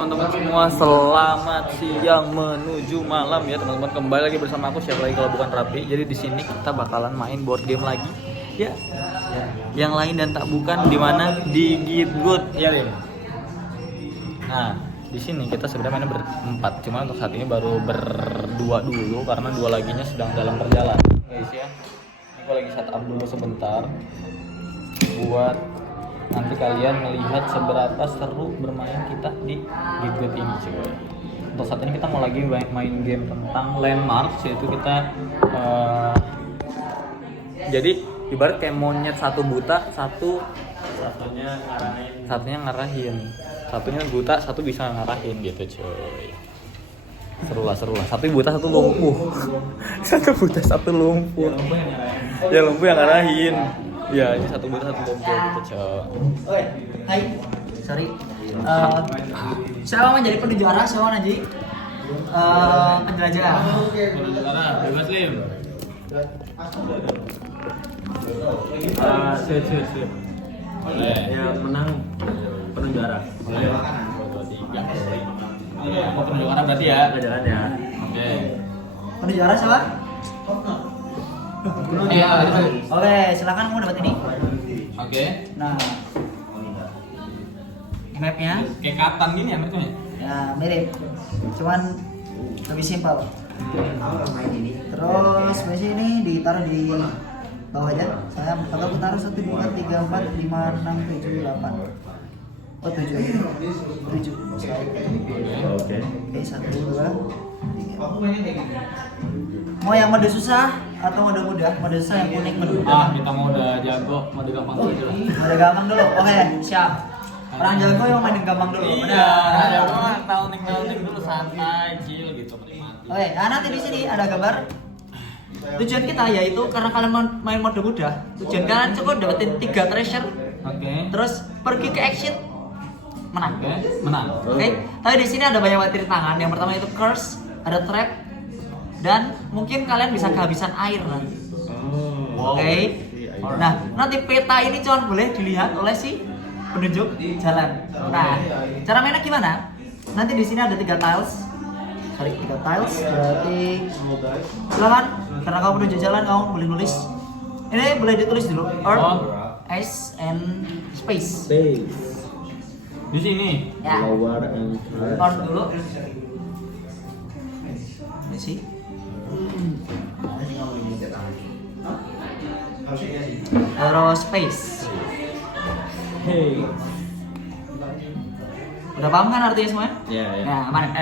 Teman-teman semua, selamat siang menuju malam ya teman-teman. Kembali lagi bersama aku, siapa lagi kalau bukan Rapi. Jadi di sini kita bakalan main board game lagi ya. Yang lain dan tak bukan di mana di Gitgood ya, Lim. Nah, di sini kita sebenarnya mainnya berempat. Cuma untuk saat ini baru berdua dulu karena dua laginya sedang dalam perjalanan, guys ya. Ini gue lagi setup dulu sebentar buat nanti kalian melihat seberapa seru bermain kita di Gitgood ini, cuy. Untuk saat ini kita mau lagi main game tentang landmark, yaitu kita jadi ibarat kayak monyet satu buta, satunya ngarahin, satunya buta, satu bisa ngarahin gitu, cuy. Seru lah. Satu buta, satu lumpuh. Satu buta, satu lumpuh. Ya lumpuh yang ngarahin. Ya, ini satu buta, satu lumpuh gitu, cuy. Oke, hai. Sorry. Siapa mau jadi penjara? Siapa mau jadi penjelajah? Penjara, bebas Lim. Sip. Boleh. Yang menang penjara. Boleh. 2, 3. Aku penjara berarti ya? Jalan ya. Oke. Penjara siapa? Iya, Oke, silakan kamu dapat ini. Oke. Nah, mapnya Kayak katan gini ya mereka? ya mirip, cuman lebih simpel. Terus biasanya ini ditaruh di bawah aja. Saya aku taruh 1, 2, 3, 4, 5, 6, 7, 8. Oh 7 aja. 7. Oke. Oke, 1, 2, 3. Mau yang mode susah atau mode mudah? Mode susah yang kuning mode mudah. Kita mau udah jago, mau gampang dulu. Mode gampang dulu. Oke, siap. Orang jago yang main gampang dulu. Iya, jago tauning dulu, santai, chill gitu, menikmati. Oke, nah nanti di sini ada gambar. Tujuan kita yaitu karena kalian main mode mudah, tujuan kalian cukup dapetin 3 treasure. Oke. Terus pergi ke exit menang. Oke, menang. Oke. Tapi di sini ada banyak materi tangan. Yang pertama itu curse, ada trap, dan mungkin kalian bisa kehabisan air nanti. Wow. Oke. Nah, nanti peta ini cuma boleh dilihat oleh si penunjuk jalan. Nah, cara mainnya gimana? Nanti di sini ada 3 tiles. Sorry, 3 tiles. Berarti silakan. Karena kamu penunjuk jalan, kamu boleh nulis. Ini boleh ditulis dulu. Earth, ice, and space. Di sini. Ya. Lower and Earth dulu. Ini sih. Terus space. Hey. Udah paham kan artinya semuanya? Ya. Nah, aman.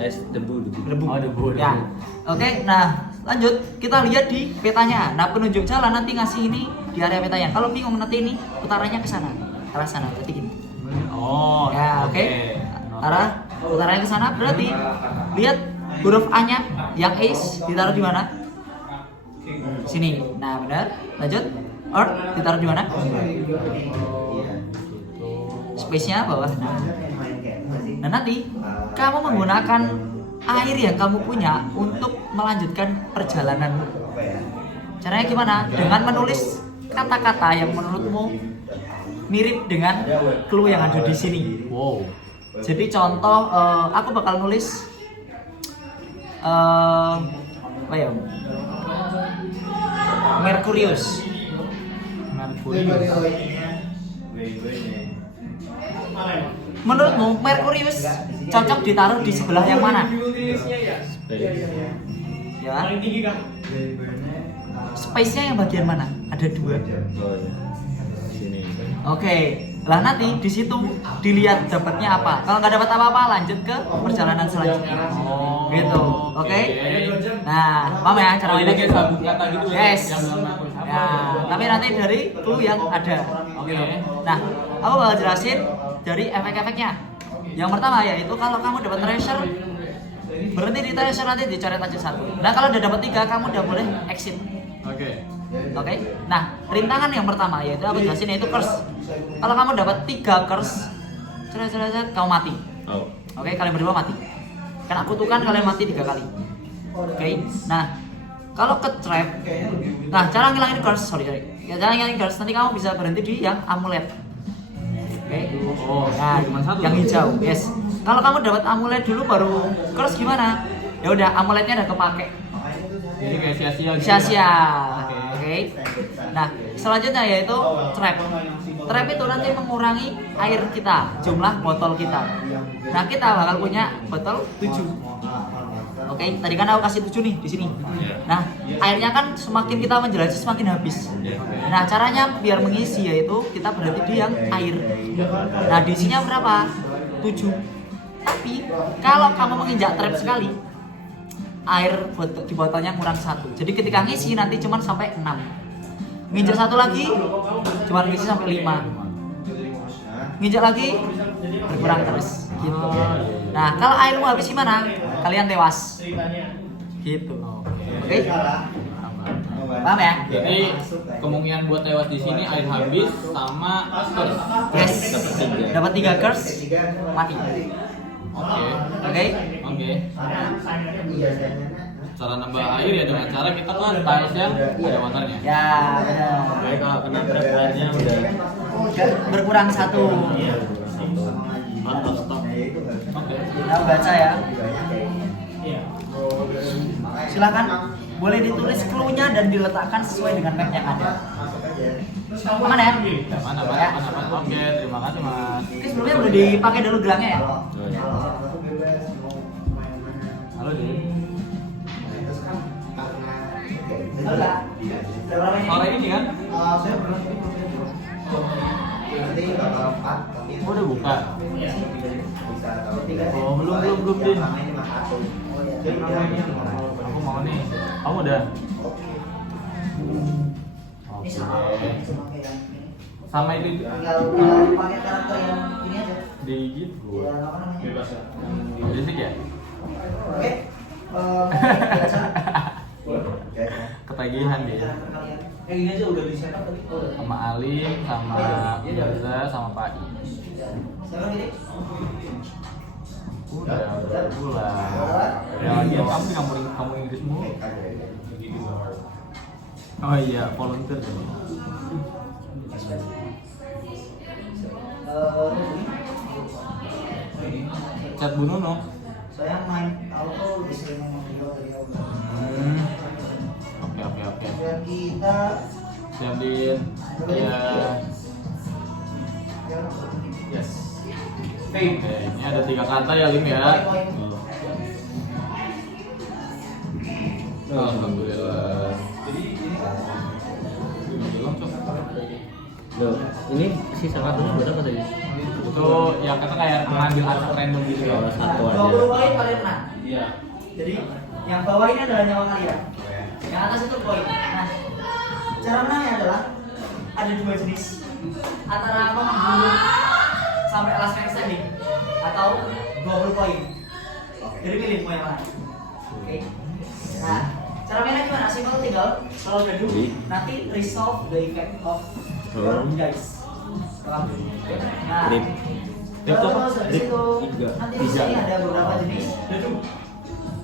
Es debu. Oh, debu. Ya. Oke, nah lanjut kita lihat di petanya. Nah, penunjuk jalan nanti ngasih ini di area petanya. Kalau bingung nanti ini utaranya ke sana, arah sana. Berarti gini. Oh, Ya, oke. Arah utaranya ke sana berarti lihat huruf A-nya yang ace ditaruh di mana? Sini. Nah, benar. Lanjut. Earth ditaruh di mana? Space-nya bawah. Nah, nanti kamu menggunakan air yang kamu punya untuk melanjutkan perjalananmu. Caranya gimana? Dengan menulis kata-kata yang menurutmu mirip dengan clue yang ada di sini. Wow. Jadi contoh, aku bakal nulis apa ya? Merkurius. Menurutmu Merkurius cocok ditaruh di sebelah yang mana? Ya. Space-nya yang bagian mana? Ada 2. Sini. Oke. Lah nanti di situ dilihat dapatnya apa. Kalau nggak dapat apa-apa, lanjut ke perjalanan selanjutnya. Gitu. Oke. Nah, paham ya cara Ini kayak sabuk kata gitu ya? Yes. Yang dalam Ya, tapi nanti dari clue yang ada. Oke. Nah, aku bakal jelasin dari efek-efeknya. Yang pertama yaitu kalau kamu dapat treasure, berhenti di treasure nanti dicoret aja 1. Nah, kalau udah dapat 3, kamu udah boleh exit. Oke. Oke. Nah, rintangan yang pertama yaitu aku jelasin yaitu curse. Kalau kamu dapat 3 curse, kamu mati. Oh. Oke, kalian berdua mati. Kan aku tuh kan kalian mati 3 kali. Oke. Nah, kalau ke trap, nah cara ngilangin curse, cara ngilangin curse nanti kamu bisa berhenti di yang amulet. Oke. Oh, Nah, cuma satu. yang hijau, yes. Kalau kamu dapat amulet dulu baru curse gimana? Ya udah amuletnya udah kepake. Jadi kayak sia-sia gitu. Sia-sia. Oke. Oke. Nah, selanjutnya yaitu trap. Trap itu nanti mengurangi air kita, jumlah botol kita. Nah, kita bakal punya botol 7. Oke, tadi kan aku kasih 7 nih di sini. Nah, airnya kan semakin kita menjelajah semakin habis. Nah, caranya biar mengisi yaitu kita berhenti di yang air. Nah, diisinya berapa? 7. Tapi kalau kamu menginjak trap sekali, air di botolnya kurang 1. Jadi ketika ngisi nanti cuma sampai 6. Nginjak 1 lagi cuma ngisi sampai 5. Nginjak lagi berkurang terus gitu. Nah, kalau airmu habis gimana? Kalian tewas. Gitu. Oke. Paham ya? Jadi kemungkinan buat lewat di sini air habis sama curse. Yes. Dapat 3 curse mati. Oke. Oke. Cara nambah air ya dengan cara kita ke tiles yang ada waternya. Ya, benar. Jadi kalau kena trap airnya udah Berkurang 1. out of stock. Oke. Kita baca ya. Silakan boleh ditulis clue-nya dan diletakkan sesuai dengan map yang ada. Aman ya? Mana? Oke, terima kasih Mas. Oke, sebelumnya boleh dipakai dulu gelangnya ya. Halo Din. Sore ini kan? Oh, udah buka. Oh, belum Din. Aku mau nih. Kamu udah? Oke. Sama itu Pakai karakter yang ini aja. digigit. Bebas ya. Berisik ya? Oke. Ketagihan dia. Kayak gini aja udah bisa tadi. Sama Alim, sama Mirza, sama Pak I. Sekarang gini. Udah bulan. Ya lagi kamu di kampung Inggris mulu. Oh iya, volunteer tadi. Chat Bu Nono. Saya main auto lebih sering ngomong video dari auto. Oke. Dan kita Siapin. Ya. Yes. Oke, ini ada 3 kata ya Lim ya. Alhamdulillah. Belum Cok. Loh, ini sisa kartunya berapa tadi? Itu ya kata kayak mengambil acak random gitu ya. Satu aja. 20 poin kalian menang. Iya. Jadi yang bawah ini adalah nyawa kalian. Yang atas itu poin. Nah, cara menangnya adalah ada 2 jenis. Antara membunuh sampai last man standing atau 20 poin. Jadi pilih mau yang mana. Oke. Nah, cara mainnya gimana? Simple, tinggal kalau udah dulu nanti resolve the effect of your dice. Paham? Nah, Rip. terus habis Rip. itu Tiga. nanti di sini ada beberapa jenis. Yang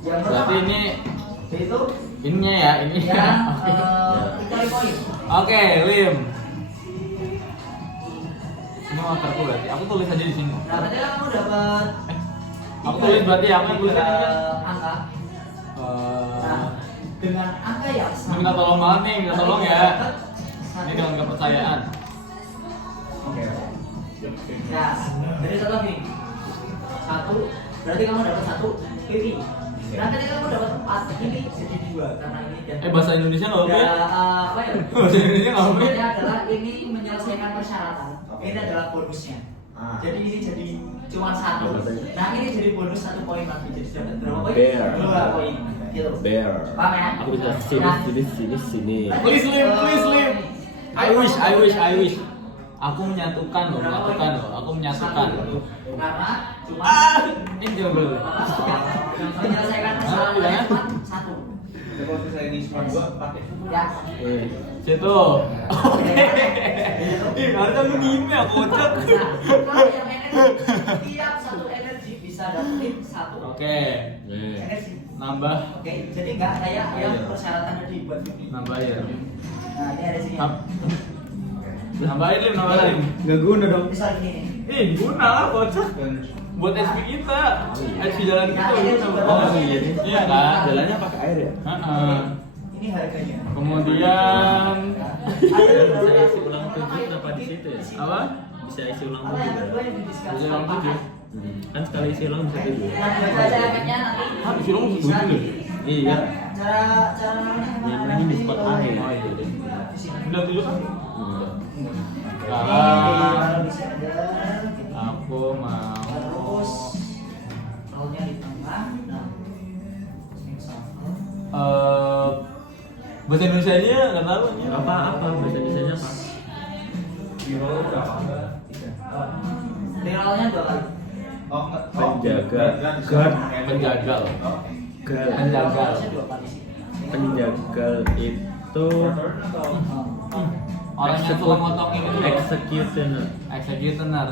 Berarti pertama ini yaitu ininya ya, ini. yang 3 poin. Oke, Lim. Ini motorku berarti. Aku tulis aja di sini. Nah, berarti kan kamu dapat Aku tulis berarti aku yang tulis ini kan. angka. Nah, dengan angka yang Ini minta tolong banget nih, minta tolong ya. Ini dengan kepercayaan. Nah, dari contoh nih. 1, berarti kamu dapat 1 ini. Nah, ketika kamu dapat 4 ini jadi 2 karena ini dan Bahasa Indonesia nggak apa ya? apa ya? Bahasa Indonesia nggak apa ya? Ini adalah ini menyelesaikan persyaratan. Ini adalah bonusnya. Jadi ini jadi cuma 1. Nah, ini jadi bonus 1 poin lagi. Jadi dapat berapa poin? Bear. 2 poin. Gitu. Bear. Paham ya? Aku bisa sini, Nah, sini. Please Lim. I wish. Aku menyatukan loh. Aku menyatukan. Karena cuma Ini coba dulu. menyelesaikan persyaratan cuma 1. Ya. Situ. Oke. Ih, harusnya lu gini ya, kocak. Nah, kalau yang energi, tiap 1 energi bisa dapetin 1 Oke. energi. Nambah. Oke, jadi nggak kayak yang persyaratan tadi buat ini. Nambah ya. Nah, ini ada sini. Nambahin Lim. Nggak guna dong. Misal gini nih. Guna lah kocak. buat SP kita, SP jalan kita Nah, ini udah juga bagus. bagus. Iya kan? Jalannya pakai air ya? Heeh. Ini harganya. Kemudian Bisa isi ulang 7 kenapa di situ ya? apa? Bisa isi ulang Kalau yang 7. kedua yang didiskon Bisa ulang 7. Kan sekali isi ulang bisa 7. Nah, baca efeknya nanti. Ah, isi ulang bisa bisa 7 ya? Iya. Cara namanya Yang ini di spot air. Oh iya deh. Di sini. Udah 7 kan? Baru Sekarang bisa ada. aku mau Terus rollnya di tengah. Nah, bahasa Indonesia-nya nggak tahu nih. Apa bahasa Indonesia apa? di rollnya 2 kali. Penjaga. Guard. Penjagal. Guard. Penjagal. Harusnya 2 kali sih. Penjagal itu Orang yang suka ngotongin itu executioner. executioner.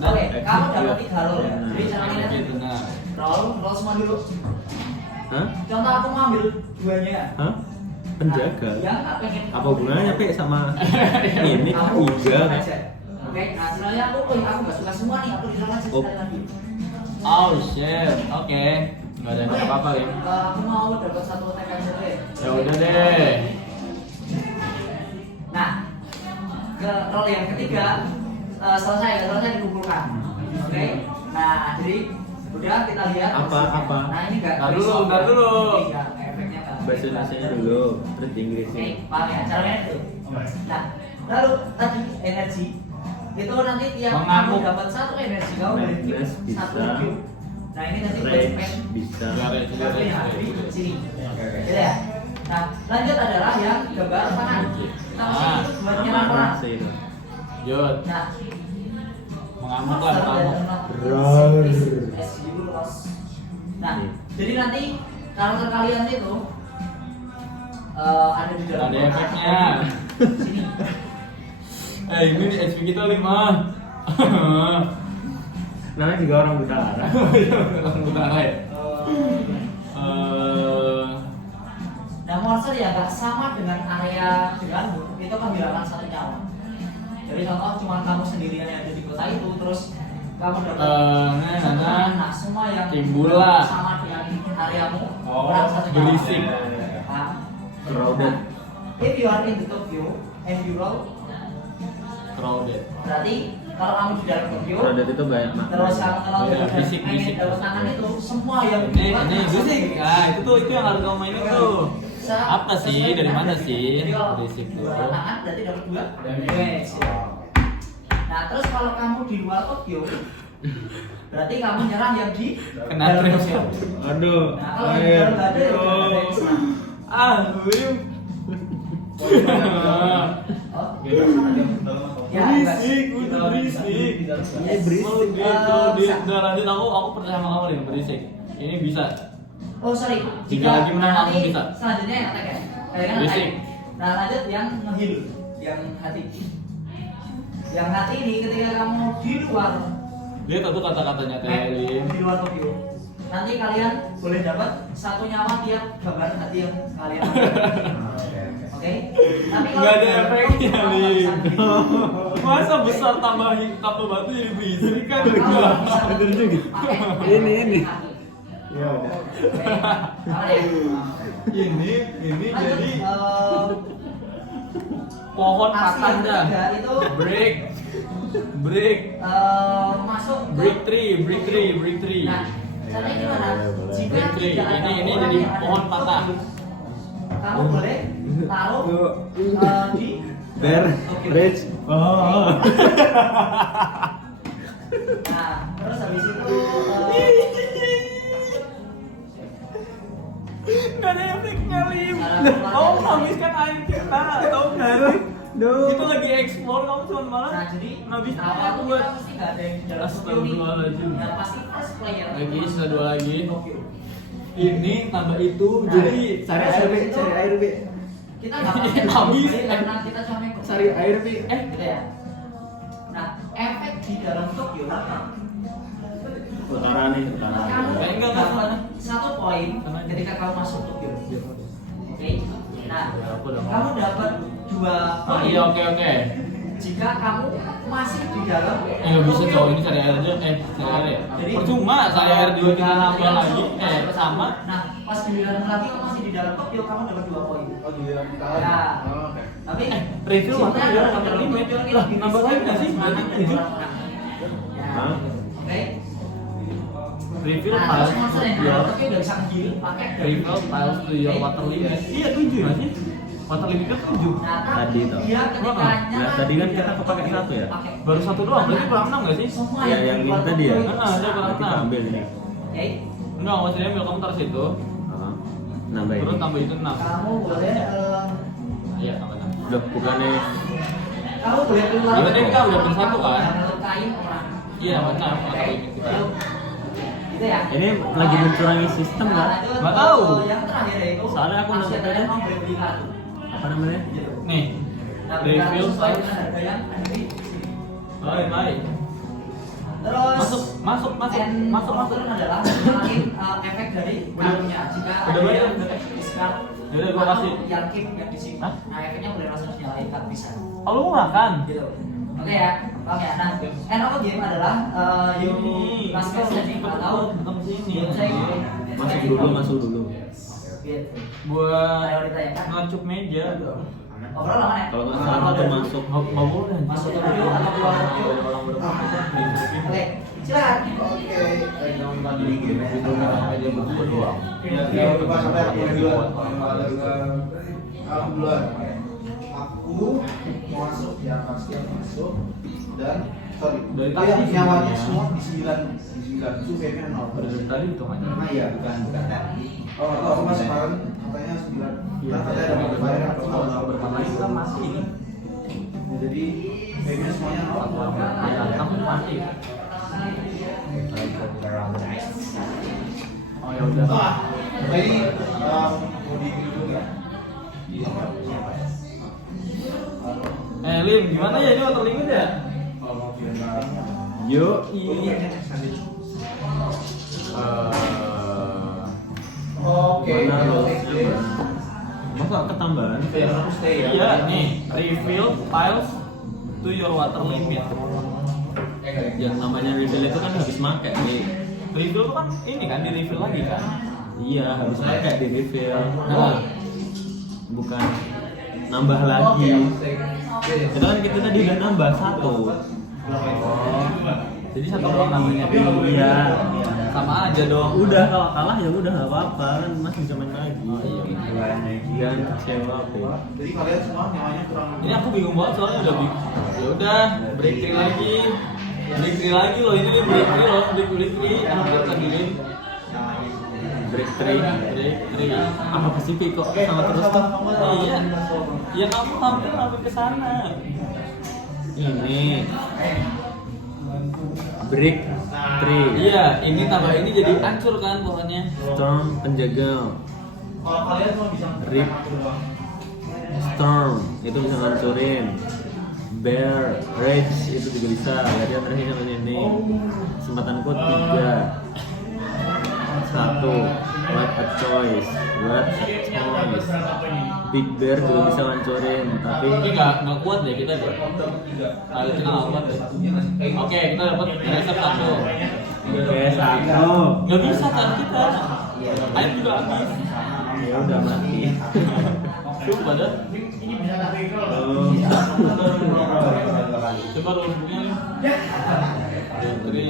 Oke, kamu dapat 3 roll. Jadi caranya Executioner. roll semua dulu. Hah? Contoh aku mau ambil 2-nya. Hah? Penjaga. Yang nggak pengen. Apa hubungannya Pe sama ini kan Kamu tiga suka kan? aja. Oke, nah sebenarnya aku nggak suka semua nih. Aku diserang aja Oh. sekali lagi. Oh shit. Oke. Nggak ada yang apa-apa ya. Aku mau dapat 1 attack aja deh. Ya udah deh. Nah, ke roll yang ketiga selesai dikumpulkan. Oke. Nah, jadi udah kita lihat. Apa? Nah, ini enggak. Ntar dulu. Efeknya nggak. Bahasa Indonesia dulu, terus di Oke, Inggrisnya. paham ya? Caranya itu. Nah, lalu tadi energi itu nanti tiap Mengamuk. kamu dapat 1 energi kamu boleh keep Madness 1 bisa. cube. Nah, ini nanti buat Rage spend bisa. satu yang ada di sini. Gitu ya. Nah, lanjut adalah yang gambar tangan. Kita mesti Ah, buat nyerang orang. Amarah sih itu. Jod. Nah, Mengamuk lah, mengamuk. Roar. Nah, jadi nanti karakter kalian itu ada di dalam Ada kotak. efeknya. Sini. Ini di HP kita 5. Namanya juga orang utara. Orang utara ya. Nah, monster ya nggak sama dengan area denganmu, itu kehilangan 1 nyawa. Jadi contoh cuma kamu sendirian yang ada di kota itu, terus kamu dapat satu tangan. Nah, semua yang Timbullah. sama dengan areamu, Oh, kurang 1 nyawa. berisik. Nah, Crowded. if you are in the Tokyo and you roll, Crowded. berarti kalau kamu di dalam Tokyo, Crowded itu banyak terus makna. kamu kalau Iya, bisik, bisik. dapat tangan itu, semua yang Ini berisik. Nah, itu yang harus kamu mainin tuh. Apa sih? Dari mana sih? Jadi kalau Berisik tuh. 2 tangan berarti dapat 2 damage. Nah, terus kalau kamu di luar Tokyo, berarti kamu nyerang yang di Kena dalam trap. Tokyo. Aduh. Nah, kalau di dalam nggak ada, ya udah nggak ada yang serang. Lim. Oh, ya, Berisik, bebas. udah berisik. Yes. Berisik. Udah lanjut, aku percaya sama kamu nih, berisik. Ini bisa. Oh, sorry. Jika lagi menang langsung nanti bisa. Selanjutnya yang attack ya. Kalian kan Berisik. attack. Nah, lanjut yang nge-heal, yang hati. Yang hati ini ketika kamu di luar Lihat tuh kata-katanya Teh Lim. di luar Tokyo, nanti kalian boleh dapat 1 nyawa tiap gambar hati yang kalian ambil. Oke? Tapi kalau Nggak ada dalam efeknya, Tokyo, kamu Lim. bisa ambil. Masa besar tambah batu jadi berisik kan? Kamu Enggak. bisa Bener juga. pakai Ini. hati. Ya udah. Oke? Apa deh? Ini Lanjut, jadi pohon aksi yang patahnya. ketiga itu Break. masuk ke Break tree. Nah, caranya gimana? boleh. Jika Break tree. tidak ada Ini orang jadi yang ada pohon di patah. Tokyo, kamu boleh taruh di Bear. Tokyo. Bridge. Oh. Nah, terus habis itu Nggak ada efeknya, Lim. Cara Kamu keluarnya menghabiskan air kita, tau nggak sih? Kita lagi explore, kamu cuma malah nah jadi ngabisin awal air tuh buat. kita pasti nggak ada yang di dalam Tokyo nih. Astagfirullahaladzim. Nah, pasti first player Lagi, sudah 2 lagi. di Tokyo. Ini tambah itu, Nah, jadi Cari air, Bi. Cari air, Bi. Kita nggak pakai Habis. karena kita cuma ikut. Cari air, Bi. Gitu ya. Nah, efek di dalam Tokyo Utara nih, utara. kamu Enggak, dapat enggak. 1 poin ketika kamu masuk Tokyo. Oke. Nah, Ya, aku udah kamu dapat 2 Oh poin iya, oke. jika kamu masih di dalam. Nggak bisa cowok ini cari air aja, cari air ya. Percuma saya air juga kita nambah lagi, sama. Nah, pas giliran lagi kamu masih di dalam cup, yuk kamu dapat 2 poin. Oh dia kita. Ya. Oke. Tapi Refill sebenarnya waktu ada water limit. lah, Nambah lagi nggak sih? Semangat Berarti dari 7. orang menang. Ya. Hah? Oke. Refill Nah, tiles terus monster yang di your dalam tapi udah bisa ngeheal pakai refill tiles to your water limit. Iya 7 nggak sih? Water limitnya 7. Nah, Tadi tuh. dia ketika Nah, tadi kan kita kepakai 1 ya? Baru 1 doang, berarti kurang 6 nggak sih? semua Ya yang ini tadi ya. Dia kurang Berarti 6. ambil ini. Oke. Enggak, maksudnya ambil kamu taruh situ. Heeh. Nambah Terus ini. tambah itu 6. Kamu boleh Iya, tambah 6. Udah bukannya kamu boleh keluar. Berarti kita udah beli 1 kan? Kain orang. Iya, benar. Water limit kita. Gitu ya. ini lagi mencurangi sistem nggak? Nggak tahu. Yang terakhir itu. Soalnya aku nonton masih ada tadi. yang mau beli kartu. Apa namanya? Nih, Nah, beli kartu refill sesuai tiles. dengan harga yang ada di. Baik. Terus Masuk. turun adalah mungkin efek dari kartunya. Jika Udah ada bayar, yang udah. diskon, Yaudah, gua kasih. yang keep yang di sini. Hah? Nah, efeknya boleh langsung nyalain kartu bisa. Oh, lu mau makan? Gitu. Oke ya. Oke. Nah, end of the game adalah you last call setting atau Ketemu sini. you say Masuk dulu. gitu. Buat Priorita ya kan? ngecup meja. Overall aman ya? Kalau nggak salah tuh masuk. Nggak boleh. Masuk ke dulu atau keluar dulu? Oke, silakan. Oke. Yang tadi game itu Aja berdua. ya coba sampai alhamdulillah. Aku masuk ya pasti aku masuk dan sorry. Dari Oh ya, tadi nyawanya semuanya. semua di 9 itu kayaknya 0. Dari tadi itu aja. Nah, iya, bukan. Oh, aku masuk kemarin katanya 9. Iya, Kan katanya ada berbayar atau kalau bermain kita masih ini. jadi kayaknya semuanya 0. Kamu masih. Oh ya udah. Jadi mau di itu enggak? Lim, gimana ya ini water limit ya? Kalau mau kirim Yuk. Iya. Oke, Mana lo? oke. Masa ketambahan? Aku stay ya. Iya, nih refill tiles to your water limit. Yang namanya refill itu kan habis make nih. Refill tuh kan ini kan di refill lagi kan? Iya, habis make di refill. Nah. Bukan nambah lagi. Itu kan kita tadi udah nambah 1. Jadi satu doang namanya. Iya. Sama aja dong. Udah kalau kalah ya udah nggak apa-apa kan masih bisa main lagi. Jangan kecewa. Jadi kalian semua nyawanya kurang. Ini aku bingung banget soalnya udah bingung. Ya udah, break 3 lagi. Break 3 lagi loh, ini nih break 3 loh, break 3. Hampir tadi nih. Break 3. Break 3. Apa Pasifik kok sama terus tuh? Iya. Ya kamu hampir ke sana. Ini break 3. Iya, ini tambah ini jadi hancur kan pokoknya. Storm penjaga. Kalau kalian semua bisa Rip. Storm itu bisa ngancurin. Bear, Rage itu juga bisa. Jadi yang terakhir sama ini. Kesempatanku 3. 1. What a choice. What a choice. Big Bear juga bisa ngancurin, tapi Tapi nggak kuat deh kita deh. Kalau kita nggak kuat deh. Oke, kita dapat resep 1. oke 1. Nggak bisa kan kita. Air juga habis. Ya udah mati. Coba dah. Oh. Coba rumputnya nih. Putri.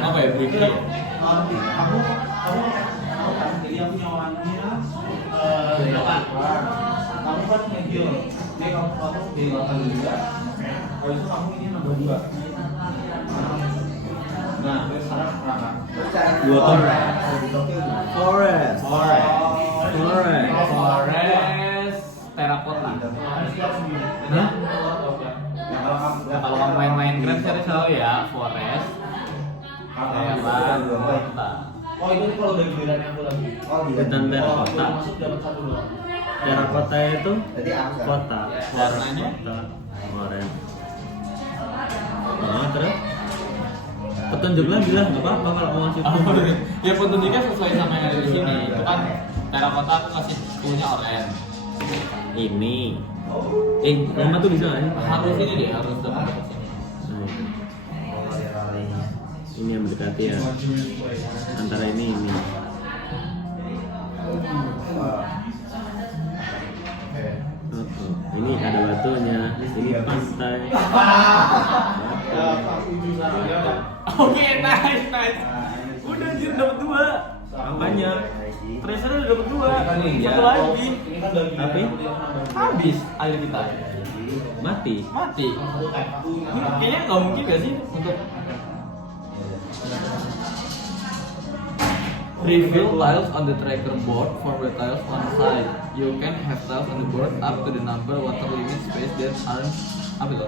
Apa ya berikutnya? kamu kan jadi aku nyawanya 8. Kamu kan ngeheal. Jadi kamu di 8 juga. Habis itu kamu ini nambah 2. Nah, terus sekarang berapa? Dua Forest. Forest terakota. Hah? Nah, kalau kamu main Minecraft cari tahu ya Forest terakota. Oh itu kalau udah gilirannya aku lagi. Oh Hutan terakota. Masuk dapat 1 doang. Terakota itu Jadi aku kota. Warnanya? Kota. Orange. Nah, terus Petunjuk lagi lah, nggak apa-apa kalau mau ngasih petunjuk. Ya petunjuknya sesuai sama yang ada di sini. Itu kan terakota aku kasih punya oranye. Ini. Lama tuh bisa nggak sih? Harus ini deh, harus dapat sini. Nah, ini yang mendekati ya. Antara ini. Ini ada batunya, ini pantai. Oke, nice. Udah anjir dapat 2. Apanya? Treasure udah dapat 2. Iya. Satu lagi. Tapi Habis air kita. mati. Ini kayaknya nggak mungkin gak sih untuk reveal tiles on the tracker board for the tiles on side. You can have tiles on the board up to the number water limit space that aren't apa itu?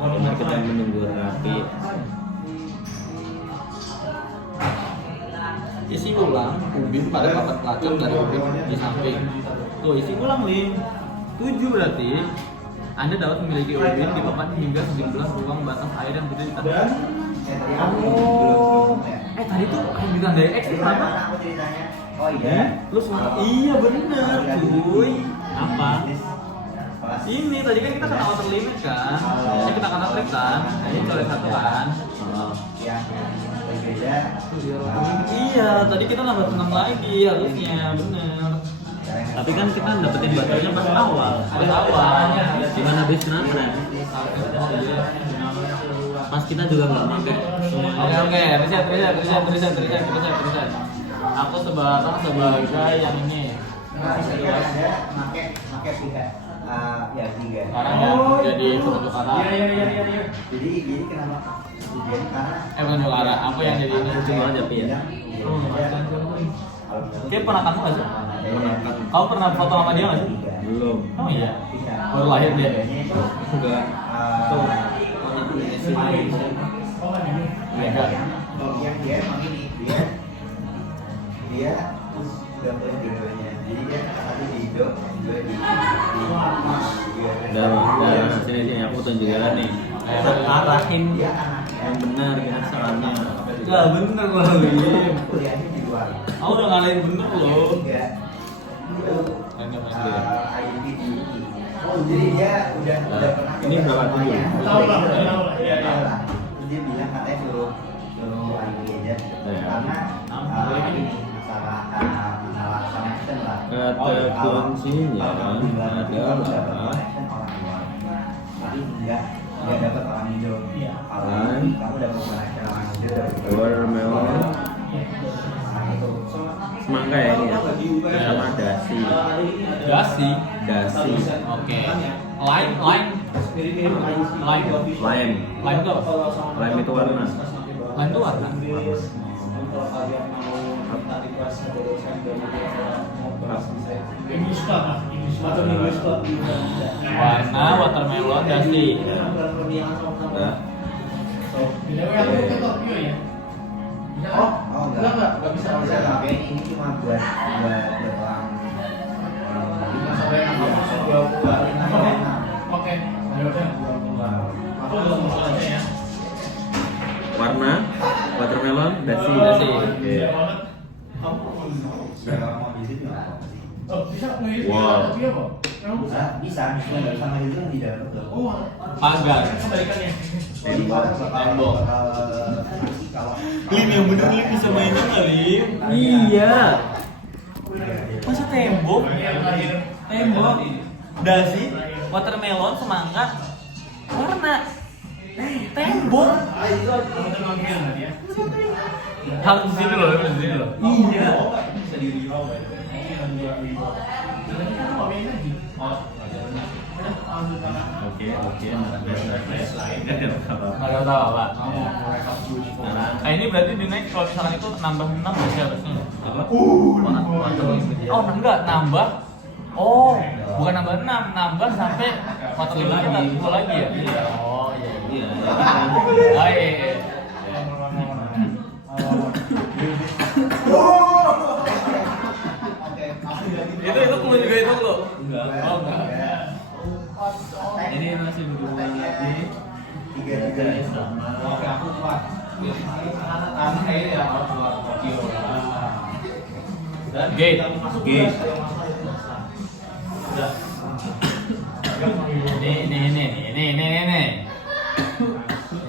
Mari kita menunggu rapi. Isi ulang ubin pada papan pelacak dari ubin di samping. Tuh isi ulang Lim. 7 berarti Anda dapat memiliki ubin di papan hingga 19 ruang batas air yang tidak ditandai. Tadi tuh yang ditandai X itu apa? Oh iya. Lu semua iya bener cuy. Apa? Ini tadi kan kita kena outer limit kan? Kita kena trik kan? Ini coret 1 kan? Oh. Iya, tadi kita nambah 6 lagi harusnya, bener. Tapi kan kita dapetin batunya pas awal. Gimana habis kena tren? Pas kita juga nggak pakai semua. Oke, riset. Aku sebagai yang ini. Sekarang jadi penunjuk arah. Jadi kenapa? Penunjuk arah. Apa yang jadi ini? Cuma aja Pi ya. Kayak pernah kamu nggak sih? Kamu pernah foto sama dia nggak sih? Belum. Oh iya. Baru lahir dia. Enggak. Tuh. Mega. Dia udah punya jodohnya. Jadi dia satu di Indo, dua di Udah, sini aku tunjuk jalan nih. Arahin yang benar keasalannya. Lah bener loh Lim. kuliahnya di luar. Aku udah ngalahin bener loh. Enggak. Enggak main dia. IDP di UI. Jadi dia udah pernah. Ini berapa tujuh? Tahu lah. Terus dia bilang katanya suruh IDP aja. Karena ini masalah connection lah. Kata kuncinya adalah Jadi nggak dapat orang Indo. Apalagi kamu dapat connection orang Indo dari watermelon, orang itu. semangka ya ini ya? Sama dasi. Dasi. Oke. Lime. Lime Lime tuh apa? Lime itu warna. Lime tuh warna. Warna watermelon dasi. Nah, Enggak bisa tapi ini cuma buat orang. warna watermelon dasi. Oke. Wow. Bisa nggak sama itu yang di dalam tuh. Pagar. Tembok. Lim yang bener Lim bisa mainnya nggak Lim? Iya. Masa tembok? Dasi, watermelon, semangka, warna. Tembok. Harus di sini loh, Iya. Oke. Nggak tahu apa. Nah ini berarti di next kalau misalkan itu nambah 6 berarti harusnya. Oh enggak nambah. Oh bukan nambah 6, nambah sampai water limitnya nggak full lagi ya? Oh iya. Oh iya. Itu clue juga itu lo? Oh enggak. Ini masih 2 lagi. Oke, aku kuat. Tangan ini ya harus keluar Tokyo. Dan Gate. masuk Gate. Udah.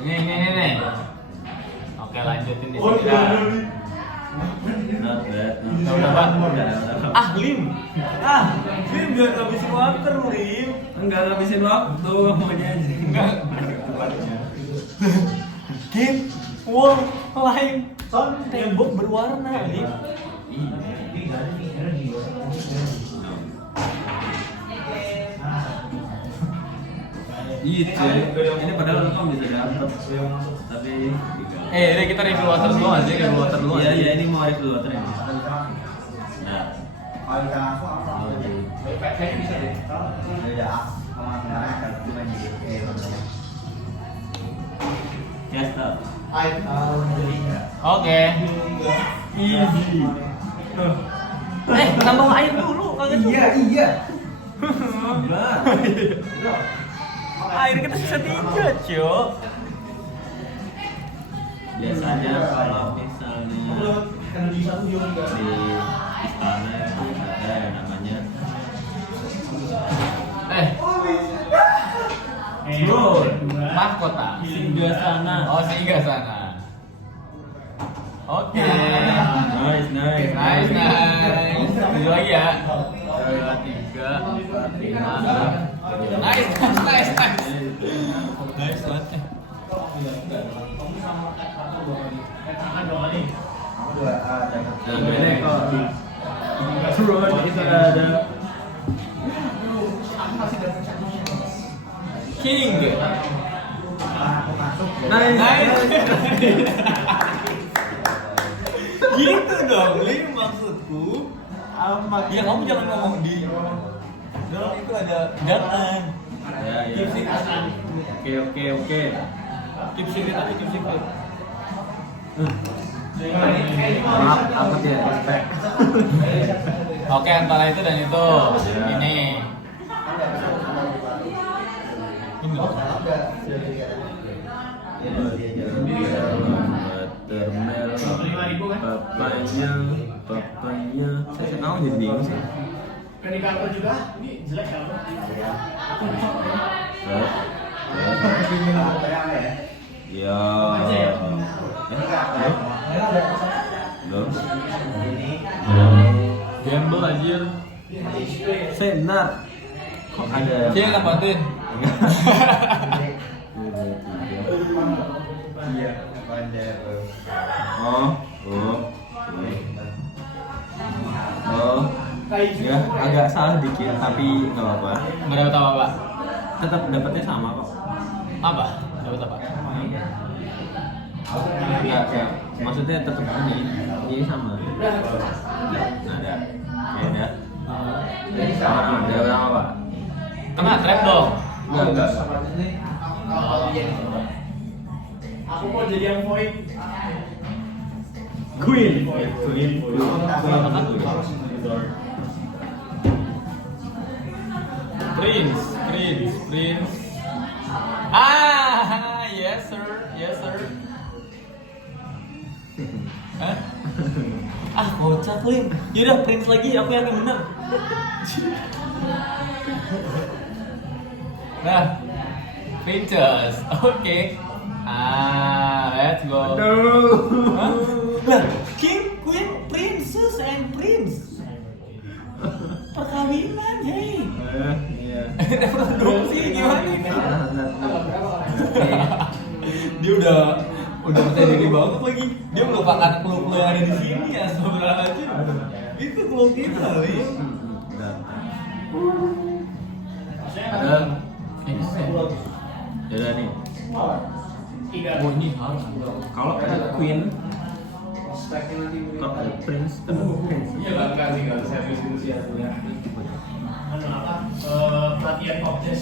Ini. Oke, lanjutin di Oh, sini. iya. Not bad. Udah, Pak. Ah, Lim jangan ngabisin waktu, Lim. Enggak ngabisin waktu, maunya aja. Enggak. Game wall lain. Tembok berwarna ini. Iya, ini padahal engkau bisa dapet, tapi Ini kita review water dulu nggak sih? Review water dulu. iya ini mau review water ini. Nah, Kayaknya bisa deh. ya stop. Oke. Easy. Tambah air dulu kagak cukup. Iya. Air kita sisa 3, Cok. Biasanya kalau misalnya di istana itu ada yang namanya Bro, mahkota. Singgasana. Oh, Singgasana. Oke. Nice. Nice. Tujuh lagi ya. 2, 3, 5, 6. Nice. Nice banget. Nah, ini kok Drone itu ada King. nice. Gitu dong, Lim maksudku. Ya kamu jangan ngomong di dalam itu ada jangan. Ya. Oke. Keep secret tapi keep secret. Maaf, aku tidak respect. Oke, antara itu dan itu. Ini. Ini loh. Buttermilk, papanya. Saya tahu jadi bingung sih. Kandidator juga ini jelek kalau. Ya. Gamble anjir. Senar. Kok ada? Cil lempatin. Ya agak salah dikit tapi nggak apa-apa. Nggak dapat apa-apa. Tetap dapatnya sama kok. Apa? Dapat apa? Enggak ya. Maksudnya tetap ini sama. Nah, ada. Ya udah. Ada berapa Pak? Kena trap dong. Enggak. Aku mau jadi yang void. Queen. Prince. Yes sir. Hah? Kocak Lim. Yaudah Prince lagi, aku yakin bener. Nah, Princess, oke. Let's go. Hah? Lah, King, Queen, Princess, and Prince. Perkawinan, hey. Iya. Reproduksi gimana ini? Dia udah percaya diri banget lagi. Dia melupakan clue-clue yang ada di sini ya sebenarnya. Itu clue kita, Lim. Udah nih. Oh ini harus. Kalau ada Queen, kalau ada Prince, kan Prince. Iya enggak sih enggak saya diskusi ya. Pelatihan objek.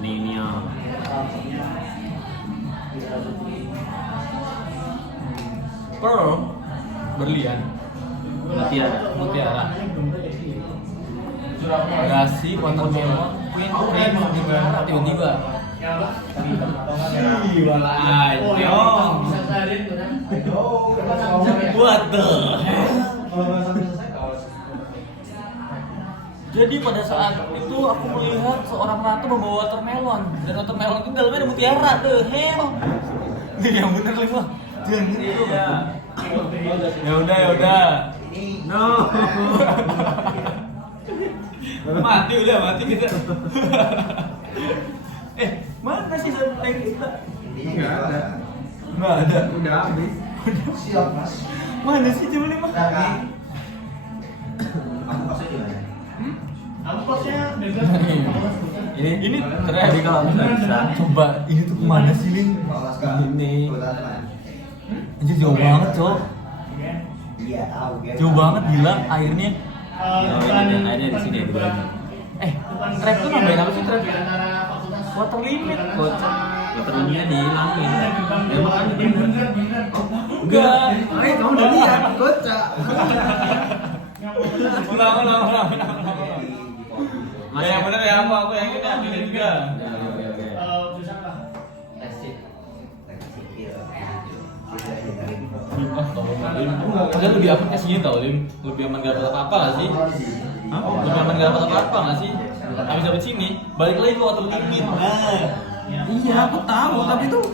Nino. Pearl berlian Mutiara. mutiara Gasi, watermelon, queen, tiba-tiba. Wala anyong. What the hell? Jadi pada saat itu aku melihat seorang ratu membawa watermelon dan watermelon itu dalamnya ada mutiara. The hell? Ini yang bener lima. Jangan gitu. Ya udah. No. Mati kita. Mana sih santai kita? Enggak ada. Nggak ada. Udah habis. Mana sih coba lima? Ini Jadi kalau nggak bisa, coba ini tuh kemana sih Ling? ini. Anjir jauh banget cok. Jauh banget gila airnya. Oh, ini airnya di sini di bawah. Trap tuh nambahin apa sih trap? Water limit kocak. Waternya dihilangin. Ya makanya dia Enggak. kamu udah lihat kocak. Ulang. Yang bener ya apa? Aku yang ini ambil juga. Padahal lebih aman kasihnya tau Lim. Lebih aman gak dapat apa-apa gak sih? Lebih aman gak dapat apa-apa gak sih? Habis dapet sini, balik lagi ke water limit. Iya, aku tahu, tapi tuh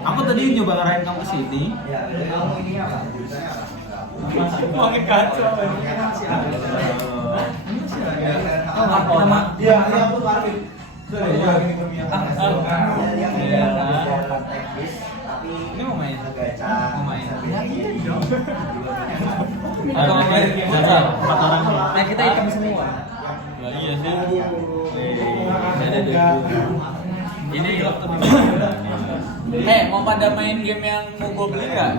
aku tadi nyoba ngarahin kamu ke sini. Makin kacau. Nama Iya, aku tuh Arif. Ini mau main? Mau main. Atau main? Jajal, 4 orang. Nah, kita hitam semua. Lah iya sih. Ada dua. Ini mau pada main game yang mau gue beli nggak?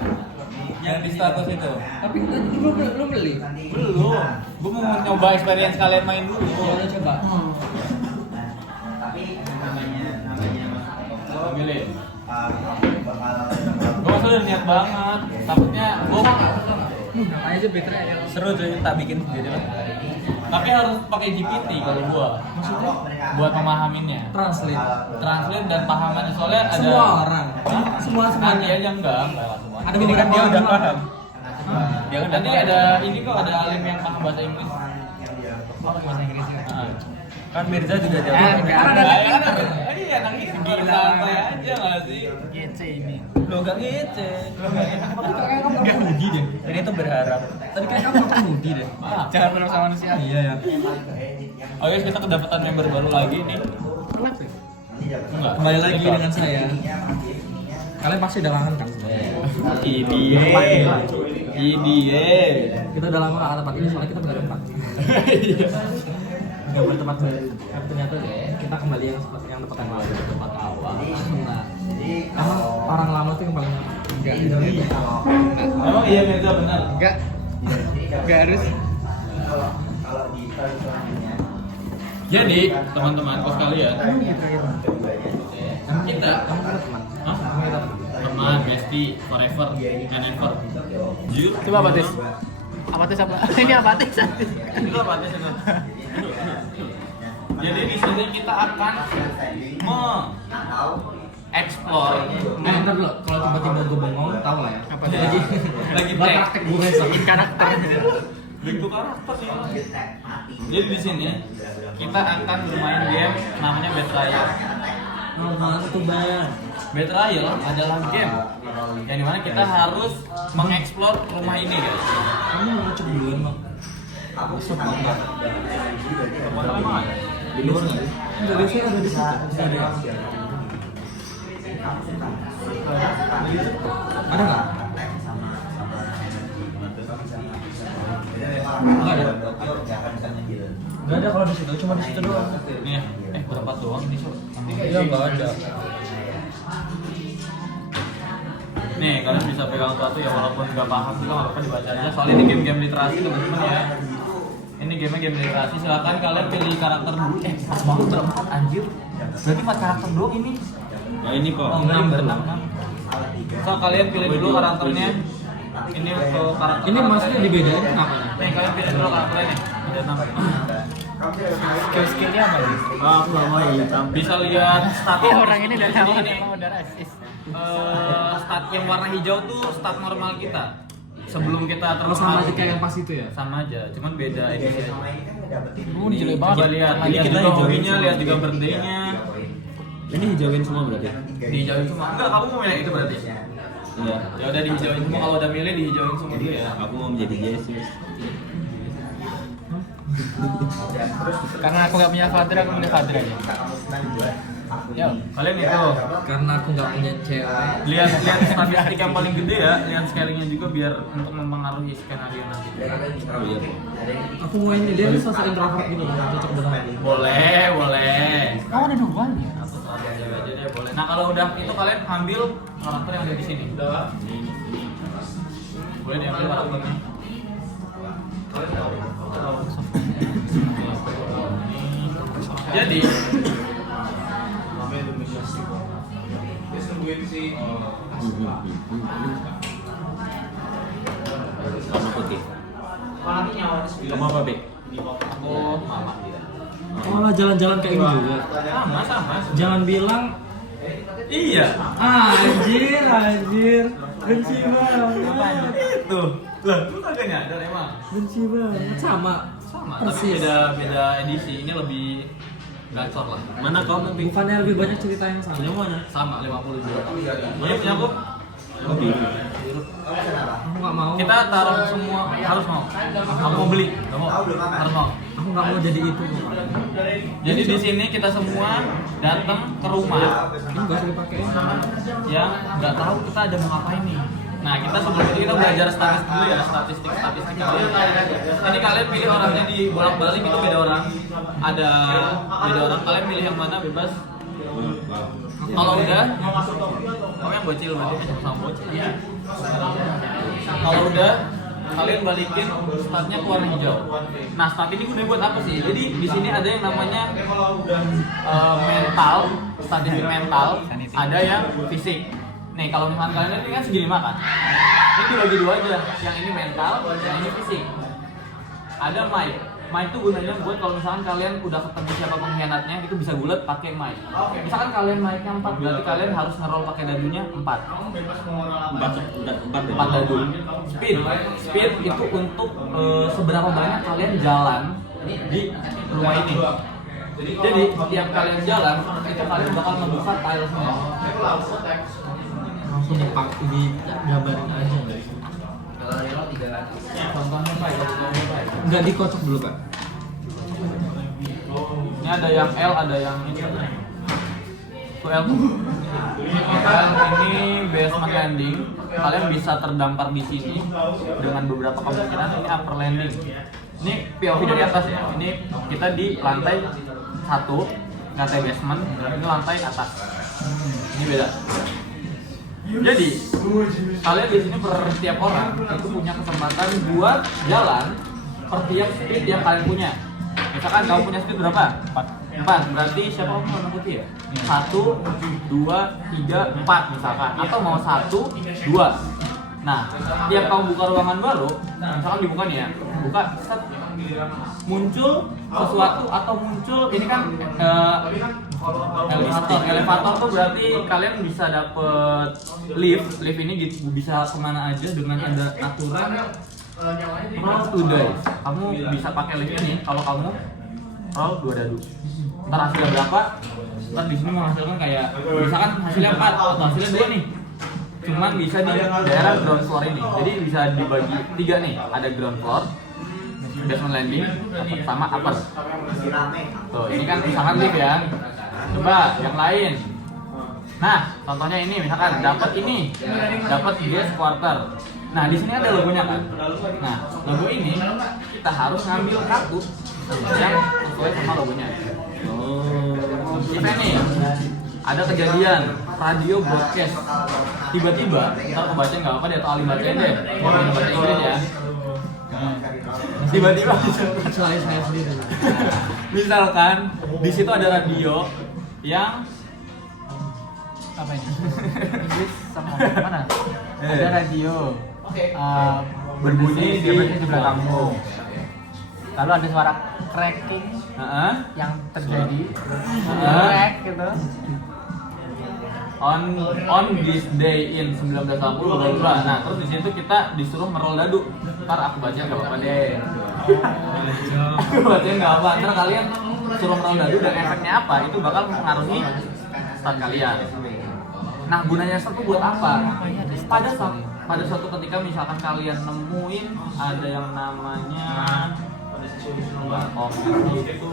Yang di status itu? Tapi kita belum beli. Belum. Gue mau nyoba experience kalian main dulu. Ya, coba. Milih. Gue udah niat banget. Takutnya gue Aja baterai yang seru tuh tak bikin sendiri lah. Tapi harus pakai GPT kalau gua. Maksudnya? Buat memahaminnya. translate. Translate dan pahamannya soalnya ada Semua orang. Hah? Semuanya. Kan dia aja enggak semua. Ada Ini kan beberapa dia orang udah yang paham. Dia kan nanti ada ini kok ada alim yang paham bahasa Inggris. Bahasa Inggrisnya. Nah. Kan Mirza juga Eh, nggak ada. Iya, nang ini santai aja nggak sih? GC ini. Lo gak ngece. Dia Budi deh. Ini tuh berharap. Tadi kayak kamu Budi deh. Jangan benar sama manusia. Iya ya. Oke, kita kedapatan member baru lagi nih. Kenapa? Enggak. Kembali lagi dengan saya. Kalian pasti udah kangen kan? Idie. Kita udah lama gak ke tempat ini soalnya kita udah tempat. Gak boleh tempat baru. Tapi ternyata kita kembali yang tempat yang lalu, tempat awal. Nah, emang orang lama tuh yang paling lama. Enggak. Emang iya Mirza benar. Enggak. Enggak harus. Jadi teman-teman kos kalian, kita teman. Hah? Teman, bestie, forever, and ever. Jujur. Coba apa tes? Apa tes apa? Ini apa tes? Itu apa tes itu? Jadi di sini kita akan explore. Ntar dulu, kalau tiba-tiba gue bengong, tau lah ya. Apa sih? Lagi Buat praktek gue bikin karakter. Bentuk karakter sih. Jadi di sini kita akan bermain game namanya Betrayal. Mana tuh bayar? Betrayal adalah game yang dimana kita harus mengeksplor rumah ini guys. Kamu mau cek duluan bang? Masuk banget. Di luar nggak? Enggak, biasanya ada di situ. Ada nggak? Nggak ada. Nggak ada kalau di situ, cuma di situ doang. Nih, berapa doang ini sob? Iya nggak ada. Nih, kalian bisa pegang sesuatu ya walaupun nggak paham juga nggak apa-apa dibaca aja. Soalnya ini game-game literasi teman-teman ya. Ini game literasi. Silakan kalian pilih karakter dulu. Pas banget berempat anjir. Berarti 4 karakter doang ini. Ya ini kok. Oh, 6 berenam. So kalian pilih dulu karakternya. Ini untuk karakter. Ini maksudnya dibedain kenapa? Nih, kalian pilih dulu karakternya nih. Ada 6. Skill-skillnya apa nih? Aku nggak mau yang hitam. Bisa lihat stat Orang ini dari awal ini. emang udah rasis. Stat yang warna hijau tuh stat normal kita. Sebelum kita Kalau sama aja kayak yang pas itu ya? sama aja, cuman beda edisi aja. Ini jelek banget. Coba lihat, Ini lihat kita juga hijauin hobinya, semua. lihat juga birthday-nya. Ini hijauin semua berarti? Dihijauin semua. Enggak, kamu mau yang itu berarti? Iya. Ya udah dihijauin semua, kalau udah milih dihijauin semua dulu ya. Aku mau menjadi Jesus. Karena aku nggak punya father, aku punya father aja. Yo. Kalian itu Karena aku nggak punya cewek. lihat statistik yang paling gede ya, lihat scalingnya juga biar untuk mempengaruhi skenario nanti. Oh iya. Aku mau ini dia tuh sosok introvert gitu, cocok dengan aku. Boleh. Oh ada dua nih. Satu aja deh boleh. Nah kalau udah itu kalian ambil karakter yang ada di sini. Boleh diambil karakternya. Jadi Kamu putih. Kamu apa, Bek? aku mama. Oh lah jalan-jalan kayak ini juga. Sama. Jangan bilang Iya. anjir. Benci banget. Itu. Lah, lu kagak nyadar emang. Benci banget. Sama. Sama, tapi Persis. beda edisi. Ini lebih gacor lah. Mana kamu, Bek? Bukannya lebih banyak cerita yang sama. Punya mana? Sama 50 juga. Ini punya aku. Oh, biru. Aku nggak mau. Kita taruh semua harus mau. Aku mau beli, nggak mau. Harus mau. Aku nggak mau jadi itu. Jadi di sini kita semua datang ke rumah Ini nggak usah dipakai. yang nggak tahu kita ada mau ngapain nih. Nah kita sebelum itu kita belajar statistik dulu ya, statistik kalian. Ini kalian pilih orangnya di bolak-balik itu beda orang. Ada beda orang. Kalian pilih yang mana bebas. Kalau udah, kamu yang bocil berarti sama bocil. Kalau udah, kalian balikin statnya ke warna hijau. Nah stat ini gunanya buat apa sih? Jadi di sini ada yang namanya mental, statistik mental, ada yang fisik. Nih kalau misalkan kalian ini kan segini makan, ini dibagi dua aja. Yang ini mental, yang ini fisik. Ada mic. Mic itu gunanya buat kalau misalkan kalian udah ketemu siapa pengkhianatnya itu bisa gulat pakai mic. Misalkan kalian mic-nya 4, berarti kalian harus ngerol pakai dadunya 4. 4 dadu. Speed itu untuk seberapa banyak kalian jalan di rumah ini. Jadi tiap kalian jalan itu kalian bakal ngebuka tilesnya. Langsung di gambarin aja. Contohnya Pak, Nggak dikocok dulu Kak. ini ada yang L, ada yang ini. Tuh L tuh. Ini basement landing. Kalian bisa terdampar di sini dengan beberapa kemungkinan. Ini upper landing. Ini POV dari atas ya. Ini kita di lantai 1, lantai basement. Ini lantai atas. Ini beda. Jadi kalian di sini per tiap orang itu punya kesempatan buat jalan per tiap speed yang kalian punya. Misalkan kamu punya speed berapa? 4. Berarti siapa kamu warna putih ya? 1, 2, 3, 4 misalkan. Atau mau 1, 2. Nah, tiap kamu buka ruangan baru, misalkan dibuka nih ya, buka, set, muncul sesuatu atau muncul ini kan elevator tuh berarti kalian bisa dapet lift ini bisa kemana aja dengan ada aturan roll 2 dice. Kamu bisa pakai lift ini kalau kamu roll 2 dadu. Ntar hasilnya berapa? Ntar di sini menghasilkan kayak misalkan hasilnya 4 atau hasilnya 2 nih. Cuman bisa di daerah ground floor ini. Jadi bisa dibagi 3 nih. Ada ground floor, basement landing, sama upper. Tuh, ini kan misalkan lift ya. Coba yang lain. Nah, contohnya ini misalkan dapat ini, dapat guest quarter. Nah, di sini ada logonya kan. Nah, logo ini kita harus ngambil kartu yang sesuai sama logonya. Kita nih ada kejadian radio broadcast tiba-tiba, ntar aku bacain nggak apa-apa deh atau Ali bacain deh. Kalau baca Inggris ya. Tiba-tiba Kecuali saya sendiri. misalkan di situ ada radio yang Apa ini? Inggris sama mana? Ada radio. Berbunyi di belakangmu. lalu ada suara cracking Heeh. yang terjadi, Heeh. crack gitu. On this day in 1980 bla bla. Nah, terus di situ kita disuruh ngerol dadu. Ntar aku baca enggak apa-apa deh. Aku baca enggak apa. Ntar kalian suruh ngerol dadu dan efeknya apa? Itu bakal mempengaruhi start kalian. Nah, gunanya start itu buat apa? Pada suatu ketika misalkan kalian nemuin ada yang namanya itu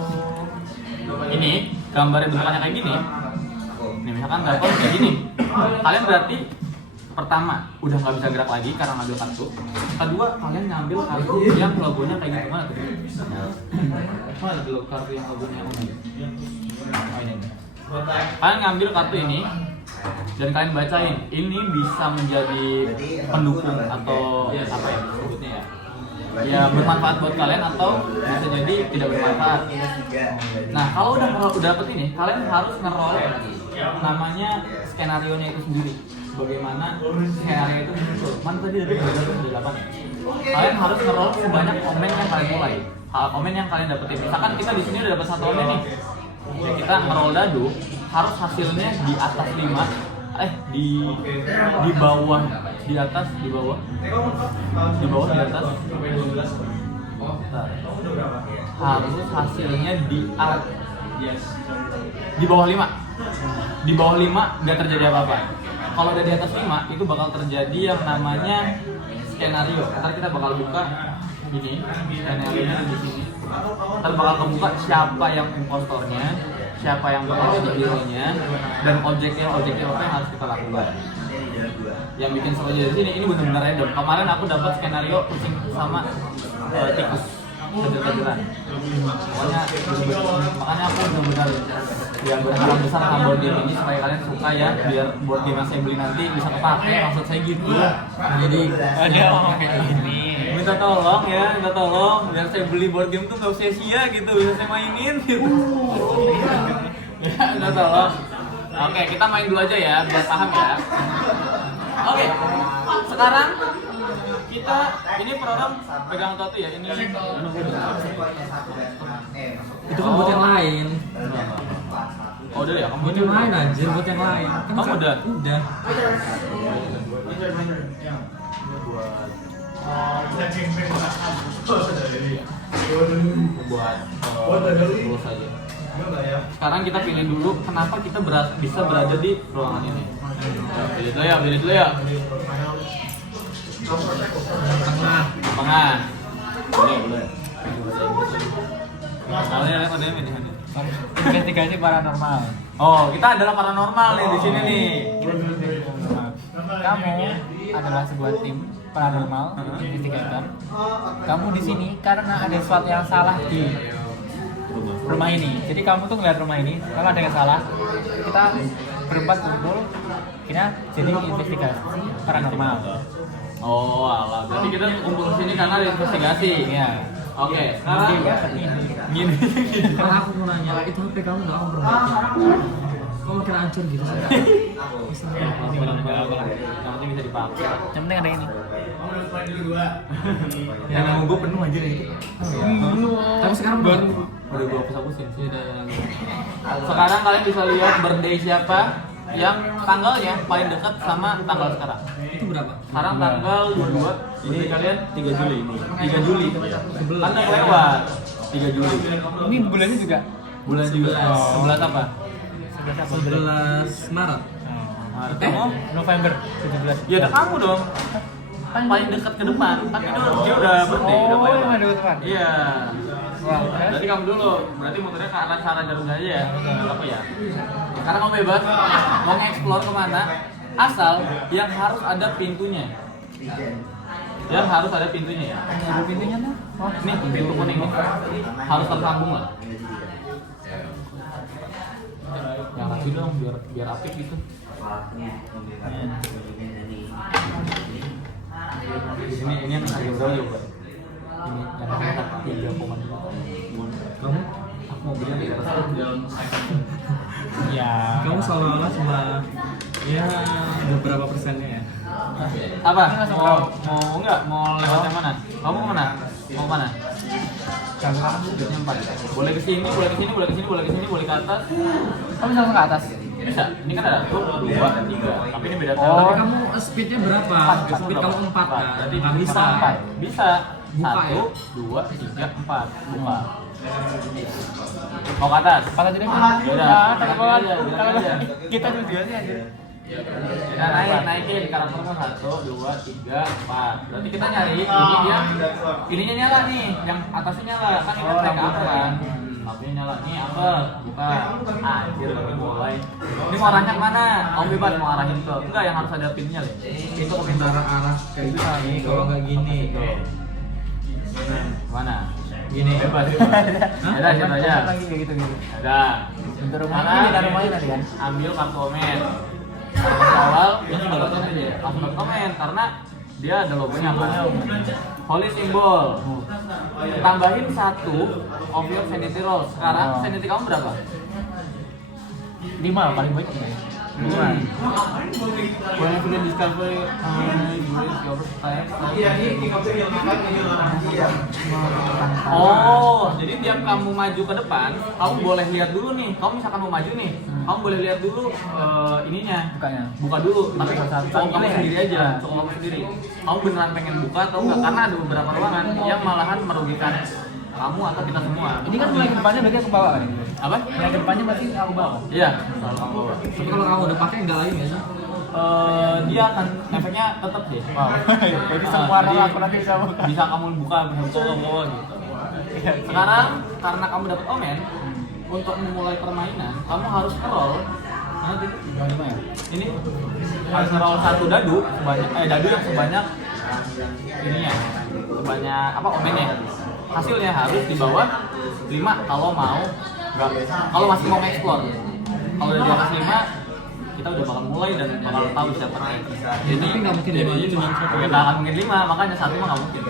ini gambarnya bentukannya kayak gini. Nih misalkan gambar kayak gini, kalian berarti pertama udah nggak bisa gerak lagi karena ngambil kartu. Kedua kalian ngambil kartu yang logonya kayak gitu mana tuh? Mana tuh kartu yang logonya yang ini? Oh ini. Kalian ngambil kartu ini dan kalian bacain. Ini bisa menjadi pendukung atau apa ya sebutnya ya? Ya bermanfaat buat kalian atau bisa jadi tidak bermanfaat. Nah kalau udah dapet ini, kalian harus ngerol namanya skenario-nya itu sendiri. Bagaimana skenario itu muncul? Mana tadi dari 2008 ya? Kalian harus ngerol sebanyak omen yang kalian mulai. Omen yang kalian dapetin. Misalkan kita di sini udah dapat 1 omen nih. Ya, kita ngerol dadu harus hasilnya di atas 5. Di bawah, di atas, di bawah, di bawah, di atas. Bentar. Harus hasilnya di bawah 5. Di bawah 5 nggak terjadi apa-apa. Kalau udah di atas 5 itu bakal terjadi yang namanya skenario. Ntar kita bakal buka ini skenario di sini. Ntar bakal kebuka siapa yang impostornya, siapa yang bakal jadi hero-nya, dan objeknya apa yang harus kita lakukan. Yang bikin seru di sini ini benar-benar random. Kemarin aku dapat skenario kucing sama tikus kejar-kejaran. Makanya aku benar-benar ya berharap besar sama board game ini supaya kalian suka ya, biar board game yang saya beli nanti bisa kepake, maksud saya gitu. Jadi ada orang kayak gini. Minta tolong biar saya beli board game tuh nggak sia-sia gitu, bisa saya mainin gitu. Ya, minta tolong. Oke, kita main dulu aja ya, biar paham ya. Oke, sekarang kita ini program pegang satu ya, ini Itu kan buat yang lain. Oh udah ya, kamu Buat yang lain anjir, buat yang lain. Kan Kamu udah? Udah. buat terus aja. Sekarang kita pilih dulu kenapa kita bisa berada di ruangan ini. Pilih dulu ya. Tengah. Boleh. Soalnya ini. Investigasi paranormal. Oh, kita adalah paranormal nih di sini nih. Kamu adalah sebuah tim paranormal investigator. Kamu di sini karena ada sesuatu yang salah di rumah ini. Jadi kamu tuh ngeliat rumah ini, kalau ada yang salah, kita berempat kumpul, kita jadi investigasi paranormal. Oh, alah. Berarti kita kumpul di sini karena ada investigasi. Iya. Oke, sekarang gini. Karena aku mau nanya, itu HP kamu nggak kamu perbaiki? Kok makin hancur gitu sih? Yang penting bisa dipakai. Yang penting ada ini. Yang mau gue penuh aja itu. Tapi sekarang baru. Udah gue hapus-hapusin. Sekarang kalian bisa lihat birthday siapa yang tanggalnya paling dekat sama tanggal sekarang. Itu berapa? Sekarang tanggal 22. Ini kalian 3 Juli ini. 3 Juli. Kan udah lewat. 3 Juli. Ini bulannya juga. Bulan juga. 11 apa? 11 Maret. Maret. Kamu? November 17. Ya ada kamu dong. Paling dekat ke depan. Kan dia udah birthday, udah Oh, lewat. emang ada depan. Iya. Wah, Berarti kamu dulu. Berarti motornya ke arah sana jarum saja ya. Apa ya? Karena kamu bebas mau nge-explore kemana, asal yang harus ada pintunya. Yang harus ada pintunya ya. ada pintunya tuh. Oh, nih pintu kuning nih. Harus tersambung lah. Yang rapi dong biar apik gitu. Ini yang harga berapa coba? Ini yang harga 3,2. Kamu? Aku mau beli yang 300. Iya. Kamu seolah-olah cuma ya beberapa persennya ya. Apa? Mau enggak? Mau lewat yang mana? Kamu mau mana? Mau mana? Sekarang speednya 4. Boleh ke sini, boleh ke sini, boleh ke sini, boleh ke sini, boleh ke atas. Kamu bisa ke atas. Bisa. Ini kan ada 1, 2, 3. Tapi ini beda Oh. Tapi talent. kamu speednya berapa? Speed kamu 4 kan? Berarti Nggak bisa. 4. Bisa. Buka 1, ya? 2, 3, 4. Buka. Mau ke atas? Pas aja deh. Yaudah. Kalau Bilang aja. kita tujuannya aja. Kita naikin karakternya 1, 2, 3, 4. Berarti kita nyari ini dia. Ininya nyala nih, yang atasnya nyala. Kan ini naik ke apa kan? Lampunya nyala. Nih apa? Buka. Anjir, ini mulai. Ini mau arahnya kemana? Kamu bebas mau arahin ke. Enggak, yang harus ada pinnya Le. Itu komentar arah kayak gini, kalau nggak gini. Mana? Gini. Bebas. Ada siapa aja? Lagi kayak gitu. Ada. Bentar rumah Sekarang ini ada rumahnya nanti kan. ambil kartu komen. Awal langsung dapat komen aja. Langsung dapat komen karena dia ada logonya apa? Holy symbol. Tambahin 1 of your sanity roll. Sekarang sanity kamu berapa? 5 paling banyak ya. 5. When you sudah discover your first time. Oh, jadi tiap kamu maju ke depan, kamu boleh lihat dulu nih. Kamu misalkan mau maju nih, kamu boleh lihat dulu ininya. Bukanya. Buka dulu, tapi kalau kamu sendiri aja, kalau kamu sendiri. Kamu beneran pengen buka atau enggak? Karena ada beberapa ruangan yang malahan merugikan kamu atau kita semua. Ini kan mulai ke depannya berarti aku bawa kan? Apa? Mulai ke depannya berarti aku bawa. Iya, selalu kamu bawa. Tapi kalau kamu udah pakai nggak lagi nggak sih? Dia akan efeknya tetap sih. Wow. Jadi semua Jadi, orang aku nanti bisa buka. bisa kamu buka, bisa bawa gitu. Sekarang karena kamu dapat omen, untuk memulai permainan kamu harus scroll. Nanti ini harus scroll 1 dadu sebanyak dadu yang sebanyak ininya, sebanyak apa omennya. Hasilnya harus di bawah 5 kalau mau kalau masih mau explore. Kalau udah di atas 5 kita udah bakal mulai dan bakal tahu siapa yang Tapi nggak mungkin 5 aja cuma 1. kita akan mungkin 5, makanya 1 mah nggak mungkin.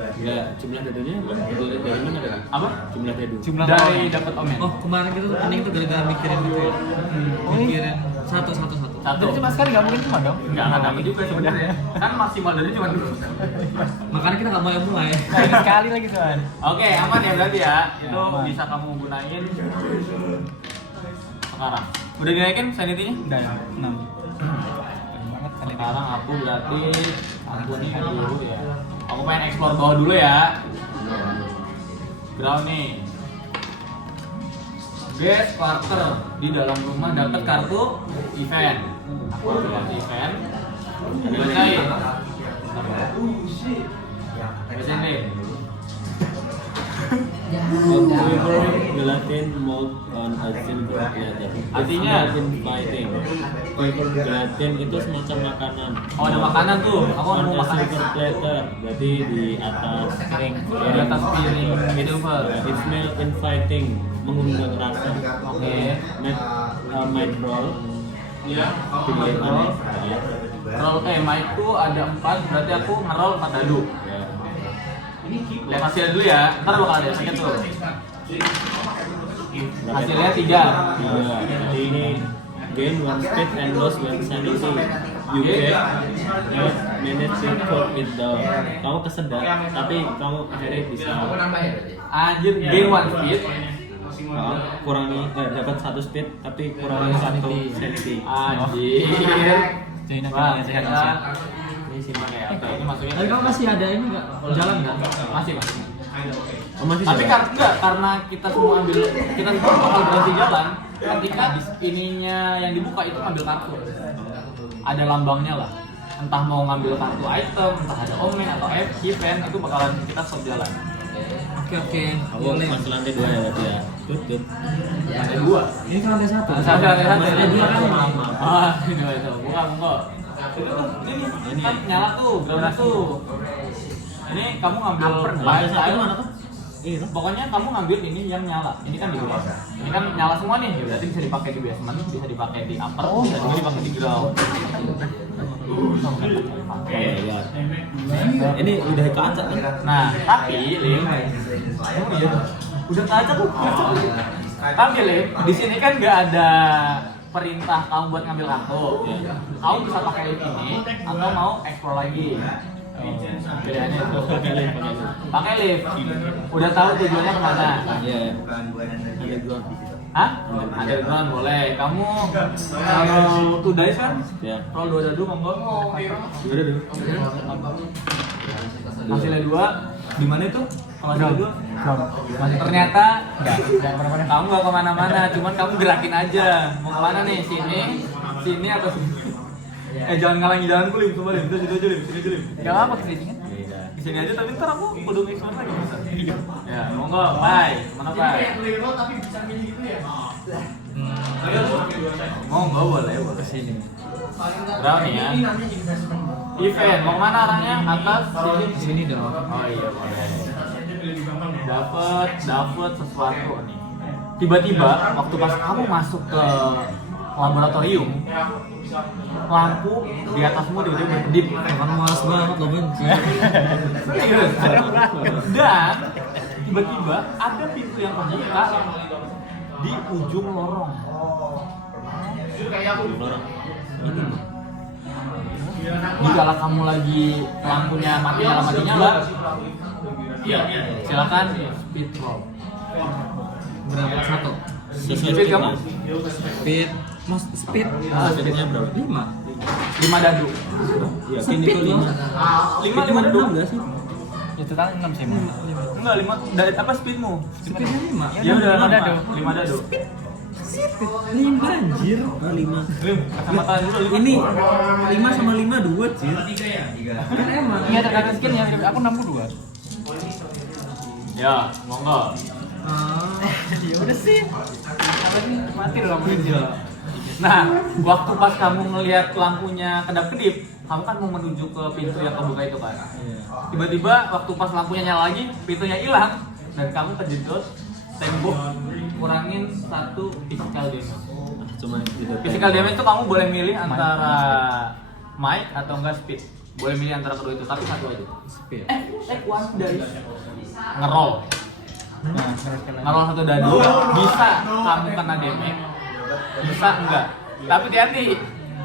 Enggak, jumlah dadunya dari mana kan? Apa? Jumlah dadu. Dari dapat omen. Oh kemarin kita tuh pening tuh gara-gara mikirin gitu ya. Mikirin satu. Satu. Berarti cuma sekali nggak mungkin cuma dong. Enggak dapat juga sebenarnya. Kan maksimal dari cuma 2. Makanya kita nggak mau yang mulai. Sekali lagi soal. Oke, aman ya berarti ya. Itu Aman. bisa kamu gunain sekarang. Udah dinaikin sanity-nya? Udah ya. 6. Banget kali ini. Sekarang aku berarti aku nih dulu ya. Aku pengen explore bawah dulu ya. Ground nih. Guest quarter di dalam rumah dapat kartu event. Aku ambil kartu event. Bacain. Bacain deh. Gelatin mold on a silver platter. Artinya? Inviting. Gelatin itu semacam makanan. Oh ada makanan tuh. Aku On mau a makan silver platter, berarti di atas piring. di atas piring silver. It smell inviting, mengundang rasa. Oke. Might roll. Pilihannya. Ya. Roll mic tuh ada 4, berarti aku ngeroll 4 dadu. Ya. Lihat hasilnya dulu ya, ntar bakal ada efeknya tuh. Hasilnya 3. Iya, jadi ini gain one speed and lose one sanity. You get manage to cope it down. Kamu kesedak, tapi kamu akhirnya bisa Anjir, gain 1 speed. kurangi dapat 1 speed, tapi kurangi 1 sanity. Anjir. Join aja, Wah, join ternyata aja. ini simpan ya. Oke, ini masukin. Tapi kamu masih ada ini nggak? Jalan nggak? Masih. Oh, masih Tapi jalan? karena kita semua bakal berhenti jalan, ketika ininya yang dibuka itu ngambil kartu. Ada lambangnya lah. Entah mau ngambil kartu item, entah ada omen atau event, itu bakalan kita stop jalan. Oke. Kamu Boleh. masuk lantai 2 ya berarti ya. Tut. Lantai 2. Ini kan lantai 1. Lantai 1. Lantai 2 kan lama. Ah, itu. Buka. Itu tuh, ini kan nyala tuh, ground tuh. Ini kamu ngambil Lantai 1 mana tuh? Iya. Pokoknya kamu ngambil ini yang nyala. Ini kan di bawah. Ini kan nyala semua nih. Berarti bisa dipakai di basement, bisa dipakai di upper, bisa juga dipakai di ground. Oke, ya. Ini udah keacak kan? Nah, tapi Lim, udah kaca tuh. Tapi Lim, di sini kan nggak ada perintah kamu buat ngambil kartu. Kamu bisa pakai ini atau mau explore lagi. Pilihannya itu. Pakai lift. Pakai lift. Udah tahu tujuannya kemana? Iya. Underground. Hah? Underground boleh. Kamu kalau two dice kan? Ya. Roll 2 dadu monggo. Udah dulu. Hasilnya 2. Di mana itu? Kalau hasilnya 2? Ternyata kamu nggak kemana-mana, cuman kamu gerakin aja. Mau kemana nih? Sini atau sini? Jangan ngalangi jalanku, Lim. Coba Lim, situ aja Lim, sini aja Lim. Gak apa kesini kan? Di sini aja, tapi ntar aku kudu mix-on lagi bisa. Ya, monggo, bye. Mana bye? tapi bisa milih gitu ya. Monggo boleh sini. Berapa nih ya? Event, mau kemana arahnya? Atas, sini dong. Oh iya boleh. Dapat sesuatu nih. Tiba-tiba waktu pas kamu masuk ke laboratorium, lampu di atasmu tiba-tiba berkedip. Kan malas banget lo benci. Serius. Dan tiba-tiba ada pintu yang terbuka di ujung lorong. Jika kamu lagi lampunya mati nyala, silakan speed roll. Berapa? 1. Speed kamu? Speed. Mas speed. Speednya berapa? 5. 5 dadu. Yakin itu 5. 5 dadu. Enggak sih? Ya total 6 sih emang. Enggak, 5 dari apa speedmu? Speednya 5. Ya udah 5 dadu. 5 dadu. 5 anjir. 5. Lim, kacamata dulu. Ini 5 sama 5 2, Cil. Kan emang. Iya tergantung skin ya, aku 62. Ya, monggo. Ya udah sih. Apa sih? Mati loh lampunya. Nah, waktu pas kamu ngelihat lampunya kedap-kedip, kamu kan mau menuju ke pintu yang kebuka itu kan. Tiba-tiba waktu pas lampunya nyala lagi, pintunya hilang dan kamu kejedot tembok kurangin 1 physical damage. Cuma itu. Physical damage itu kamu boleh milih antara mic atau enggak speed. Boleh milih antara kedua itu, tapi satu aja. Speed. One dari ngerol. Ngerol 1 dadu, bisa kamu kena damage, bisa enggak. Tapi hati-hati,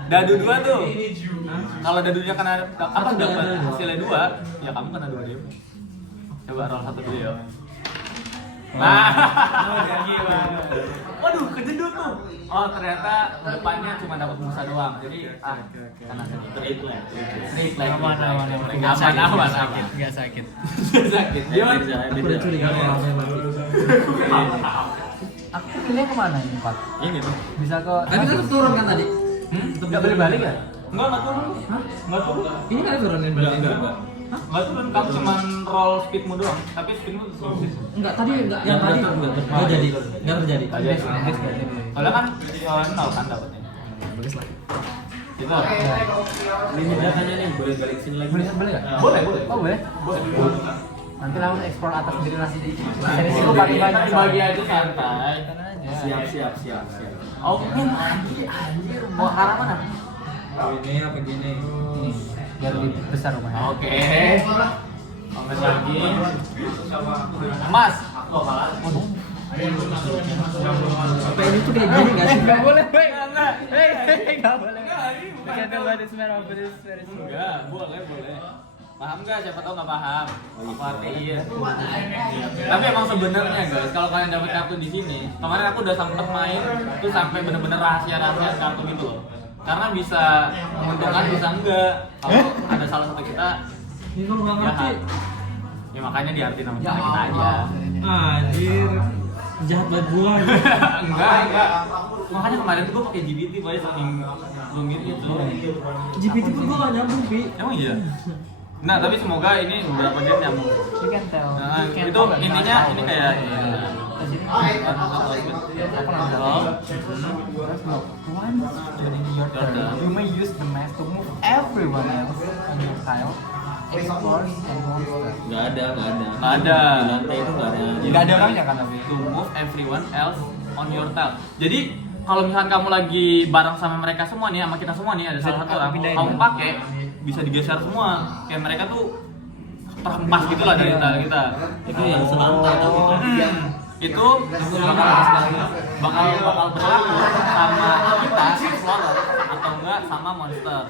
dadu 2 tuh. Kalau dadunya kena apa dapat hasilnya 2, ya kamu kena 2 damage. Coba roll 1 dulu ya. Nah, gimana? Waduh, kejedut tuh. Oh, ternyata depannya cuma dapat musa doang. Jadi karena sedikit lah. Aman. Enggak sakit. Sakit. Gimana? Aku udah curiga kalau lampunya mati. Aku pilihnya kemana ini Pak? Ini Bang. Bisa ke. Tapi tetap turun kan tadi? Enggak boleh balik ya? Enggak turun. Enggak turun. Ini kan turunin berarti. Enggak turun, kamu cuma roll speedmu doang. Tapi speedmu Enggak, tadi enggak yang tadi enggak jadi. Enggak terjadi. Soalnya kan 0 kan dapatnya. Bagus lah. Gitu. Ini datanya nih boleh balik sini lagi. Boleh nggak? Boleh. Oh boleh. Nanti langsung ekspor atas sendiri nasi. Dari situ paling banyak. Bagi aja santai. Siap. Oke, anjir. Mau ke arah mana? Ini apa gini? Biar lebih besar rumahnya. Oke. Komen lagi. Mas. Apa ini tuh kayak gini enggak sih? Enggak boleh. Enggak boleh. Tergantung dari smell of this. Enggak, boleh. Paham nggak? Siapa tahu nggak paham. Aku artiin. Tapi emang sebenarnya guys, kalau kalian dapat kartu di sini, kemarin aku udah sempet main, tuh sampai bener-bener rahasia kartu gitu loh. Karena bisa menguntungkan, bisa enggak. Kalau ada salah satu kita, Ini kalau enggak ngerti. ya makanya diartiin sama kita aja. Anjir. Jahat banget gua. Enggak. Makanya kemarin tuh gue pakai GBT, pokoknya saking rumitnya tuh. GPT pun gua enggak nyambung, Pi. Emang iya. Nah, tapi semoga ini beberapa game nyambung. You can tell. Nah, itu intinya ini kayak During your turn, you may use the mask to move everyone else on your tile, explore and monster. Nggak ada. Nggak ada. Di lantai itu nggak ada. Nggak ada orangnya kan tapi. To move everyone else on your tile. Jadi kalau misalkan kamu lagi bareng sama mereka semua nih, sama kita semua nih, ada salah satu orang, kamu pakai bisa digeser semua. Kayak mereka tuh terhempas gitu lah dari tile kita. Itu yang selantai tapi Itu bakal berlaku sama kita explorer atau enggak sama monster.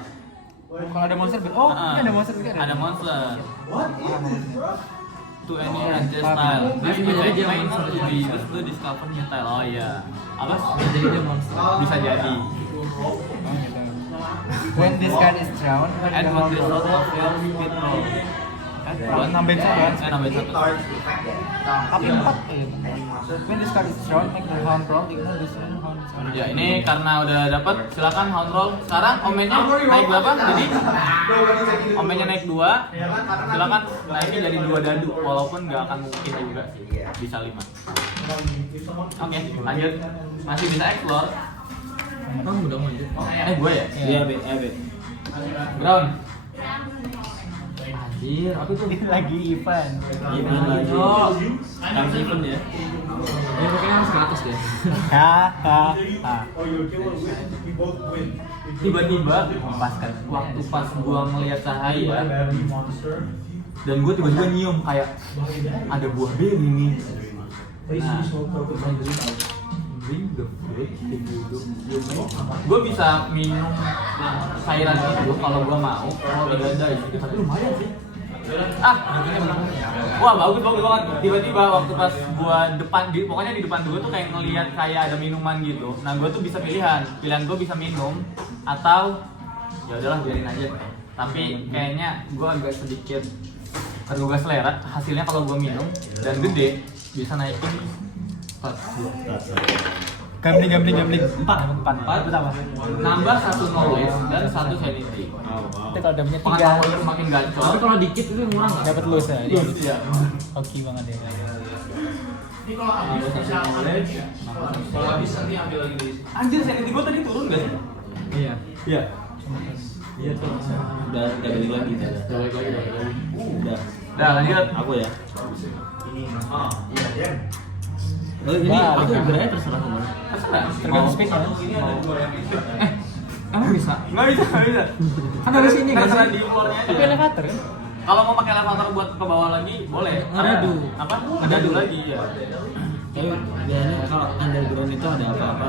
Kalau ada monster, oh ini ada monster juga. Ada monster. To any Oh, range paham. style. Terus This bisa effect aja may monster not be used to discover new style. Oh iya. Apa? Jadi dia monster. Bisa jadi. Oh gitu. When this card is drawn, Add one result of your speed roll. nambahin satu. Nambahin satu. Tapi 4 When this card is drawn, make the hound roll equal this hound sound. Ya ini karena udah dapat, silakan hound roll. Sekarang omennya naik berapa? Jadi omennya naik 2. Silakan naikin jadi 2 dadu, walaupun nggak akan mungkin juga sih. Bisa 5. Oke, lanjut. Masih bisa explore. Kamu udah lanjut. Gue ya? Iya, B. Ground. Anjir, aku tuh lagi event. Gimana lagi? Oh. Kasih event ya. Ya pokoknya harus ke atas deh. Tiba-tiba waktu pas gua ngeliat cahaya dan gua tiba-tiba nyium kayak ada buah beri nih. Nah, bring the fruit if you do. Gua bisa minum cairan itu kalau gua mau. Oh, tidak ada itu, tapi lumayan sih. Ini menang. Wah, bagus banget. Tiba-tiba waktu pas gua pokoknya di depan gua tuh kayak ngelihat kayak ada minuman gitu. Nah, gua tuh bisa pilihan gua bisa minum atau ya udahlah biarin aja. Tapi kayaknya gua agak sedikit tergugah selera. Hasilnya kalau gua minum dan gede bisa naikin Gambling. 4 pertama. Nambah 1 knowledge dan 1 sanity. Tapi kalau dapetnya 3 Pengetahuan lu makin gacor. Tapi kalau dikit itu ngurang nggak? Dapat lulus ya. Lulus ya. Hoki banget ya. Nambah 1 knowledge. Anjir, sanity gua tadi turun gak sih? Iya. Iya. Iya tuh. Udah balik lagi dah. Udah. Udah lanjut. Aku ya. Oh, ini Wah, aku balik. berarti terserah kemana. Tergantung speednya. Emang bisa? Nggak bisa. Kan dari sini nggak Terserah sih? di floornya aja. Tapi elevator kan? Kalau mau pakai elevator buat ke bawah lagi, boleh. Ngedadu. Apa? Ngedadu lagi ya. Tapi biasanya kalau underground itu ada apa-apa,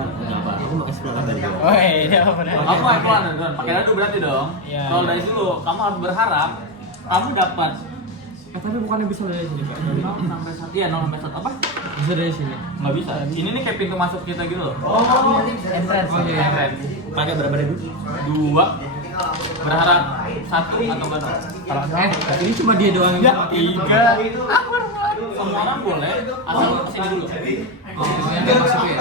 aku mau explore underground. Oh iya, benar. Aku mau keluar underground. Pakai dadu berarti dong. Iya. Kalau dari situ, kamu harus berharap kamu dapat Tapi bukannya bisa dari sini kan? 0 sampai 1. Iya, 0 sampai 1 apa? Bisa dari sini. Nggak bisa. Ini nih kayak pintu masuk kita gitu loh. Entrance. Oh, iya. Keren. Pakai berapa ribu? 2. Berharap 1 atau enggak 0. Kalau Ini cuma dia doang yang bisa pakai. 3. Semua orang boleh, asal lu kesini dulu. Oh, ini ada masuk ya?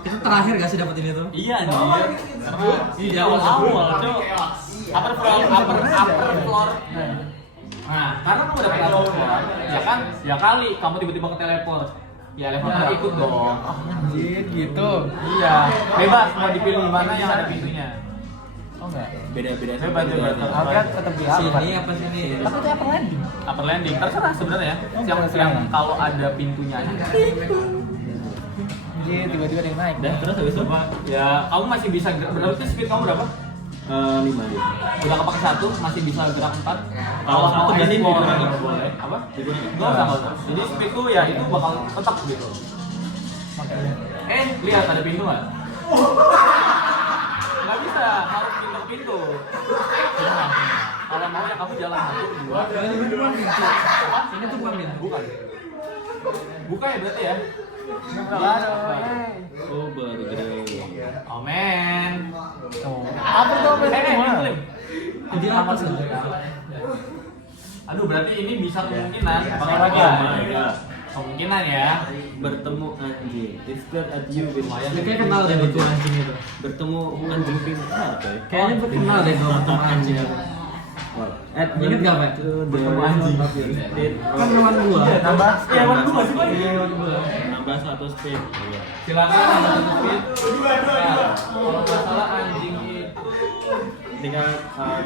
Itu terakhir gak sih dapetin itu? Iya anjir. Karena ini di awal-awal tuh upper floor. Nah, karena kamu dapat upper floor, ya kan? Ya kali kamu tiba-tiba ke teleport. Ya elevator ikut dong. anjir gitu. Iya, bebas mau dipilih mana yang ada pintunya. Oh enggak. Beda-beda. Bebas. Aku kan tetap di Sini apa sini? Tapi itu upper landing. Upper landing terserah sebenarnya. Yang kalau ada pintunya aja. Anjir, tiba-tiba ada yang naik. Dan terus habis itu Ya, kamu masih bisa berapa sih speed kamu berapa? 5 dia. Udah kepake 1, masih bisa gerak 4. Kalau satu mau berarti explore, dikurangin. boleh. Apa? Dikurangin. Nggak usah. Jadi speedku ya itu bakal tetap gitu. Lihat ada pintu nggak? Nggak bisa, harus pintu-pintu. Kalau mau ya kamu jalan 1, 2. Ini bukan pintu. Ini tuh bukan pintu. Bukan. Buka ya berarti ya? Oh, baru gede. Oh men. Apa tuh apa Ini. Di atas aja. Aduh, berarti ini bisa kemungkinan. Kemungkinan ya. Bertemu anjing. It's good at you with Ini kayak kenal deh itu anjing itu. bertemu anjing pintar coy. Kayaknya gue kenal deh kalau ketemu anjing itu. Ingat gak, Pak? Bertemu anjing. Kan lawan gua. Nambah. Iya, warna gua sih, Pak. Iya, lawan gua. Nambah 1 speed. Iya. Silakan ada speed. Kalau masalah anjing itu Ketika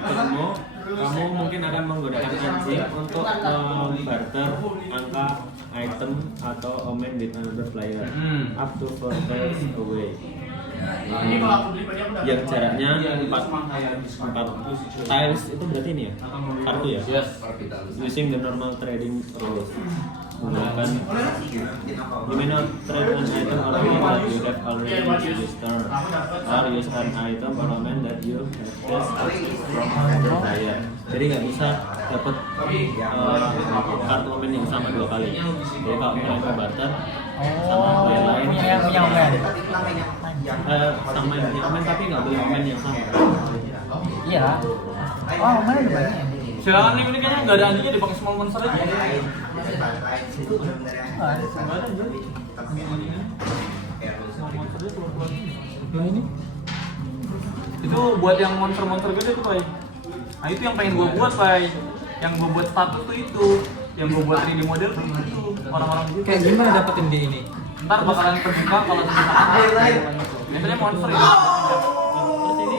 ketemu, kamu mungkin akan menggunakan anjing untuk barter angka item atau omen with another player Hmm. up to 4 tiles away. yang jaraknya 4 tiles itu berarti ini ya? Kartu ya? Yes. Using the normal trading rules. Menggunakan you may not trade an item or money that you have already registered or use an item or element that you have purchased from another buyer. Jadi nggak bisa dapat kartu omen yang sama 2 kali. Jadi kalau mereka barter sama buyer lain punya omen. sama yang punya omen tapi nggak beli omen yang sama. Iya. Oh, omen ada banyak. Silakan nih, ini kayaknya nggak ada anjingnya dipakai small monster aja. Ini Itu buat yang monster-monster gede tuh, Pai. Nah, itu yang pengen gua buat, Pai. Yang gua buat status tuh itu. Yang gua buat 3D model tuh itu. Orang-orang gitu. Kayak gimana dapetin di ini? Ntar bakalan terbuka kalau misalkan biasanya monster ya. Terus ini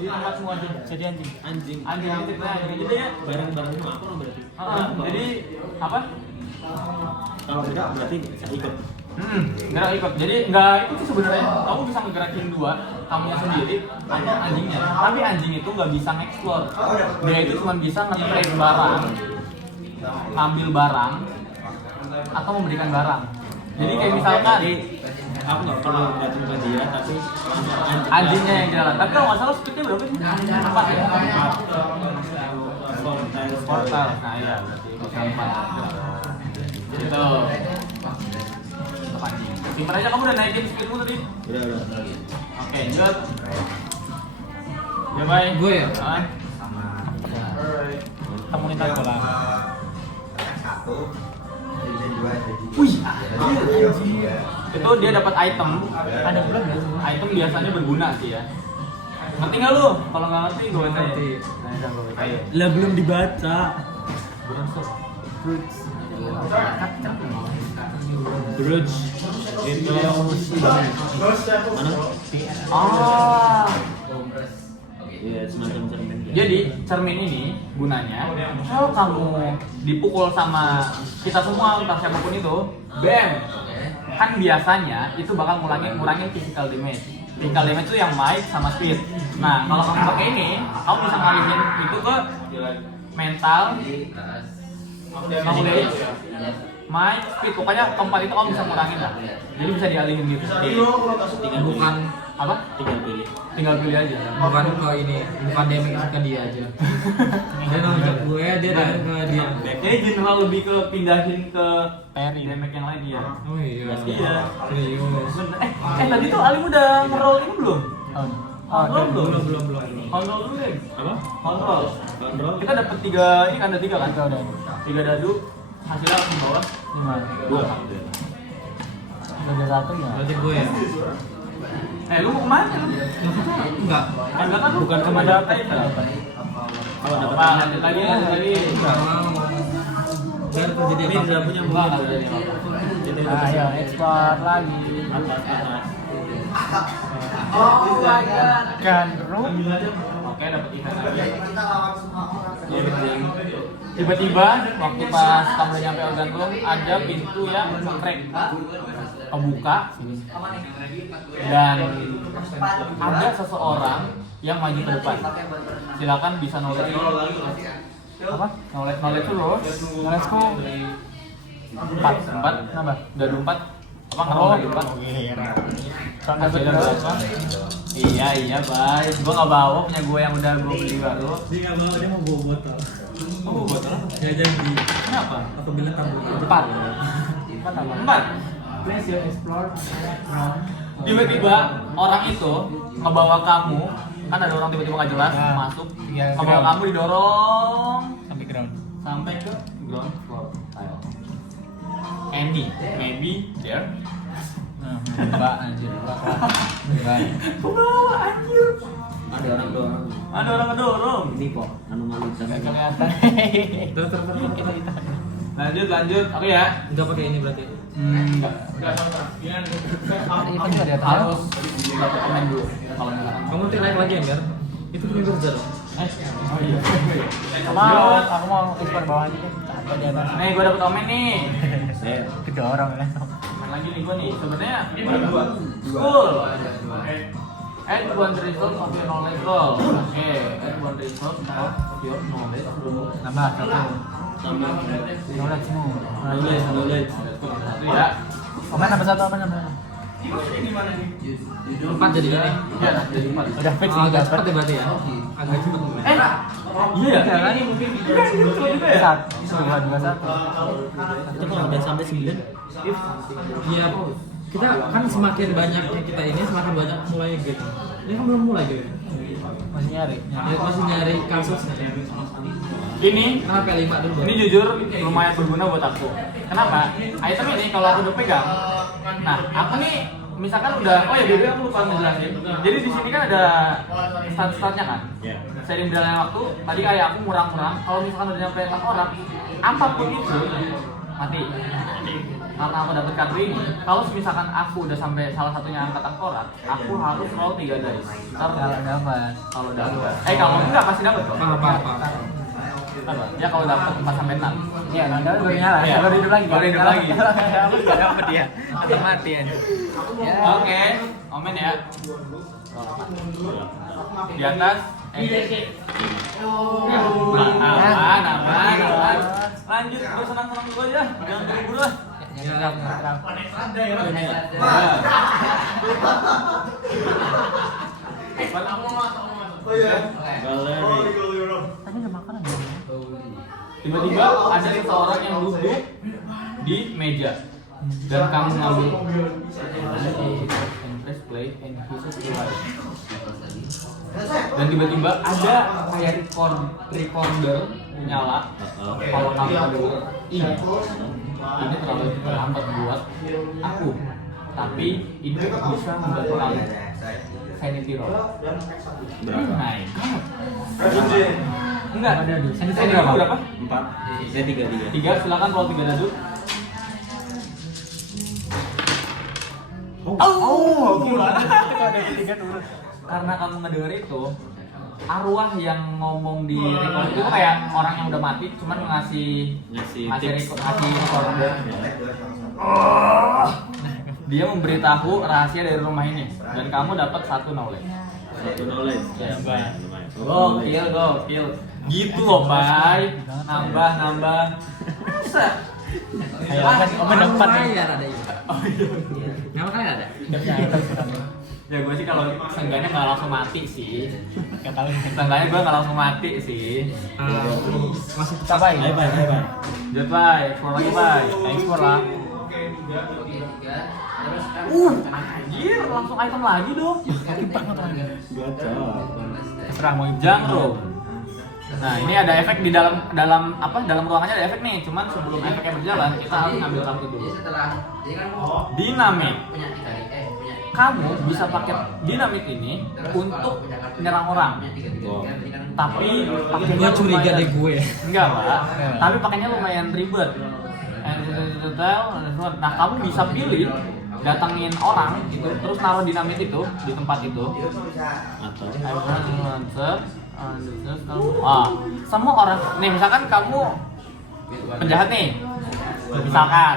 di tempat semua aja. Jadi anjing. Anjing tipe anjing. Jadi ya Barang-barang sama aku berarti. jadi apa? Kalau tidak berarti saya ikut. Gerak ikut. Jadi enggak itu sih sebenarnya. Kamu bisa ngegerakin 2, kamunya sendiri atau anjingnya. Tapi anjing itu nggak bisa nge-explore. Dia itu cuma bisa nge-trade barang, ngambil barang, atau memberikan barang. Jadi kayak misalkan Aku nggak perlu datang ke dia tapi anjingnya yang jalan. Tapi kalau nggak salah speednya berapa sih? 4 ya? 4 Portal. Nah iya, berarti bisa 4. Gitu. Anjing. Simpan aja, kamu udah naikin speedmu tadi. Udah. Oke, good. Ya bye. Gue ya? Ah. Temuin aku lah. Wih, itu dia dapat item. ada belum ya? Item biasanya berguna sih ya. Ngerti nggak lu? Kalau nggak ngerti gue baca. Ngerti. Nah, udah gue baca. Lah belum dibaca. Brooch itu mana? Ah. Iya, semacam cermin. Jadi cermin ini gunanya kalau kamu dipukul sama kita semua entah siapapun itu, bam, kan biasanya itu bakal ngurangin physical damage. Physical damage itu yang might sama speed. Nah kalau kamu pakai ini, kamu bisa ngalihin itu ke mental, kamu lihat, might, speed, pokoknya keempat itu kamu bisa ngurangin lah. Jadi bisa dialihin gitu. Tinggal Bukan Apa? Tinggal pilih aja. bukan ke ini, bukan damage ke dia aja. Dia nonjok gue, dia damage ke dia. Jadi general lebih ke pindahin ke parry damage yang lain ya. Oh iya. Iya. Serius. Tadi tuh Alim udah nge-roll ini belum? Kontrol Belum. Kontrol dulu deh. Apa? Kontrol. Kontrol. Kita dapat 3, ini kan ada 3 kan? Udah. 3 dadu. Hasilnya langsung bawah. 2. Ada 1 ya? Berarti gue ya. Lu mau kemana lu? Enggak. Enggak kan lu? Bukan Cuma kemana. data itu. Kalau dapat Apa? Lanjut lagi. Enggak mau. Biar terjadi ini apa-apa. tidak punya Enggak mulut. ada yang Jadi Ayo, ekspor lagi. atas. Oh my god. Gandrung. Oke, dapat event lagi. Tiba-tiba waktu pas kamu udah nyampe organ room ada pintu yang crack kebuka dan ada seseorang yang maju ke depan. Silakan bisa knowledge. Apa? Knowledge terus. Knowledge ku 4 nambah. Udah 4. Apa nggak mau 4? Hasilnya berapa? Iya, baik. Gua nggak bawa, punya gue yang udah gue beli baru. Dia nggak bawa, dia mau bawa botol. Oh, botol? Ya janji. Kenapa? Aku bilang tabung 4 apa? 4. Please you explore. Tiba-tiba orang itu ngebawa kamu, kan ada orang tiba-tiba nggak jelas Ya. masuk, Iya, ngebawa ground. kamu didorong Sampai ground. sampai ke ground floor. Ayo. Andy, maybe there. Mbak anjir. Mbak. Kebawa anjir. Ada orang doang. Ada orang ngedorong. Ini kok anomali Nggak kelihatan. Terus. Kita ditahan. Lanjut. Oke ya. Enggak pakai ini berarti. Enggak. Itu juga di atas. Harus dapat komen dulu. Kalau misalkan Kamu nanti naik lagi Anggar? Itu punya kerja loh. Oh iya. Aku mau ekspor bawah aja deh. Capek di atas. Nih, gue dapet omen nih. Saya 3 orang lah. main lagi nih gua nih. Sebenarnya dua. Cool. Add one result of your knowledge roll. Oke, add one result of your knowledge roll. Nambah satu. Tambah Knowledge semua. knowledge. Satu ya. Omen nambah satu, Omen nambah. 4 jadi ini. Ya, jadi 4. Udah fix nih, Agak dapat. cepat ya berarti ya. Agak cepat. Iya ya? Satu, dua, satu. Itu kalau udah sampai 9 iya kita kan semakin banyaknya kita ini semakin banyak mulai game. Ini kan belum mulai game. Masih nyari. Ya, masih nyari kasus. Ini Kenapa 5 dulu? ini jujur lumayan berguna buat aku. Kenapa? Item ini kalau aku udah pegang, nah aku nih misalkan udah, oh ya BB aku lupa ngejelasin. Jadi di sini kan ada start-startnya kan. Ya. Seiring berjalannya waktu, tadi kayak aku murang-murang. Kalau misalkan udah nyampe 4 orang, apapun itu mati. Karena aku dapet kartu ini, kalau misalkan aku udah sampai salah satunya angkat tengkorak, aku harus roll 3 dice. Ntar Kalau dapat. kalau dapet, kalau enggak pasti dapet kok. Apa? Ya kalau dapet 4 sampai 6. Iya, nanti baru nyala. Iya. Baru hidup lagi. Baru hidup lagi. Aku nggak dapet dia. Atau mati ya. Oke, Omen ya. Di atas. Nambah. Lanjut, gue senang-senang dulu aja. Jangan buru-buru lah. Nyerang. Galeri. Tadi udah makan aja. Tiba-tiba ada seseorang yang duduk di meja dan kamu ngambil press play and choose device. Dan tiba-tiba ada kayak recorder nyala. Kalau kamu ada ini terlalu terlambat buat aku, tapi ini bisa membantu kamu. Sanity roll. Berapa? Naik. Enggak. Sanity berapa? berapa? 4. Saya 3. 3, silakan roll 3 dadu. Karena kamu ngedenger itu, arwah yang ngomong di record itu kayak orang yang udah mati, cuman ngasih tips. recorder. Dia memberitahu rahasia dari rumah ini dan kamu dapat 1 knowledge. 1 knowledge. Ya, lumayan. Gokil. Gitu loh, Pai. Nambah. Set. Ayo, Omen dapat nih. Kalian ada ini. Oh iya. Nama kalian ada? Ya gue sih kalau seenggaknya nggak langsung mati sih. Nggak tahu. Seenggaknya gue nggak langsung mati sih. Masih Kita baik. Ayo, Pak. Jod, Pai. Explore lagi, Pai. Ekspor lah. Anjir, langsung item lagi dong. Gacor. Terserah mau Jangro. Nah, ini ada efek di dalam ruangannya ada efek nih. Cuman sebelum efeknya berjalan, kita harus ngambil kartu dulu. Dinamit. Kamu bisa pakai dinamit ini untuk nyerang orang. Tapi pakainya Gua curiga lumayan- deh gue. Enggak, Pak. Tapi pakainya lumayan ribet. Nah, kamu bisa pilih datangin orang gitu, terus naruh dinamit itu di tempat itu. Atau Semua orang nih, misalkan kamu penjahat nih, misalkan,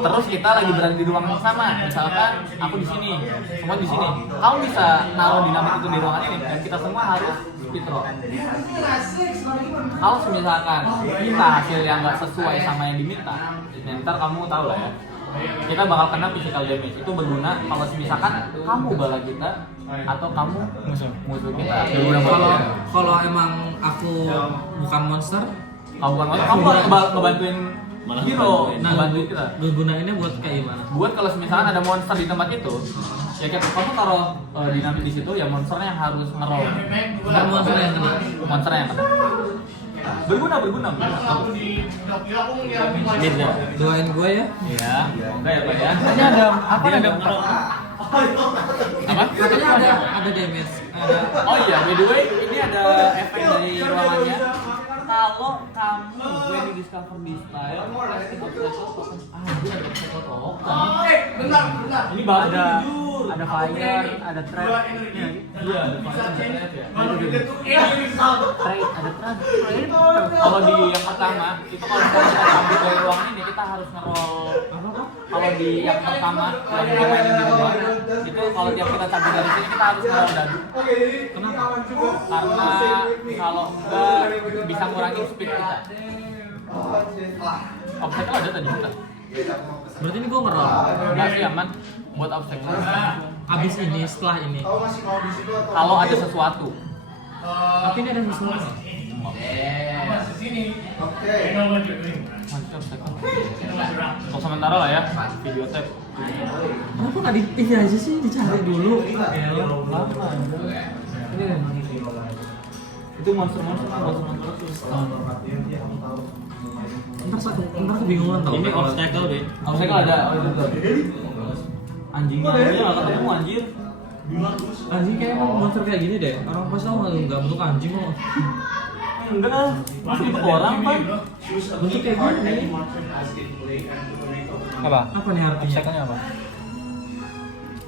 terus kita lagi berada di ruang yang sama, misalkan aku di sini, semua di sini, kamu bisa naruh dinamit itu di ruangan ini dan kita semua harus speed roll. Kalau misalkan kita hasil yang nggak sesuai sama yang diminta, ntar kamu tahu lah ya, kita bakal kena physical damage. Itu berguna kalau misalkan kamu bala kita atau kamu musuh kita. Berguna buat Kalau kita. kalau emang aku bukan monster, Kamu bukan monster, kamu ngebantuin Malah hero, ngebantuin. ngebantuin kita. bergunainnya buat kayak gimana? Buat kalau misalkan ada monster di tempat itu, ya kamu taruh dinamit di situ, ya monsternya yang harus ngeroll. Bukan monster yang kena. Monsternya yang kena. Berguna. mid ya. Doain gue ya. Iya, enggak ya Pak ya. Ini ada apa Dia ada? Apa? Katanya ada damage. Ada Oh iya, by the way, ini ada efek dari ruangannya. Kalau kamu when you discover this style, dia ada cycle token. Ini baru Ada jujur. ada fire, ada trap. Iya, ada fire, ada trap ya. Trade, ada trap. Kalau di yang pertama, itu kalau kita sama di Boy Ruang ini kita harus ngerol kalau di yang pertama yang kita mainin di rumah itu kalau tiap kita cabut dari sini kita harus ngerol dadu. Kenapa? Karena kalau enggak bisa ngurangin speed kita. Obstacle ada tadi kita. Berarti ini gue ngerol. Enggak sih aman buat obstacle. Abis ini, setelah ini. Kalau ada sesuatu. Tapi ini ada sesuatu. Untuk sementara lah ya, video tape. Kenapa nggak dipilih aja sih, dicari dulu? Ini itu monster-monster Ntar kebingungan tau. Ini obstacle deh. Obstacle ada. Anjingnya aja nggak ketemu anjir. Anjing kayak emang monster kayak gini deh. Orang pas tau nggak bentuk anjing kok. Enggak, masih itu orang kan. Bentuk kayak gini. Apa? Apa nih artinya? Obstacle-nya apa?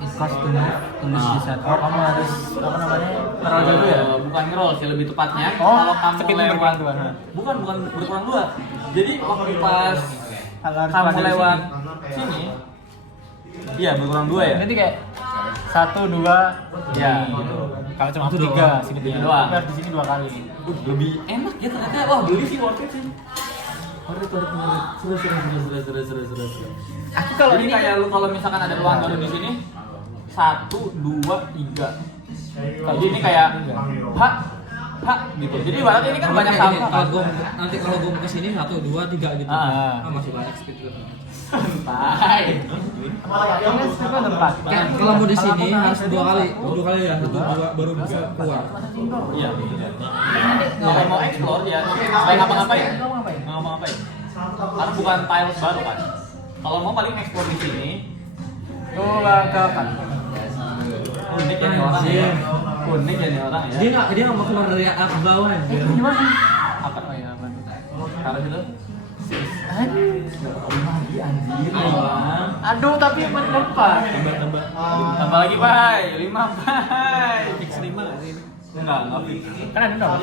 Custom tulis di set. Oh, kamu harus apa namanya? Ngerol dulu ya? Bukan ngerol sih, lebih tepatnya. Oh, kalau kamu speednya lewat berkurang dua. Bukan berkurang dua. Jadi waktu pas Harus kamu pada lewat sini. sini, iya berkurang dua ya. Nanti kayak 1, 2, Ya, gitu. Kalau cuma Itu 3 doang. sini Itu doang. Harus di sini 2 kali. Lebih enak ya ternyata. Wah beli sih worth it sih. Worth it. Terus. Aku kalau Jadi ini kayak lu kalau misalkan ada peluang baru di sini 1, 2, 3. Jadi ini kayak gitu. Jadi ibarat ini kan banyak sampah. Nanti kalau gue mau kesini 1, 2, 3 gitu. Ah. Masih banyak speed gue. Santai. ini stepnya ada 4. Kan kalau mau di sini harus 2 kali ya, 1, 2 baru bisa keluar. Iya. Kalau mau explore ya, kayak ngapa-ngapain. Nggak ngapa-ngapain. Karena bukan tiles baru kan. Kalau mau paling explore di sini. 2 ke 4. Unik ya nih orang ya. Unik ya nih orang ya. Dia nggak mau keluar dari ke bawah anjir. Gimana? Apa? Oh iya, apa? Taruh situ. Aduh, tapi melempar. Tambah lagi, Bay. 5, Bay. Fix 5 nggak sih? Enggak fix. Kan ada dong.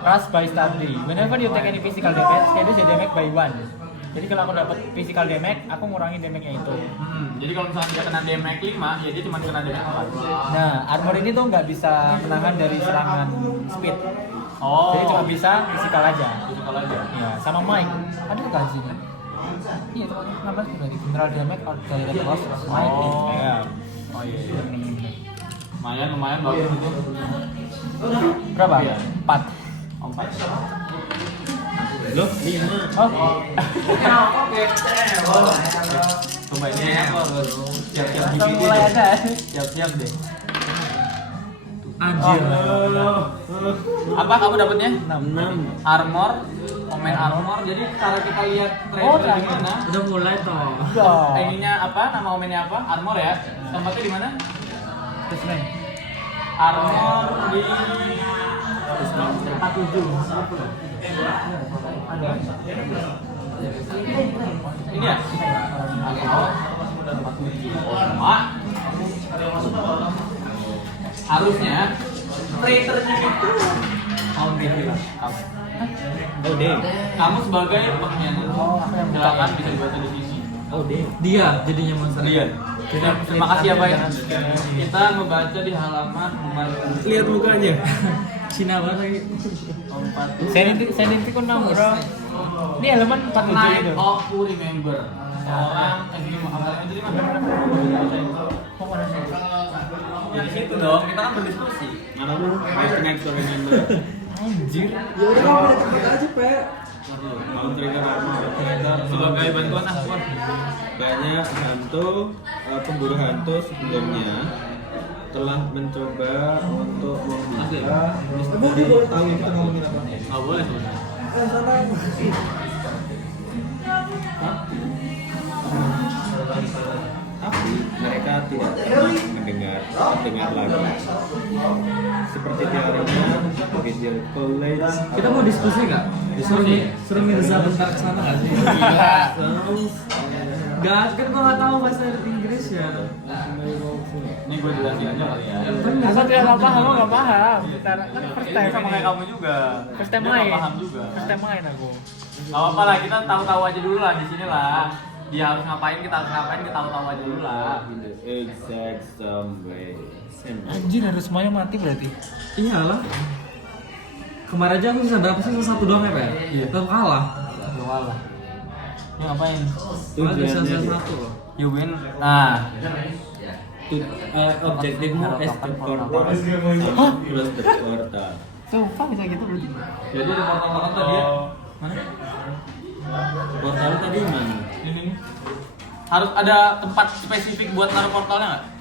Rush by study. Whenever you take any physical damage, reduce the damage by 1. Jadi kalau aku dapat physical damage, aku ngurangin damage-nya itu. Jadi kalau misalnya dia kena damage 5, ya dia cuma kena damage 4. Nah, armor ini tuh nggak bisa menahan dari serangan speed. Oh. Jadi cuma bisa physical aja. Physical aja. Iya, sama mic. Ada nggak di sini? Iya, itu 16 dari general damage or dari level loss mic. Oh. Iya. Oh iya. Lumayan bagus itu. Berapa? Iya. 4. 4. Loh, 5. Oh. Coba ini apa? Siap-siap Langsung DVD mulai deh. ada. Siap-siap deh. Anjir. Apa kamu dapatnya? 6. Armor, komen armor. Jadi cara kita lihat Oh, trailer di mana? Udah mulai toh. Udah. Ininya apa? Nama komennya apa? Armor ya. Tempatnya di mana? Terus nih. Armor di 47. Ada. ini ya. Armor 47. Mak. Harusnya trailernya itu kamu bilang kamu. Oh, deh. Kamu sebagai pengkhianat. Oh, apa yang Silakan bisa dibaca di sini. Oh, deh. Dia jadinya monster. Lihat. Terima kasih ya, Pak. Kita membaca di halaman nomor Lihat mukanya. Cina banget lagi. 4. Sanity ku 6, bro. Ini elemen 47 Night itu. of to Remember. Seorang itu di mana? Ya di situ dong. Kita kan berdiskusi. Mana lu? Night to Remember. Anjir. Ya udah kamu udah cepet aja, Pe. Mau trigger armor. Sebagai bantuan Aswan. Banyak hantu, pemburu hantu sebelumnya telah mencoba untuk membuka. Emang dia boleh tahu kita ngomongin apa? Nggak boleh sebenarnya. Tapi mereka tidak mendengar lagi. Seperti teorinya video college. Kita mau diskusi nggak? Suruh Mirza bentar ke sana nggak sih? Nggak, kan gua nggak tahu bahasa artinya. Inggris ya. Ini gue jelasin aja kali ya. Aku tidak paham, aku nggak paham. Kan first time Sama kayak kamu juga. First time Dia nggak main. paham juga. First time main aku. Gak apa-apa lah, kita tahu-tahu aja dulu lah di sini lah. Dia harus ngapain, kita harus ngapain, kita tahu-tahu aja dulu lah. In the exact some way. Anjir harus semuanya mati berarti. Iyalah. Kemarin aja aku bisa berapa sih? Satu doang ya, Pak? Iya. Tetap kalah. Lu kalah. Dia ngapain? Soalnya bisa satu loh. You win. Nah, Objektifmu es the portal. Plus the portal. Sumpah bisa gitu berarti. jadi ada portal-portal tadi ya. Mana? Portal tadi mana? Ini nih. Harus ada tempat spesifik buat naruh portalnya nggak?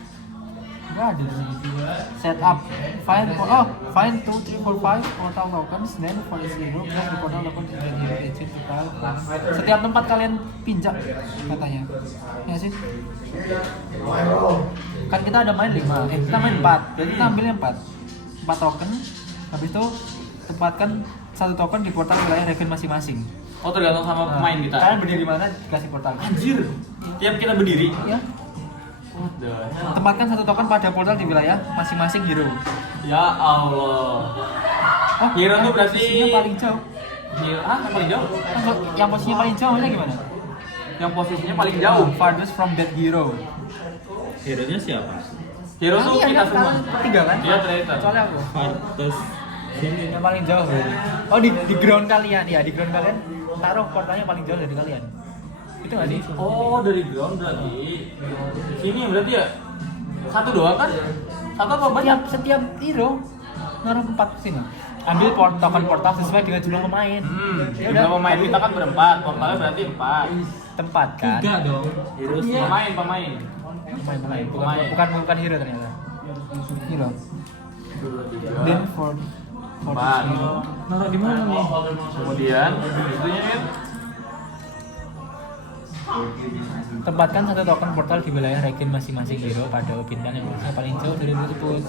Enggak ada di sini. Setup. Find 2, 3, 4, 5 portal tokens, then for each group plus the portal token to the agent total. Setiap tempat kalian pinjam katanya. Ya sih. Kan kita ada main 5, kita main 4. Jadi kita ambilnya 4 token. Habis itu tempatkan satu token di portal wilayah region masing-masing. Oh, tergantung sama pemain kita. Kalian berdiri mana dikasih portal. Anjir. Tiap kita berdiri. Ya. What the hell? Tempatkan satu token pada portal di wilayah masing-masing hero. Ya Allah. Oh, Hero yang tuh berarti posisinya paling jauh. Hero yang paling jauh. Yang posisinya paling jauh maksudnya gimana? Yang posisinya paling jauh. Farthest from that hero. Hero-nya siapa? Hero tuh Kalian kita kan, semua. kalian bertiga kan? Dia traitor. Kecuali aku. Fartus sini. Yang paling jauh berarti. Oh di ground kalian ya, di ground kalian taruh portalnya paling jauh dari kalian. Itu nggak sih? Oh, dari ground berarti. Sini berarti ya? Satu doang kan? Satu apa banyak? Setiap hero naruh 4 sini. Ambil token portal sesuai dengan jumlah pemain. Ya udah. Jumlah pemain kita kan berempat, portalnya berarti 4. Tempat kan? 3 dong. Hero Pemain. Pemain. Pemain. Bukan hero ternyata. Hero. Then for Empat. Naruh di mana nih? Kemudian itunya kan tempatkan satu token portal di wilayah region masing-masing hero pada bintang yang posisinya paling jauh dari tersebut.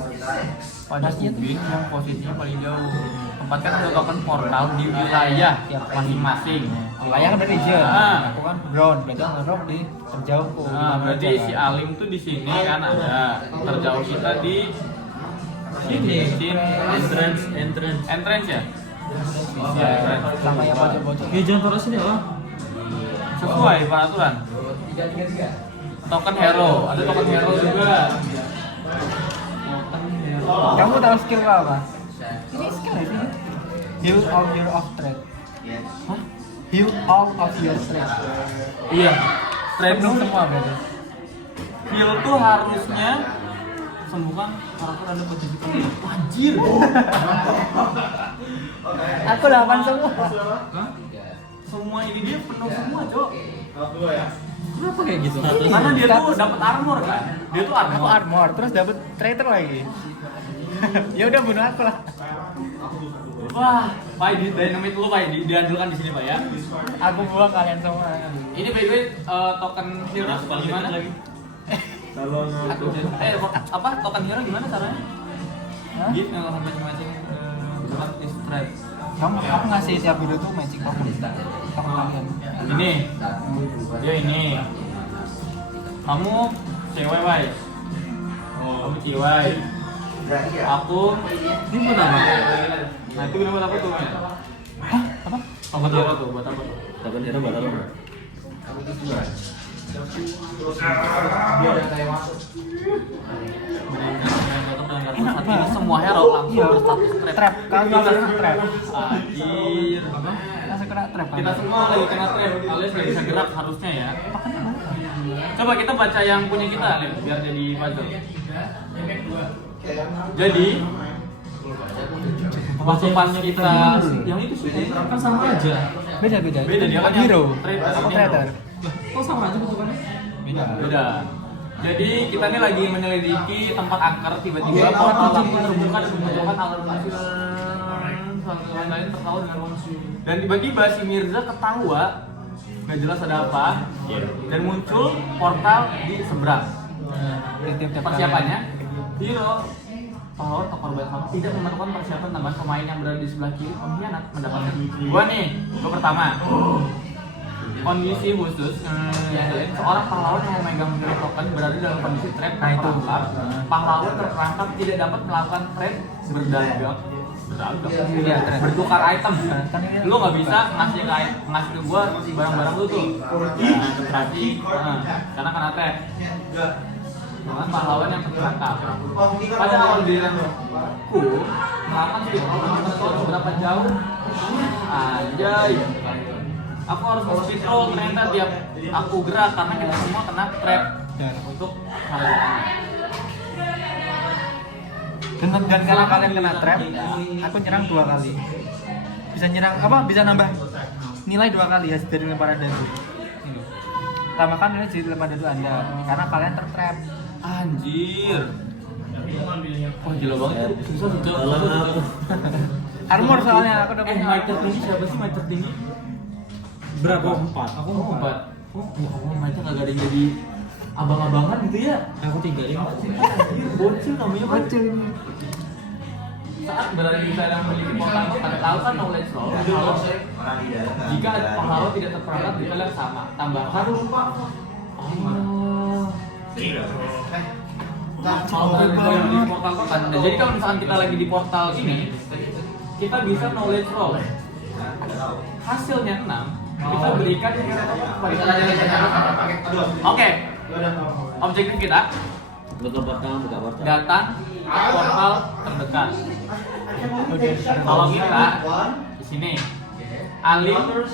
pada Masnya tuh ubin yang posisinya paling jauh. Tempatkan satu token portal di wilayah masing-masing. wilayah kan berarti region. Ah. Aku kan ground, berarti naruh di terjauh. Nah, berarti si Alim tuh di sini kan ada. Terjauh kita di sini. Entrance ya? Iya, entrance. sama yang bocor-bocor. Ya jangan taruh sini lah. Sesuai peraturan. Token hero, ada token hero juga. Kamu tahu skill apa? Ini skill ya sih. Heal all your off threat. Hah? Heal all of your threat. Iya. Strength Belum semua berarti. heal tuh harusnya sembuhkan karakter ada pendidikan. Anjir. Aku 8 semua. Hah? Semua ini dia penuh semua, Cok. Kenapa kayak gitu? Karena dia tuh dapat armor kan. Dia tuh Aku armor. armor, terus dapat traitor lagi. Ya udah bunuh aku lah. Wah, Pak di dynamite dulu Pak, dianjurkan di sini Pak ya. Aku buang kalian semua. Ini by the way token hero gimana lagi? Kalau Apa token hero gimana caranya? Hah? Gift yang langsung macam-macam bukan strap. Kamu aku ngasih tiap video tuh magic token. Token kalian. Ini dia ini. Kamu cewek Wai. Kamu cewek. Aku Ini buat apa? nah itu guna buat apa tuh? Hah? Apa? Buat apa tuh? Buat apa tuh? Takkan hero batal. Enak Saat ini banget. semua hero langsung Iya. berstatus Trap. Kalau Kita kalian trap. Anjir. Langsung kena trap kan? Kita semua lagi kena trap, alias nggak bisa gerak harusnya ya. Coba kita baca yang punya kita, Lem, biar jadi puzzle. Jadi waktu pas kita yang itu sih Kan sama aja. Beda. Beda, dia kan hero. yang traitor. Aku traitor. Kok sama aja bentukannya? beda. Jadi kita ini lagi menyelidiki tempat angker, tiba-tiba portal lampu terbuka dan memunculkan alur lain tertawa dengan dan tiba-tiba si Mirza ketawa nggak jelas ada apa dan muncul portal di seberang. Persiapannya hero pahlawan atau korban sama tidak memerlukan persiapan tambahan pemain yang berada di sebelah kiri pengkhianat mendapatkan gua nih, gua pertama kondisi khusus seorang pahlawan yang memegang hero token berada dalam kondisi trap terperangkap. Pahlawan terperangkap tidak dapat melakukan trade berdagang Iya, bertukar item. Lu nggak bisa ngasih ke gua barang-barang lu tuh. Berarti karena kena trap. Dengan pahlawan yang terperangkap. Pada awal giliranku melakukan speed roll seberapa jauh? Anjay. Aku harus speed roll ternyata tiap aku gerak karena kita semua kena trap untuk hal Dan karena kalian kena trap, aku nyerang 2 kali. Bisa nyerang apa? Bisa nambah nilai 2 kali ya dari lemparan dadu. Tambahkan nilai jadi lemparan dadu Anda karena kalian tertrap. Anjir. Wah gila banget. Susah sih. Armor soalnya aku dapat mic tertinggi siapa sih mic tertinggi? Berapa? 4. Aku 4. Oh, mic kagak ada yang jadi abang-abangan gitu ya. Aku 3 5. Anjir, bocil namanya kan. bocil ini. Saat berada di dalam memiliki portal pada tahu kan knowledge roll. Kalau jika ada pahlawan tidak terperangkap di kalian sama. Tambahkan kalau berada di portal kan. Nah, jadi kalau misalkan kita lagi di portal ini, kita bisa knowledge roll. Hasilnya 6, kita berikan kepada Oke. Objektif kita Buka portal. datang ke portal terdekat. Kalau kita di sini Alim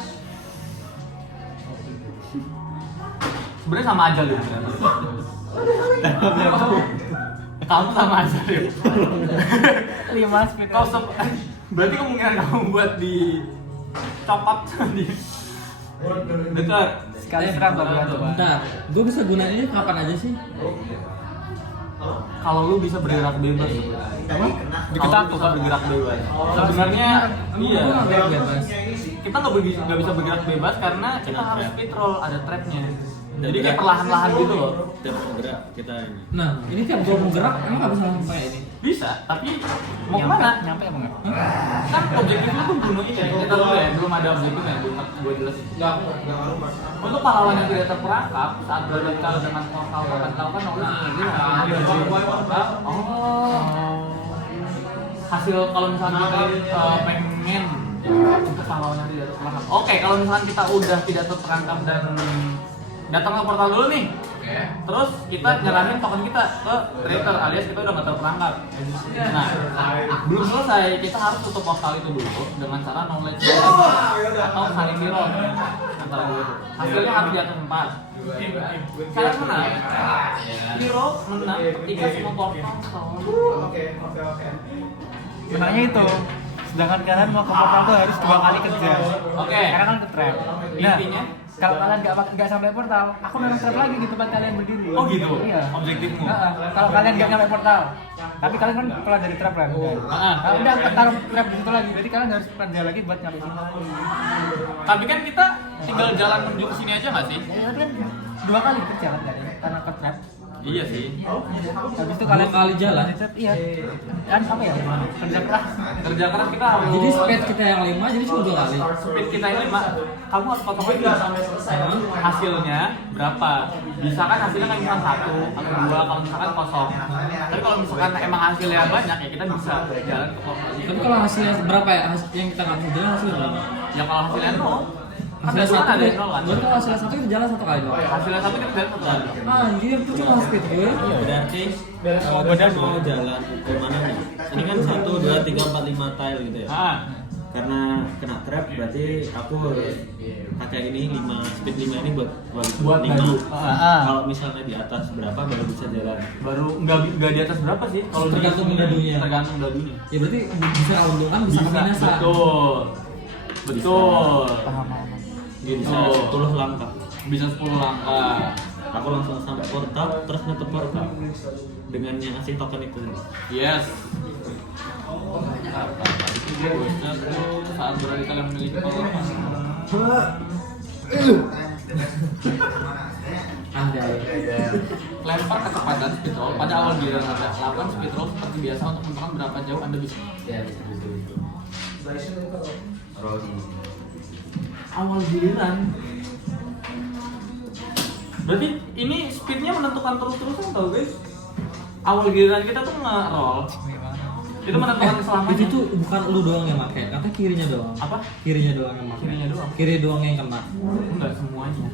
sebenarnya sama aja lu. Kamu sama aja lu. 5 speed. Berarti kemungkinan kamu buat di copot di dekat. Sekali serang bagian coba. Bentar, gue bisa gunain ini kapan aja sih? Kalau lu bisa bergerak bebas. Diketak Kalau lu bisa tuh, bergerak bebas. Sebenarnya iya. Gue nggak bebas. Kita nggak bisa bergerak bebas karena kita harus speed roll, ada trapnya. Jadi kayak perlahan-lahan gitu loh. Tiap mau gerak kita ini. Nah, ini tiap gue mau gerak, emang nggak bisa langsung kayak ini. Bisa, tapi mau kemana? Nyampe apa enggak? Kan objektifnya tuh bunuh ini. Kita dulu ya, belum ada objektifnya, belum gue jelasin. Untuk pahlawan yang tidak terperangkap saat berbicara dengan portal akan melakukan hasil kalau misalnya kita pengen untuk pahlawan yang tidak terperangkap. Oke, kalau misalnya kita udah tidak terperangkap dan datang ke portal dulu nih. Terus kita nyerahin token kita ke traitor alias kita udah nggak terperangkap. Nah, belum selesai, kita harus tutup portal itu dulu dengan cara knowledge atau saling hero antara dulu. Hasilnya harus di atas 4. Kalian menang. Hero menang ketika semua portal. Menangnya itu. Sedangkan kalian mau ke portal tuh harus 2 kali kerja. Oke. Karena kan ke trap. Nah, Intinya kalau kalian nggak sampai portal, aku nanam trap lagi di tempat kalian berdiri. Oh gitu? Iya. Objektifmu? Kalau kalian nggak nyampe portal, tapi kalian kan keluar dari trap kan? Nah, udah taruh trap di situ lagi. Berarti kalian harus kerja lagi buat nyampe sini. Tapi kan kita tinggal jalan menuju ke sini aja nggak sih? Ya, tapi kan 2 kali kerja kan kalian karena ke trap. Iya sih. Habis itu kalian 2 kali jalan? Iya. Kan apa ya? Kerja keras. Kerja keras kita harus. Jadi speed kita yang 5, jadi cuma 2 kali. Speed kita yang 5, kamu harus potong lagi hasilnya berapa? Bisa kan hasilnya kan misalkan 1 atau 2, kalau misalkan kosong. Tapi kalau misalkan emang hasilnya banyak ya kita bisa jalan ke portal. Tapi kalau hasilnya berapa ya? Yang kita nggak bisa jalan hasilnya berapa? Ya kalau hasilnya 0, kan Hasilnya biasanya 1 ada yang 0 kan? berarti kalau hasilnya 1 kita jalan 1 kali dong? Hasilnya 1 kita jalan 1 kali. Anjir, itu cuma speed gue. Berarti kita mau jalan ke mana nih? Ini kan 1, 2, 3, 4, 5 tile gitu ya. Karena kena trap berarti aku harus pakai ini 5 speed 5 ini buat Buat 5. maju. Kalau misalnya di atas berapa baru bisa jalan. Baru nggak di atas berapa sih? Kalau di Tergantung sini, dadunya. Tergantung dadunya. Ya berarti bisa untungan bisa kemanasan. Betul. Paham. Bisa Gitu. 10 langkah. Bisa 10 langkah. Aku langsung sampai portal terus nutup portal dengan yang ngasih token itu. Yes. Saat berada kalian memiliki pengalaman. Ada. Lempar kecepatan speed roll pada awal giliran Anda. Lakukan speed roll seperti biasa untuk menentukan berapa jauh Anda bisa. Awal giliran. Berarti ini speednya menentukan terus-terusan tau guys. Awal giliran kita tuh nge-roll. Itu menentukan keselamatannya. Itu tuh bukan lu doang yang pakai, katanya kirinya doang. Apa? Kirinya doang yang pakai. Kirinya doang. Kiri doang yang kena. Enggak semuanya.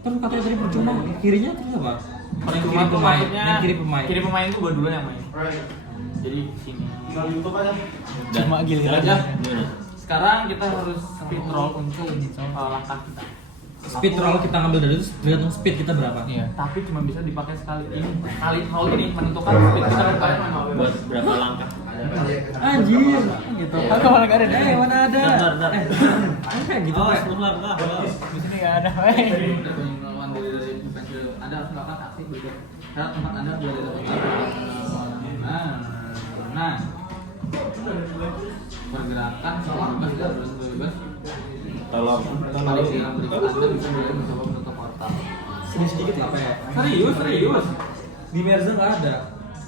Kan katanya tadi percuma, kirinya terus apa? Yang Cuma kiri tuh pemain, maksudnya yang kiri pemain. Kiri pemain tuh gua dulu yang main. Jadi sini. Tinggal YouTube aja. Cuma giliran. Ya. Gimana? Sekarang kita harus speed roll untuk langkah kita. Speed roll kita ngambil dari itu tergantung speed kita berapa. Iya. Tapi cuma bisa dipakai sekali. Ini kali roll ini menentukan speed kita berapa. Buat berapa langkah? Anjir, Gitu. Aku malah nggak ada. mana ada? Bentar. Kayak gitu Oh, Pak. 10 langkah. Di sini nggak ada. Melawan diri dari pensil. Anda harus melakukan aksi bergerak. Karena tempat Anda boleh dapat. Nah. Pergerakan bebas. Tolong. Paling siang berikut Anda bisa mulai mencoba menutup portal. Sedikit apa ya? Serius. Di Merza nggak ada.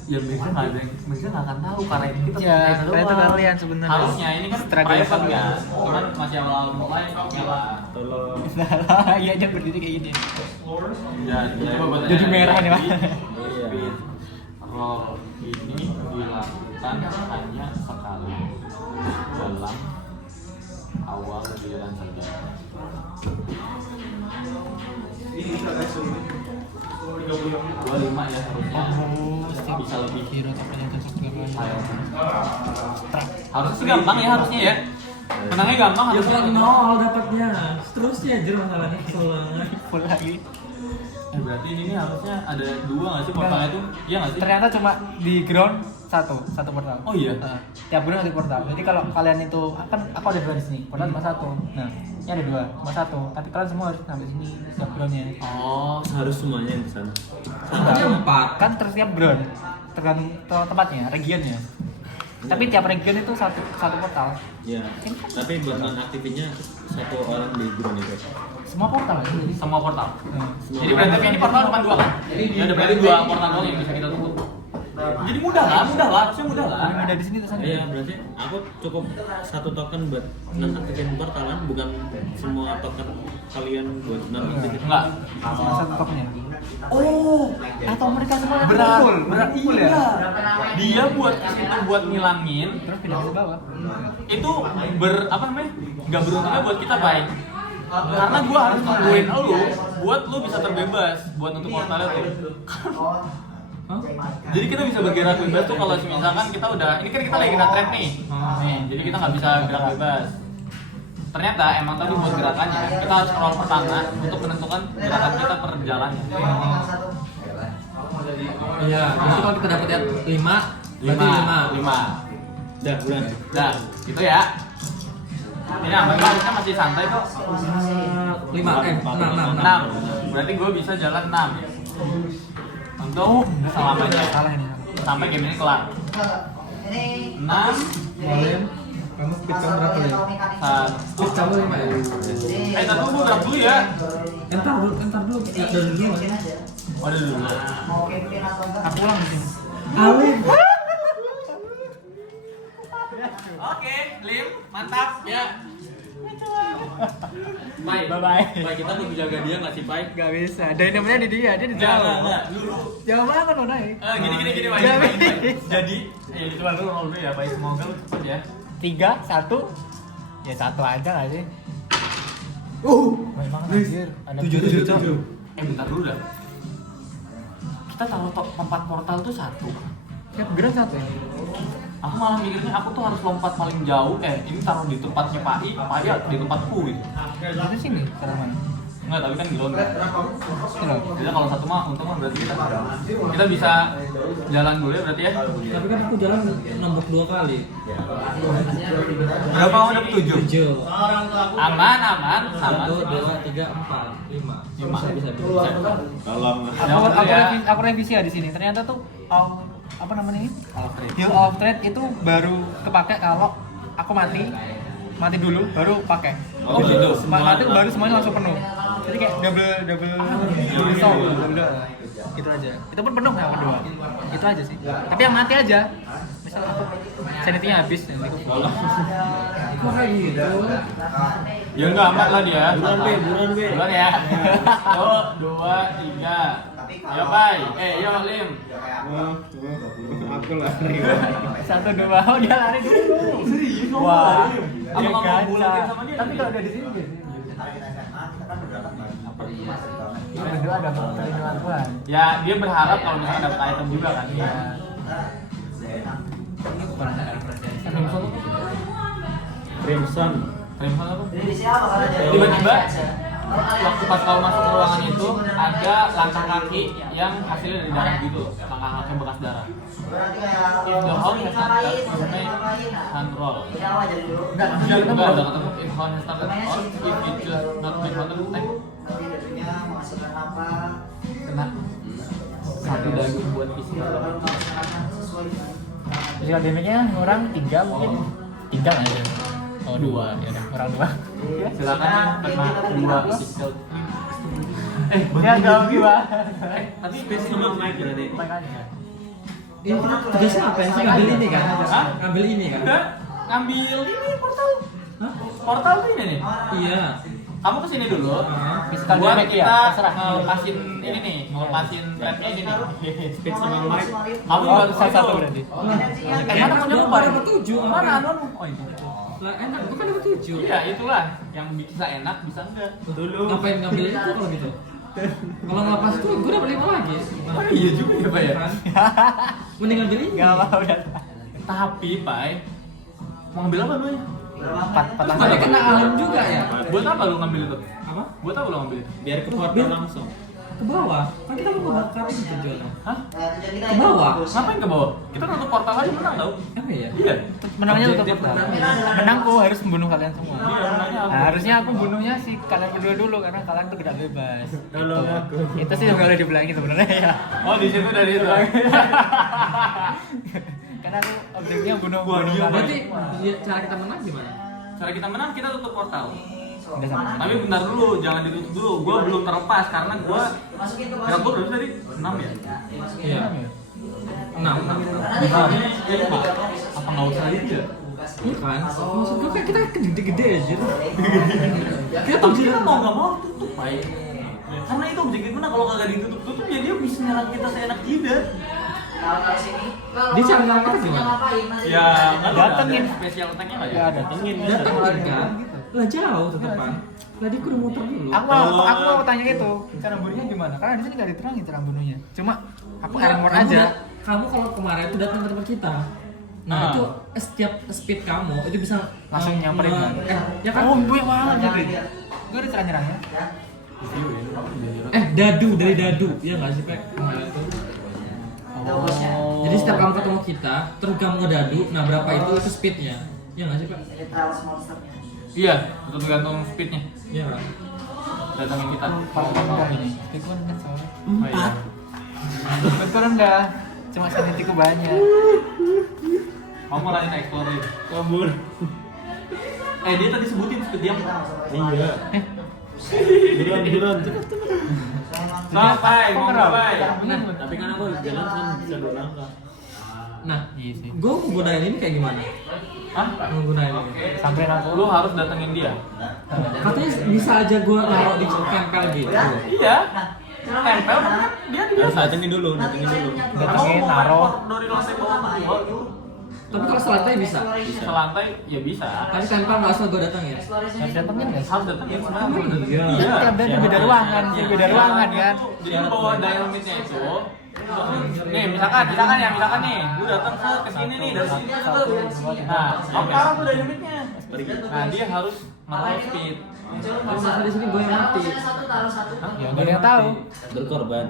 Ya mereka nggak ada, mereka nggak akan tahu karena ini kita Ya, pakai karena itu doang. kalian sebenarnya. Harusnya ini kan Struggle private kalian. kan, cuman masih awal mulai, oke lah. Tolong. Iya aja berdiri kayak gini. Ya, coba buat Jadi merah nih, Pak. Speed roll ini dilakukan hanya sekali dalam awal giliran saja. Ini bisa guys. 25 ya harusnya. Setiap Bisa lebih. hero tapnya cocok dengan Ayo. Harusnya sih gampang ya harusnya ya. Menangnya gampang Ya harusnya. bukan nol dapatnya. Seterusnya anjir masalahnya kesel banget. full lagi. Berarti ini nih harusnya ada 2 nggak sih portalnya itu? Iya nggak sih? Ternyata cuma di ground satu portal. Oh iya? Tiap ground satu portal. Jadi kalau kalian itu kan aku ada 2 di sini, portal cuma 1. Nah, ini ada 2, cuma 1. Tapi kalian semua harus sampai sini setiap groundnya. Oh, Harus semuanya yang di sana. Katanya 4. Kan setiap ground tergantung tempatnya, regionnya. Tapi tiap region itu satu portal. Ya. Tapi buat aktivitasnya satu orang di ground itu. Semua portal ya. Jadi semua portal. Nah, Jadi berarti ini portal cuma 2 kan? Ya ada berarti 2 portal doang yang bisa kita tunggu. Jadi mudah lah, harusnya mudah lah. paling mudah di sini tuh sana. Iya, berarti aku cukup 1 token buat nonaktifin portalan, bukan semua token kalian buat nonaktifin. Enggak. Cuma satu topnya. Oh, Atau mereka semua yang berat, kumpul, berat kumpul iya. Dia buat itu buat ngilangin Terus pindah ke bawah. itu apa namanya? Enggak beruntungnya buat kita, Pak. Karena gua harus nungguin lu buat lu bisa terbebas buat nutup portalnya tuh. Jadi kita bisa bergerak bebas tuh kalau misalkan kita udah ini kan kita lagi kena trap nih. Nih, jadi kita nggak bisa gerak bebas. Ternyata emang tadi buat gerakannya kita harus scroll pertama untuk menentukan gerakan kita per jalannya. Iya, jadi kalau kita dapat 5, berarti 5. Dah, bulan. Nah, gitu ya. Ini aman kan kita masih santai kok. 6. Berarti gue bisa jalan 6. Untuk selamanya Salah ini. sampai game ini kelar. 6 Kamu speed kamu berapa ya? Speed kamu 5 ya? Tapi gue gerak dulu ya. Entar dulu. Ya, dari dulu. Oh, dulu. Aku ulang di sini. Alif. Oke, Lim, mantap ya. Pai, Bye-bye. Pai, kita tuh jaga dia nggak sih, Pai? Gak bisa. Dynamnya di dia di Enggak, jauh. enggak. Dulu. Jauh banget lo naik. Gini, Pai. Nggak Pai. bisa. Jadi, coba lu roll dulu ya, Pai. Semoga lu cepet ya. 3, 1. Ya 1 aja nggak sih? Main banget anjir. Ada 7. Bentar dulu dah. Kita taruh tempat portal tuh 1. Tiap gerak 1 ya? Aku malah mikirnya aku tuh harus lompat paling jauh. Ini taruh di tempatnya Pak I di tempatku gitu. Itu sini, sekarang mana? Enggak, tapi kan di London. Sini loh. Jadi kalau satu mah untung mah berarti kita bisa jalan dulu ya berarti ya. Tapi kan aku jalan nombok 2 kali. Berapa kamu dapat 7? 7. Aman. 1, 2, 3, 4, 5. Bisa. Tolong. Aku revisi ya di sini. Ternyata tuh apa namanya ini? Heal of Trade itu baru kepake kalau aku mati dulu baru pakai. Oh, gitu. Mati baru semuanya langsung penuh. Jadi kayak double soul, double. Itu aja. Itu pun penuh yang kedua. Itu aja sih. Tapi yang mati aja. Misal aku sanity-nya habis nanti aku Kok kayak gitu? Ya enggak amat lah dia. Buruan be. Duluan ya. 1, 2, 3. Ayo Pai. Yo Lim. Aku lari. 1, 2, oh dia lari dulu. Serius kamu Wah, lari? Apa dia kamu gacha. bulatin sama dia? Tapi kalau udah di sini dia berdoa dapat perlindungan Tuhan. Ya dia berharap kalau misalnya dapat item juga kan. Iya. Crimson. Crimson apa? Tiba-tiba Tiba-tiba waktu pas kau masuk ke ruangan itu ada langkah kaki yang hasilnya dari darah gitu, langkah kaki bekas darah. If the hole has not touched, make hand roll. enggak Enggak ada ketemu. If hole has not touched, or if it just not been hunted, kena satu dagu buat pistol. Physical damage-nya orang 3 mungkin. 3 aja. Oh 2 ya udah orang 2. Silakan kena 2 pistol. Ya enggak gimana. Nanti space sama mic berarti. Makanya. Ini kita tugasnya apa sih? Ngambil ini kan? Hah? Ngambil ini kan? Enggak, ngambil ini portal. Hah? Portal tuh ini nih. Iya. Kamu kesini dulu. Physical Buat damage kita ya, terserah. ngelepasin ini nih, ngelepasin trapnya ini nih. Speed sama mic. Kamu Oh, juga salah satu berarti. Mana punya lu Pak? Dapat 7. Mana anu? Oh itu. Lah enak, itu kan dapat 7. Iya itulah yang bisa enak bisa enggak. Dulu. Ngapain ngambil itu kalau gitu? Kalau ngelepas itu gue dapat 5 lagi. Oh iya juga ya Pak ya. Kan? Mending ngambil ini. Enggak mau udah. Tapi Pak, mau ngambil apa lu? 4 Tapi kena alam juga ya? Buat apa lu ngambil itu? Apa? Buat apa lu ngambil itu? Biar ke portal langsung. Ke bawah. Kan kita mau ngebakar itu tujuannya. Hah? Ke bawah. Ngapain ke bawah? Kita nutup portal aja menang tau? Apa ya? Iya. menangnya tutup Objektif portal. menang. Menangku harus membunuh kalian semua. Iya, menangnya aku. Nah, harusnya aku bunuhnya si kalian berdua dulu karena kalian tuh tidak bebas. Tolong Gitu. aku. Itu sih yang boleh dibilangin sebenarnya ya. Oh di situ dari itu. Karena aku objeknya bunuh Wah, bunuh dia kalian. Berarti ya, cara kita menang gimana? Cara kita menang kita tutup portal. Udah sama. Tapi bentar dulu, jangan ditutup dulu. Gua belum terlepas karena gua gerak gua berapa tadi? 6 ya? Iya. 6. Iya, Pak. Apa nggak usah itu ya? Iya kan? Maksud gue kan kita gede-gede aja. Kita tuh kita mau nggak mau tutup, Pak. Karena itu objektif mana kalau kagak ditutup-tutup ya dia bisa nyerang kita seenak jidat. Dia cara menang kita gimana? Ya, nggak tahu, Datengin. ada special attack-nya nggak ya? Ya ada. Datangin kan? Lah jauh tetepan. Tadi aku udah muter dulu. Aku mau tanya itu, cara bunuhnya gimana? Karena di sini nggak diterangin cara bunuhnya. Cuma aku armor Kamu aja. Kamu kalau kemarin itu datang ke tempat kita. Nah, Ah. itu setiap speed kamu itu bisa Langsung nyamperin kan? ya kan? Oh, gue banget jadi. Gue udah cara nyerangnya. Dadu dari dadu. Iya enggak sih, Pak? Kemarin itu. Jadi setiap kamu ketemu kita, terus kamu ngedadu, nah berapa itu speednya? Iya nggak sih, Pak? Iya, itu tergantung speednya. Iya kan? Datangin kita. Kalau rendah ini, itu rendah soalnya. Oh, iya. Betul rendah. Cuma sanitiku banyak. Kamu malah explore. Kabur. Dia tadi sebutin speed dia. Iya. Buruan. Sampai, mau ngapain? Tapi kan aku jalan kan bisa 2 langkah. Nah, Iya sih. gue mau gunain ini kayak gimana? Hah? Mau gunain ini? Sampai aku. Lu harus datengin dia. Katanya bisa aja gue naruh di tempel gitu. Iya. Tempel kan dia Harus biasa. datengin dulu. Datengin, naruh. Dari lantai bawah gitu. Tapi kalau selantai bisa. Selantai ya bisa. Tapi tempel nggak usah gue datangin. Harus datengin nggak sih? Harus datengin sebenarnya. Emang iya? Iya, kan dia beda ruangan, dia beda ruangan kan. Jadi lu bawa dynamite-nya itu. Nih, misalkan nih, lu datang ke sini nih dari sini tuh. Nah, kamu taruh tuh dynamite-nya. Nah, dia harus naruh speed. Kalau masalah di sini gue yang mati. Ya nggak ada yang tahu. Berkorban.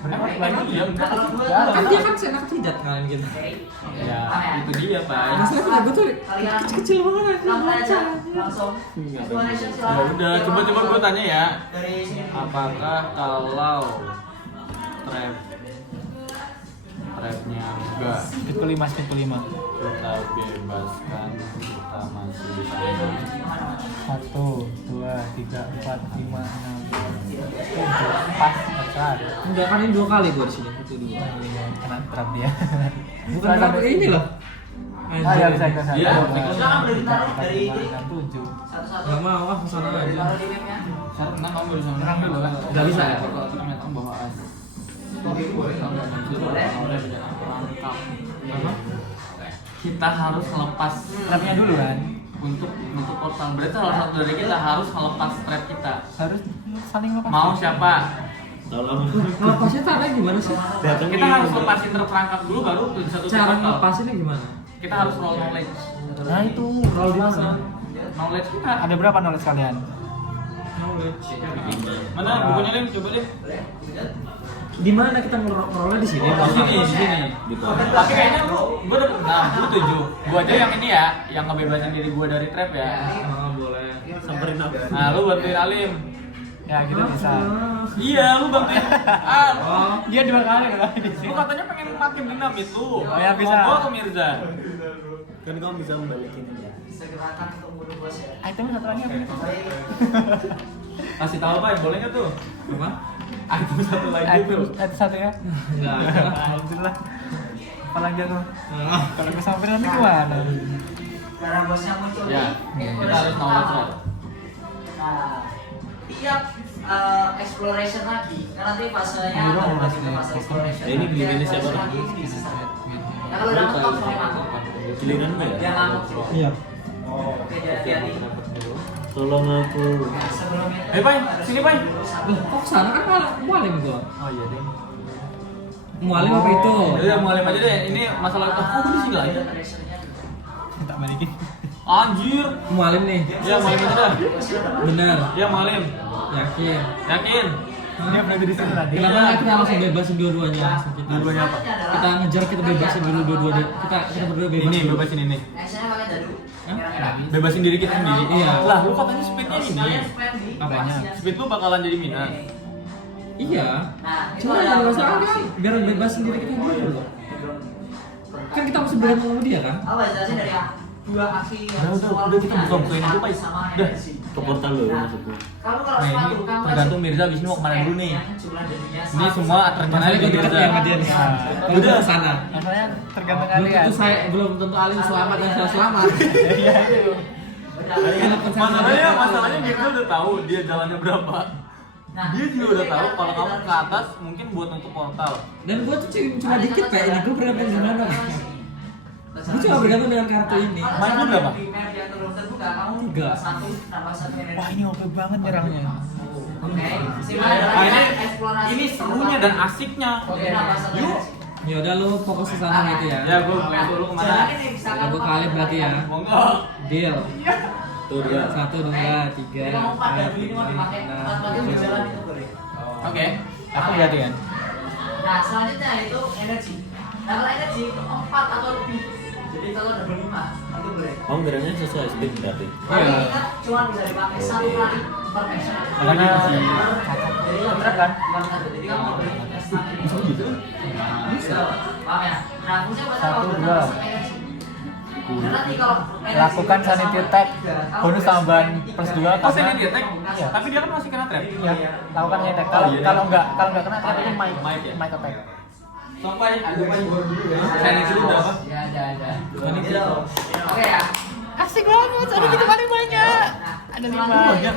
Emang lagi dia enggak. Kan dia kan senak jidat kan gitu. Ya, itu dia, Pak. Masalah punya gue tuh kecil-kecil banget. Ya udah, coba gue tanya ya. Apakah kalau trapnya enggak Speed kelima. kita bebaskan, kita masih bisa hidup? 1, 2, 3, 4, 5, 6, 7. Pas, besar. Enggak kan ini 2 kali gue di sini. Itu 2. Kena trap dia. Bukan berapa ini loh. Ah ya bisa ke sana. Iya. Silakan boleh ditaruh dari ini. 7. Satu-satu. Nggak mau, kesana aja. Taruh di map-nya. Syarat menang kamu bisa Nyerang dulu kan. Nggak bisa ya? Menang bawa as. Boleh. Apa? Kita harus melepas Trapnya dulu kan. untuk portal. Berarti salah satu dari kita harus melepas trap kita. Harus saling lepas. Mau siapa? Tolong. Ngelepasnya caranya gimana sih? Kita harus lepasin terperangkap dulu baru tuh satu Cara portal. ngelepasinnya gimana? Kita harus roll knowledge. Nah itu roll di mana? Knowledge kita. Ada berapa knowledge kalian? Knowledge. Mana bukunya Lim? Coba deh. Di mana kita ngerollnya di sini? Di sini, di sini. Tapi kayaknya gua udah 6, lu 7. Gua aja yang ini ya, yang ngebebasin diri gua dari trap ya. Ah, boleh. Samperin aku. Nah, lu bantuin Alim. Ya kita bisa. Iya, lu bantuin. Ah, Oh, Dia 2 kali kan di lu sini. katanya pengen makin dinamit tuh. Oh, ya, bisa. Gua ke Mirza. Kan kamu bisa membalikin aja. Segerakan untuk bunuh bos ya. Item satu lagi apa nih? Kasih tahu Pak, boleh enggak tuh? apa? Item satu lagi tuh. Item satu ya. Enggak ada. Alhamdulillah. Apalagi aku Ah. kalau gue samperin nanti gimana? Karena bosnya muncul Ya, nih. kita harus knowledge lah. Nah, tiap exploration lagi, karena nanti fasenya Iya, ada Mas. juga fase exploration. Ini gilirannya siapa? Exploration lagi, ini bisa sampai. Nah kalau udah nangkep semua nangkep. Giliran lu ya? Dia nangkep. Iya. Oke, jadi Tolong aku. sebelumnya. Ayo, Pai, sini, Pai. Loh, kok kesana kan mualim gua. Oh iya deh. Mualim apa itu? Udah mulai aja deh. Ini masalah oh, di sini aja. Tak balikin. Anjir. Mualim nih. Ya, malim aja dah. Benar. Ya, malim. Yakin. Yakin? Dia berada di sini tadi. Kenapa nggak kita langsung bebasin dua-duanya langsung kita? Dua-duanya apa? Kita ngejar, kita bebasin dulu dua-duanya. Kita berdua bebas. Ini dulu. bebasin ini. Actionnya pakai dadu. Hah? Bebasin diri kita sendiri. Iya. Lah, lu katanya speednya ini. Apanya? Speed lu bakalan jadi minus. Iya. Nah, itu Cuma ada ada masalah beberapa kan? opsi. Biar bebasin diri kita dulu. Kan kita mesti berantem sama dia kan? Apa jelasin dari dua aksi yang Udah, kita buka-bukain itu, Pai. Udah. Ke portal lu maksudku. Kamu kalau Nah, ini sepatu kamu tergantung Mirza abis ini mau kemana dulu nih. Ini semua rencana Masalahnya di gue deket Mirza. ya sama dia nih. Kalau Udah. ke sana. Masalahnya tergantung Belum kalian. tentu belum tentu Alim selamat dan saya selamat. Iya itu. Masalahnya Mirza udah tahu dia jalannya berapa. Dia juga udah tahu kalau kamu ke atas mungkin buat nutup portal. Dan gue tuh cuma dikit kayak ini, gue berapa di mana? Gue cuma bergantung dengan kartu ini. Main lu berapa? 3. Wah ini OP banget nyerangnya. Nah, ini serunya dan asiknya. Yuk. Ya udah lu fokus ke sana gitu ya. Ya, gue mau dulu kemana? Ya, gue kali berarti ya. Mau nggak? Deal. Tuh dia. 1, 2, 3, 4, 5, 6, 7. Oke. Aku berarti kan. Nah, selanjutnya itu energi. Nah, kalau energi itu 4 atau lebih. Jadi kalau double 5 itu boleh. Kamu geraknya sesuai speed berarti. Tapi ingat cuma bisa dipakai 1 kali per action. Karena Jadi berat kan? Jadi kamu mau beli bisa. Paham ya? Nah, fungsinya buat 1, 2. Dan nanti kalau energi Lakukan sanity attack bonus tambahan plus 2 Oh, karena sanity attack? Iya. Tapi dia kan masih kena trap. Iya, lakukan sanity attack. Kalau iya. kalau enggak kena trap itu mic Mic ya? mic attack. Sampai ada Pai dulu ya. Sanity lu berapa? Ya, ada. Oke ya. Asik banget, ada kita paling banyak. Ada 5. Banyak.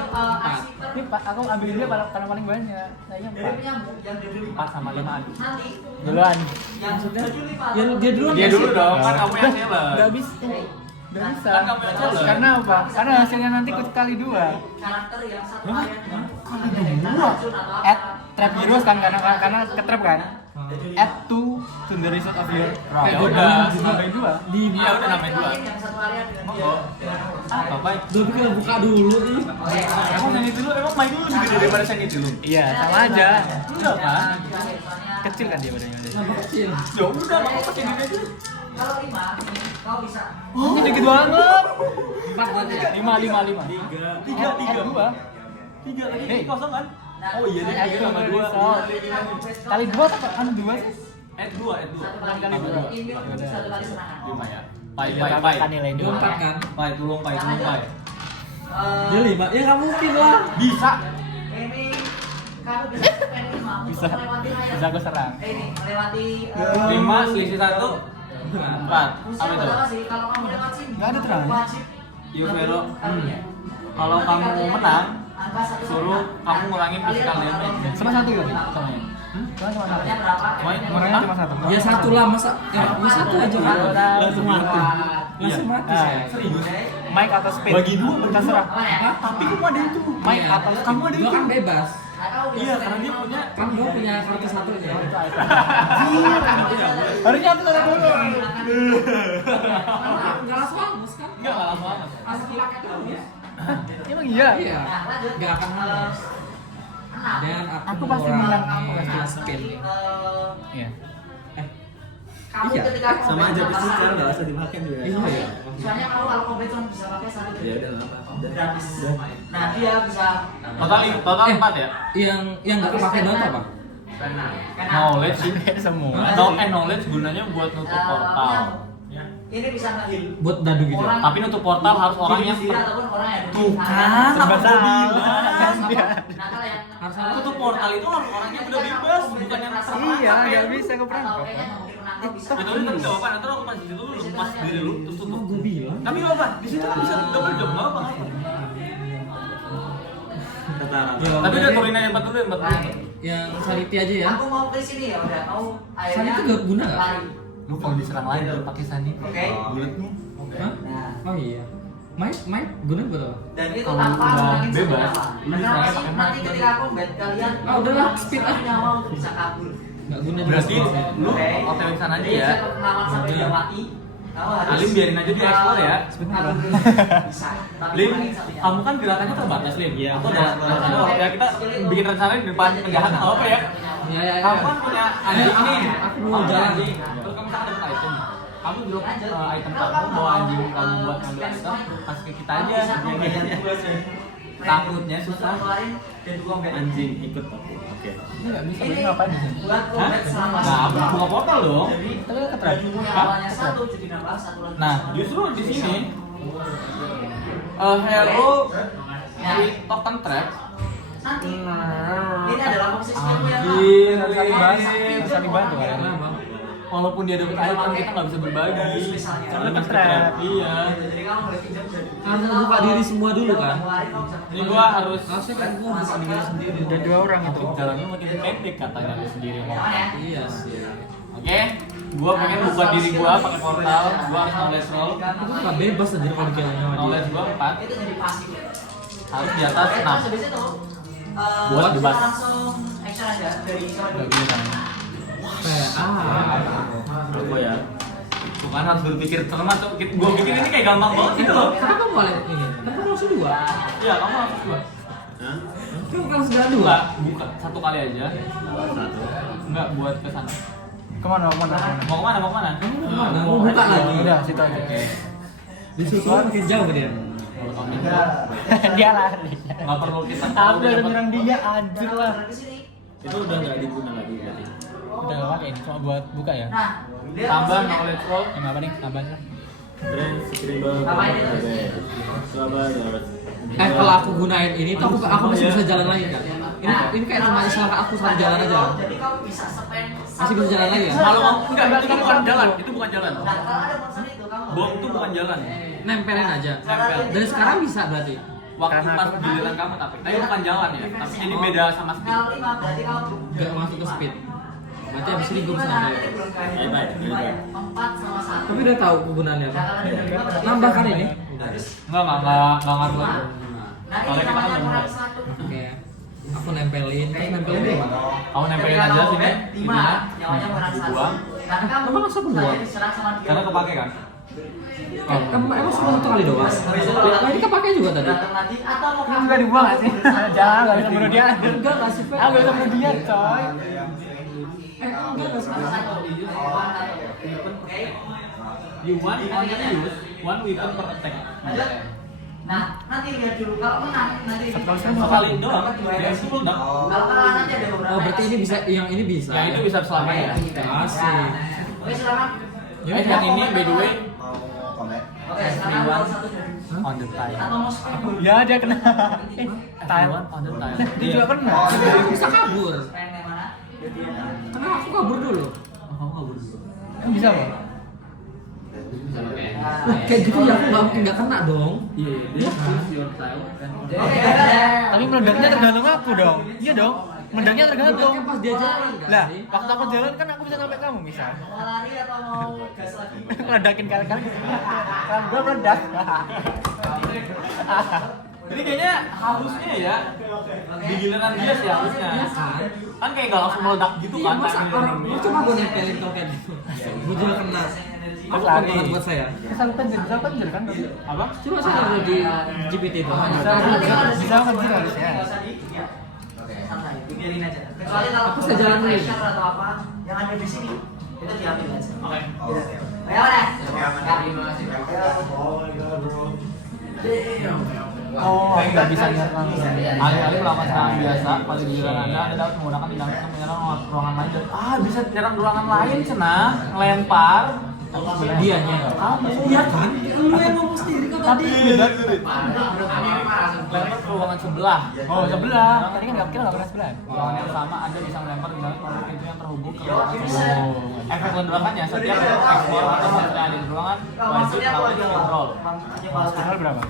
Ini Pak, aku ambil dia paling paling banyak. Saya Dari 4. penyambung yang dari 4 sama 5 nanti duluan. yang sudah dilipat. Ya dia duluan. Dia nggak dulu sih? dong, kan kamu yang challenge. Enggak bisa. Enggak bisa. Kan kamu yang challenge. Karena apa? Karena hasilnya nanti kali 2. Karakter yang satu varian Kali 2. Add trap heroes kan karena ke trap kan. Add to the result of your roll. Ya udah. Sampai 2. Iya udah namanya 2. yang satu varian dengan dia. Monggo. Apa Pai? Gue pikir buka dulu nih. Emang sanity lu emang main dulu lebih gede daripada sanity lu? Iya, sama aja. Enggak kan? Kecil kan dia badannya. Kenapa kecil? Ya udah, mau pakai ini aja. Kalau 5 kau bisa. Oh, dikit banget. 4 berarti ya? 5. 3 Add 2. 3 lagi Hey. kosong kan? Oh iya deh, Add 3 to sama the 2. result. Kali 2 atau kan 2 sih? Add 2. Satu kali Kali dua. satu kali serangan. 5 ya. Pai. Tambahkan nilai Dia 2. 4 kan? Pai, tolong Pai. Dia 5. Ya nggak mungkin lah. Bisa. Ini kamu bisa spend 5 Bisa. untuk melewati layar. Bisa aku serang. Ini melewati 5 selisih 1. 4. Apa itu? Kalau kamu lewat sini, Nggak ada terang. wajib. Yo Vero. Kalau kamu menang, suruh kamu ngurangin physical damage. Sama satu lagi. Sama cuma satu. Orangnya cuma satu. Ya satu lah masa. Ya satu aja kan. Langsung mati. Langsung mati Nah, saya. Serius? Mike atau speed? Bagi dua, terserah. Tapi kamu ada itu. Mike atau Kamu ada Gua itu. kan bebas. Iya, karena dia punya. Kan gua punya kartu satu ya. Harusnya aku tanya dulu. Enggak langsung hangus kan? Enggak lama banget. Langsung pakai dulu ya. Emang iya? Iya. Enggak akan hangus. Dan Aku pasti menang, aku pasti. speed. Iya. Iya. Sama aja physical, nggak usah dimakan juga. Iya ya. Soalnya kamu kalau komplit cuma bisa pakai satu. Ya udah nggak apa. Gratis. Nah dia bisa. Total 4 ya? Yang enggak kepake banget apa? Knowledge sih. Semua. Knowledge gunanya buat nutup portal. Ini bisa nge-heal. Buat dadu gitu. Orang- Tapi nutup portal harus orang yang Diri sendiri ataupun orang yang Tuh kan, apa gua bilang. Nah, kalau yang Harus Nutup portal itu harus orangnya udah bebas, bukan yang Iya, nggak bisa keperangkap. atau kayaknya nggak mungkin menangkap bisa. Itu tapi nggak apa-apa, nanti aku pas di situ lu lepas diri lu terus tutup. Gue bilang. Tapi nggak apa, di situ kan bisa double jump nggak apa. Ketara. Tapi udah turunin aja 4 dulu, 4 dulu. Yang Saliti aja ya. Aku mau ke sini ya udah mau Sani itu nggak guna nggak? lari. Lu kalau diserang lain lu pakai Sani. Oke. Bulatnya. Hah? Nah, Oh iya. Main guna buat apa? dan itu Kalau tanpa udah ngurangin bebas, senyawa. lu Karena bisa nanti, pakai nanti mic. ketika combat kalian Ah, udahlah, speed ah. nyawa untuk bisa kabur. Nggak guna juga. Berarti sih. lu OTW sana aja Jadi ya. saya pengalaman sampai dia mati. Kamu harus Alim biarin aja dia explore ya. kabur. Bisa. Tapi Lim, ngurangin satu nyawa. kamu kan gerakannya terbatas Lim. Iya, Aku ada ya kita bikin rencana di depan penjahat nggak apa ya. Ya ya ya. Kamu kan punya anjing nih. Aku mau jalan. Anjing. Terus kamu kan dapat item. Kamu drop item kamu bawa anjing kamu buat ngambil item, kasih ke kita aja. Takutnya susah. Keluarin dan dua combat. Anjing ikut aku. Oke. Ini nggak bisa. Ini ngapain di sini? Buat Hah? combat selama Nah, aku buka portal dong. Jadi Tapi kan ketrap. yang awalnya satu jadi nambah satu lagi. Nah, justru di sini hero di token trap. Nanti ini adalah fungsi skillmu yang Anjir, Bisa dibantu kan? Kenapa? walaupun dia dapat item kita nggak bisa berbagi. Karena kan trap. Iya. Jadi kamu boleh pinjam dari Harus buka diri semua dulu kan. Ini gua harus Harusnya kan gua buka diri sendiri. Dan 2 orang itu. jalannya makin pendek katanya lu sendiri ngomong. ya? Iya sih. Oke, gua pengen buka diri gua pakai portal, gua harus knowledge roll. Itu nggak bebas aja kalau dikirain sama dia. Knowledge gua 4, Itu jadi pasif. harus di atas Oke, 6. terus habis itu Buat kita bebas. langsung action aja dari siapa dulu? Aku ya. Tuh kan harus berpikir cermat tuh. Gua pikir ini kayak gampang banget gitu loh. Kenapa boleh ini? Kenapa langsung dua? Iya, kamu harus dua. Hah? Kenapa langsung dua? Enggak, buka satu kali aja. Satu. Enggak buat ke sana. Kemana? Kemana? Mau kemana? Mau kemana? Nggak mau buka lagi. Udah, situ aja. Oke. Disusul makin jauh dia. Dia lari. Nggak perlu kita. Aku udah nyerang dia, anjir lah. Di sini. Itu udah nggak diguna lagi berarti. Udah gak pakai, cuma buat buka ya. Nah, lihat Tambah fungsinya. knowledge roll. Yang apa nih? Tambahan sih. Trend scribble. Ngapain itu? Sabar. Kalau aku gunain ini tuh aku masih bisa jalan lagi kan. Ini kayak cuma istilah aku satu jalan aja. Jadi kamu bisa spend Masih bisa jalan lagi ya? Kalau mau enggak, itu bukan jalan, itu bukan jalan. Nah, kalau ada function itu kamu Bom itu bukan jalan. Nempelin aja. Nempel. Dari sekarang bisa berarti. Waktu Karena pas aku- giliran kamu tapi bukan jalan ya. Tapi ini beda sama speed. Kalau 5 berarti kamu Gak masuk ke speed. Berarti abis ini gue bisa nambah. Baik, baik. 4 sama 1. Tapi udah tahu kegunaannya apa? Nah, kalau ada 2 berarti Nambah kan ini? Enggak ngaruh lagi. Nah, ini Soalnya kita namanya kan kurang nambah. 1. Oke. Aku nempelin. Terus nempelin di mana? Kamu nempelin aja sini. 5, nyawanya kurang 1. Dibuang. Karena kamu Emang langsung buang? diserang sama dia. Karena kepake kan? Emang cuma satu kali doang? Nah, ini kepake juga tadi. Datang lagi atau mau Kamu gak dibuang gak sih? Jangan, gak bisa bunuh dia. Enggak, gak sih, Pak. Aku gak bisa bunuh dia, coy. Enggak, gak sih. Oke. You want only use one weapon per attack. Lanjut. Nah, nanti lihat dulu kalau menang nanti Sekali doang. Dia simple dong. Kalau kalah nanti ada beberapa. Oh, berarti ini bisa, yang ini bisa. Yang itu bisa selamanya. Asik. Oke, silakan. Yang ini by the way Oke, sekarang Everyone satu dari on the tile. atau mau spend Ya, dia kena. Everyone on the tile. Dia juga kena. Tapi aku bisa kabur. spend yang mana? Karena aku kabur dulu. Oh, kamu nggak berdua. Kan bisa loh. Kayak gitu ya aku nggak kena dong. Iya, dia choose your style kan. Tapi meledaknya tergantung aku dong. Iya dong. Meledaknya tergantung. Pas dia jalan kan Lah, sih? waktu aku jalan kan aku bisa sampai kamu misal. Lari atau mau gas lagi? Meledakin kali-kali gitu. Kan gua meledak. Ini kayaknya harusnya ya di giliran dia sih harusnya. Kan kayak gak langsung meledak gitu Iya, kan. masa timingnya. orang lu coba gue nempelin token gue juga kena. Terus Apa lari. banget buat saya? Bisa kejar kan tadi. Apa? Coba saya taruh di GPT itu. Bisa kejar harusnya. Santai, biarin aja. Kecuali kalau Aku bisa jalan dulu. pressure atau apa yang ada di sini itu diambil aja. Oke. Ayo deh. Oh, nggak bisa nyerang. Alih-alih melakukan serangan biasa, pada giliran Anda dapat menggunakan tindakan untuk menyerang ruangan lain. Bisa nyerang ruangan lain, cenah, ngelempar. Dianya. Iya kan? Lu yang ngomong sendiri kok tadi. Lempar ke ruangan sebelah. Oh, sebelah. Tadi kan kita nggak pernah sebelah. Ruangan yang sama Anda bisa melempar dengan melalui pintu yang terhubung ke ruangan sebelah. Efek ledakannya setiap ekspor atau monster yang ada di ruangan wajib melalui kontrol. Mahal berapa?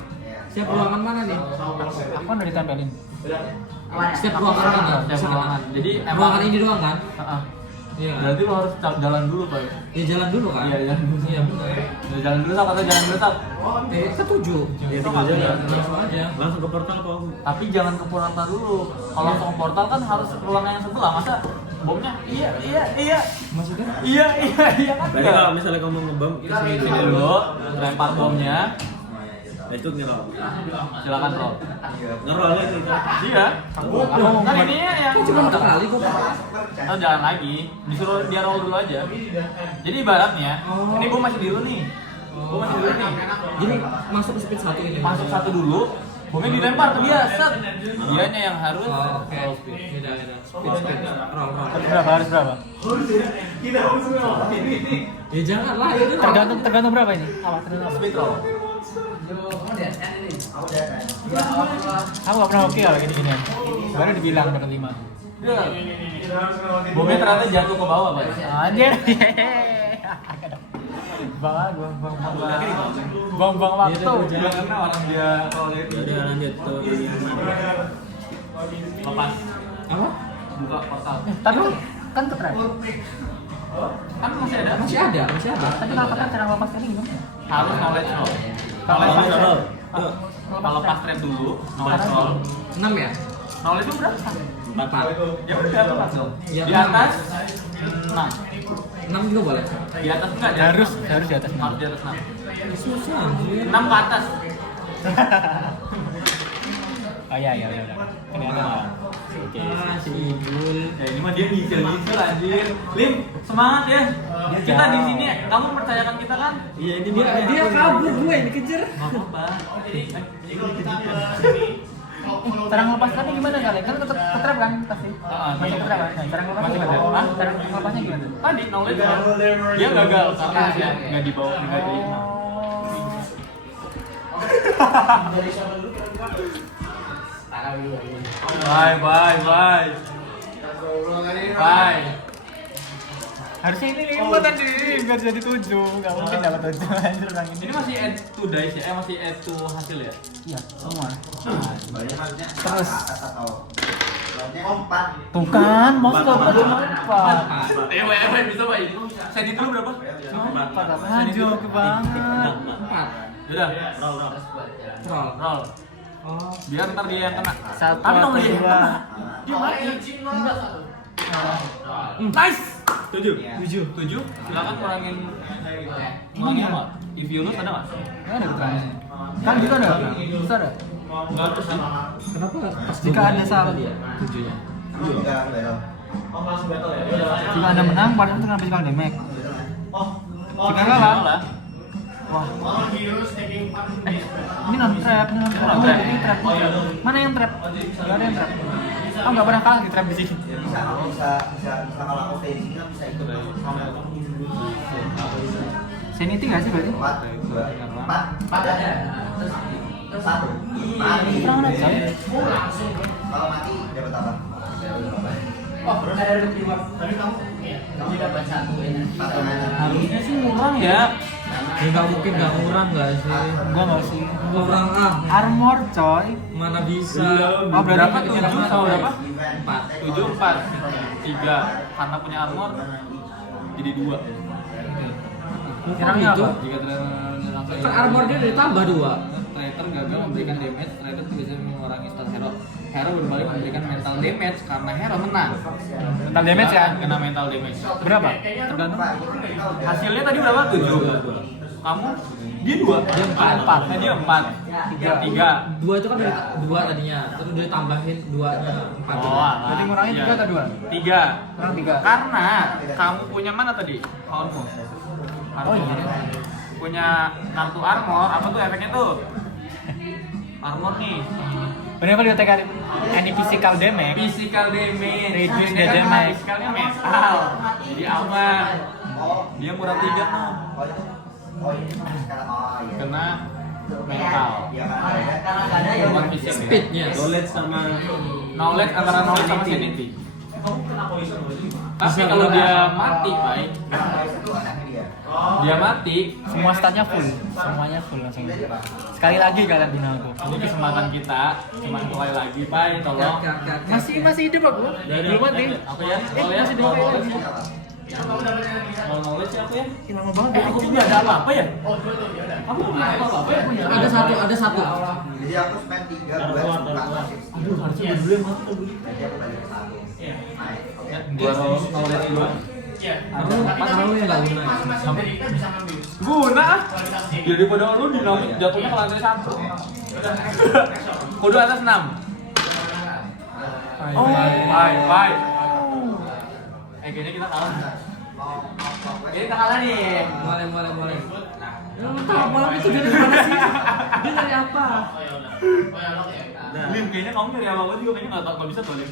Siap ruangan mana nih? Aku kan udah ditempelin. Setiap ruangan mana? Setiap Bisa ruangan. kena. Jadi Ruangan ini doang kan? Heeh. Iya. Berarti lo harus jalan dulu, Pak. Ya jalan dulu kan? Iya, jalan dulu. Iya benar. Jalan dulu Sab, atau jalan dulu Sab. Ketujuh. Ya tinggal jalan. Langsung aja. Langsung ke portal kok. Tapi jangan ke portal dulu. Kalau langsung ke portal kan harus ke ruangan yang sebelah. Masa bomnya? Iya. Maksudnya? Iya kan. Berarti kalau misalnya kamu ngebom ke sini Sini dulu, lempar bomnya. itu ngerol. Silakan roll. Ngerol itu. Iya. Aku kan ini yang Cuma satu kali kok. Atau jalan lagi, disuruh dia roll dulu aja. Jadi ibaratnya, ini bom masih di lu nih. Bom masih di lu nih. Jadi masuk ke speed 1 ini. Masuk satu dulu, bomnya dilempar ke dia, set. Dianya yang harus Oh, oke. roll speed. Beda. Speed. Roll. Harus berapa? Ya jangan lah, itu Tergantung berapa ini? Apa? Tergantung. Speed roll. Aku nggak pernah oke kalau gini-ginian. Baru dibilang dapat 5. Iya. Bomnya ternyata jatuh ke bawah, Pak. Anjir. Buang waktu. Dia karena orang dia roll itu. Udah lanjut tuh. Lepas. apa? Buka portal. Tapi kan ke trap. Kan masih ada. Masih ada. Tapi kalau ke trap cara lepas tadi gimana? Harus knowledge roll. Kalau Kalau lepas ngerol. Kalau pas trap dulu, knowledge roll. 6 ya? Knowledge itu berapa? 4. Ya udah lepas dong. Ya, Di atas. Nah, 6 juga boleh. di atas enggak? harus di atas. Harus di atas 6. Susah anjir. 6 ke atas. Oh iya udah. Kelihatan ya. Ah, si Ibul. Ya ini mah dia nyicil anjir. Lim, semangat ya. Kita di sini, kamu percayakan kita kan? Iya ini Dia kabur gue yang dikejar. Enggak apa-apa. Cara ngelepas trapnya gimana kalian? Kan tetap ke trap kan pasti. Masih ke trap kan? Nah, cara ngelepasnya gimana? Hah? Cara ngelepasnya gimana? Tadi knowledge roll. Dia gagal karena dia enggak dibawa pribadi. Bye. Harusnya ini 5 tadi, nggak jadi 7. Nggak mungkin dapat 7 anjir orang ini. Ini masih add to dice ya? Masih add to hasil ya? Iya, semua. Terus. Tuh kan, mau nggak bukan cuma 4. Bisa Pak ini. Saya dulu berapa? Aduh, banget. 4. Udah, Roll. roll. Oh. Biar ntar dia yang kena. Satu Tapi dong atau dia yang dua. kena. Dia mati. Nice. 7. Silakan kurangin. Kurangin apa? If you lose ada nggak? Nggak ada keterangan. Kan gitu ada? Bisa ada? Nggak terus sih. Kenapa? Pas Jika ada salah dia 7-nya. Jika Anda menang, partner itu kena physical damage. Jika kalah, wah. Ini non trap. Non trap. Ini trap. Mana yang trap? Gak ada yang trap. Oh, nggak pernah kalah di trap di sini. Sanity nggak sih berarti? Kurang aja. Harusnya sih murah ya. Ya nggak mungkin nggak murah nggak sih? Gua nggak sih. Murah ah. Armor coy. Mana bisa? Oh, berarti Berapa? kita 7 sama berapa? 4. 7 4 3 karena punya armor jadi 2. Nyerangnya apa? Jika langsung Kan armor dia ditambah 2. Traitor gagal memberikan damage, Traitor bisa mengurangi stat hero. Hero berbalik memberikan mental damage karena hero menang. Mental damage ya? Kena mental damage. Berapa? Tergantung. Hasilnya tadi berapa? 7. Kamu? Dia 2. Dia 4. Dia 4. 3. 2 itu kan dari 2 tadinya, terus dia tambahin 2-nya 4. Oh, Berarti ngurangin 3 atau 2? 3. Kurang 3. Karena kamu punya mana tadi? Powermu. Oh iya. Punya kartu armor, apa tuh efeknya tuh? Armor nih. Whenever you take any physical damage, Physical damage. Reduce Ini the kan damage. Physicalnya metal. Jadi aman. Dia kurang 3 tuh. Kena mental. Bukan fisik. Speednya. Knowledge sama Knowledge antara knowledge sama sanity. Tapi kalau dia mati, baik. Dia mati, semua statnya full. Semuanya full langsung. Sekali lagi kalian bina aku. ini kesempatan kita cuma sekali lagi, Pak, tolong. Masih hidup aku. Belum mati. Apa ya? Oh ya, masih 2 kali lagi. Kalau knowledge apa ya? Lama banget. Aku juga ada apa ya? Aku punya apa ya? Ada satu. Jadi aku spend 3 buat buka nasib. Aduh, harusnya dulu yang mati dulu. Jadi aku balik ke 1. Oke. Gua knowledge dulu. Kamu yang nggak guna. Guna ah. Daripada lu dinamik jatuhnya ke lantai 1. Kudu atas 6. Oh, baik. Kayaknya kita kalah. Ini kita kalah nih. Boleh. Ya, lu tahu malam itu dia dari mana sih? Dia dari apa? Lim, kayaknya kamu nyari apa juga kayaknya nggak bisa tuh, Lim.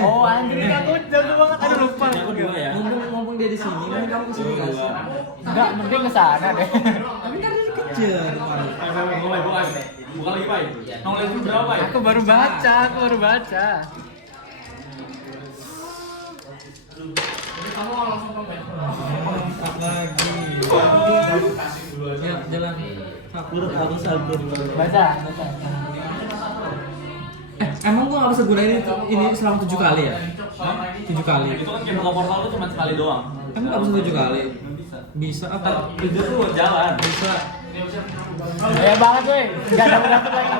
Oh anjir, ini aku jatuh banget. Aduh lupa. Aku 2 ya. Ngomong dia di sini, mending kamu kesini guys. Enggak, mending ke sana deh. Tapi kan dia dikejar. Mulai, buka lagi, Pak. Knowledge lu berapa, Pak? Aku baru baca. Ya, jalan. Baca. Emang gua nggak bisa gunain ini selama 7 kali ya? 7 kali. Itu kan kayak buka portal tuh cuma sekali doang. Emang nggak bisa 7 kali? Nggak bisa. Bisa apa? Itu tuh jalan. Bisa. Ya banget weh. Enggak ada berapa lagi.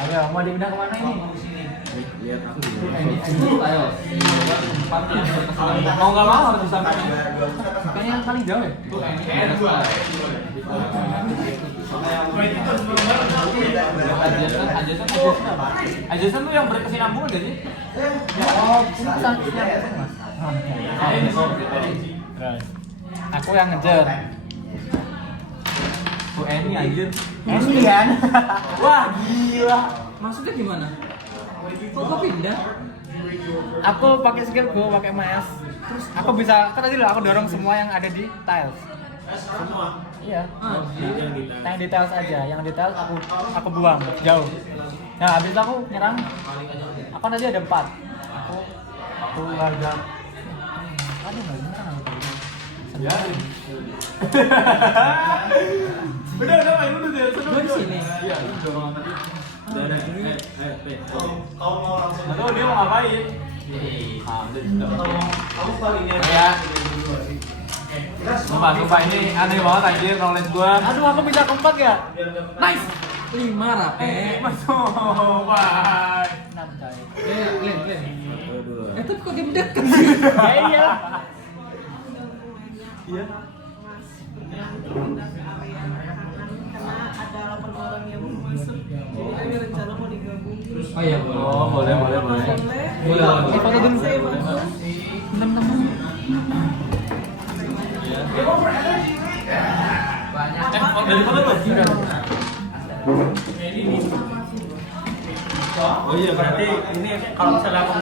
Ayo, mau dipindah kemana ini? Lihat aku dulu. Ayo. Mau nggak mau harus disampaikan. Kayaknya yang paling jauh ya? Ajasan tuh yang berkesinambungan gak sih? Oh, sanksinya mas. Terus, aku yang ngejar. Bu Eni anjir. Ini kan? Wah gila. Maksudnya gimana? Kok pindah? Aku pakai skill go, pakai mas. Terus aku bisa, kan tadi loh aku dorong semua yang ada di tiles. Semua. Iya. Yang di Yang details aja, yang details aku buang jauh. Nah, habis itu aku nyerang. Aku tadi ada 4. Aku harga. Aduh, enggak beneran aku tadi. Ya. Udah main dulu deh. Gua di sini. Iya, lu dorong tadi. Udah ini. P. Nggak tahu dia mau ngapain. Kamu paling ini Ya. Sumpah ini aneh banget anjir knowledge gua. Aduh, aku bisa keempat ya? Nice. 5 rape. Masuk, Pak. 6 coy. Glenn. 1, 2. Tapi kok game deket sih? Ya iyalah. Iya. Oh iya, boleh. Oh, boleh. Boleh. Foto dulu. Temen-temen. Dari foto belum? Oh iya berarti ini kalau misalnya aku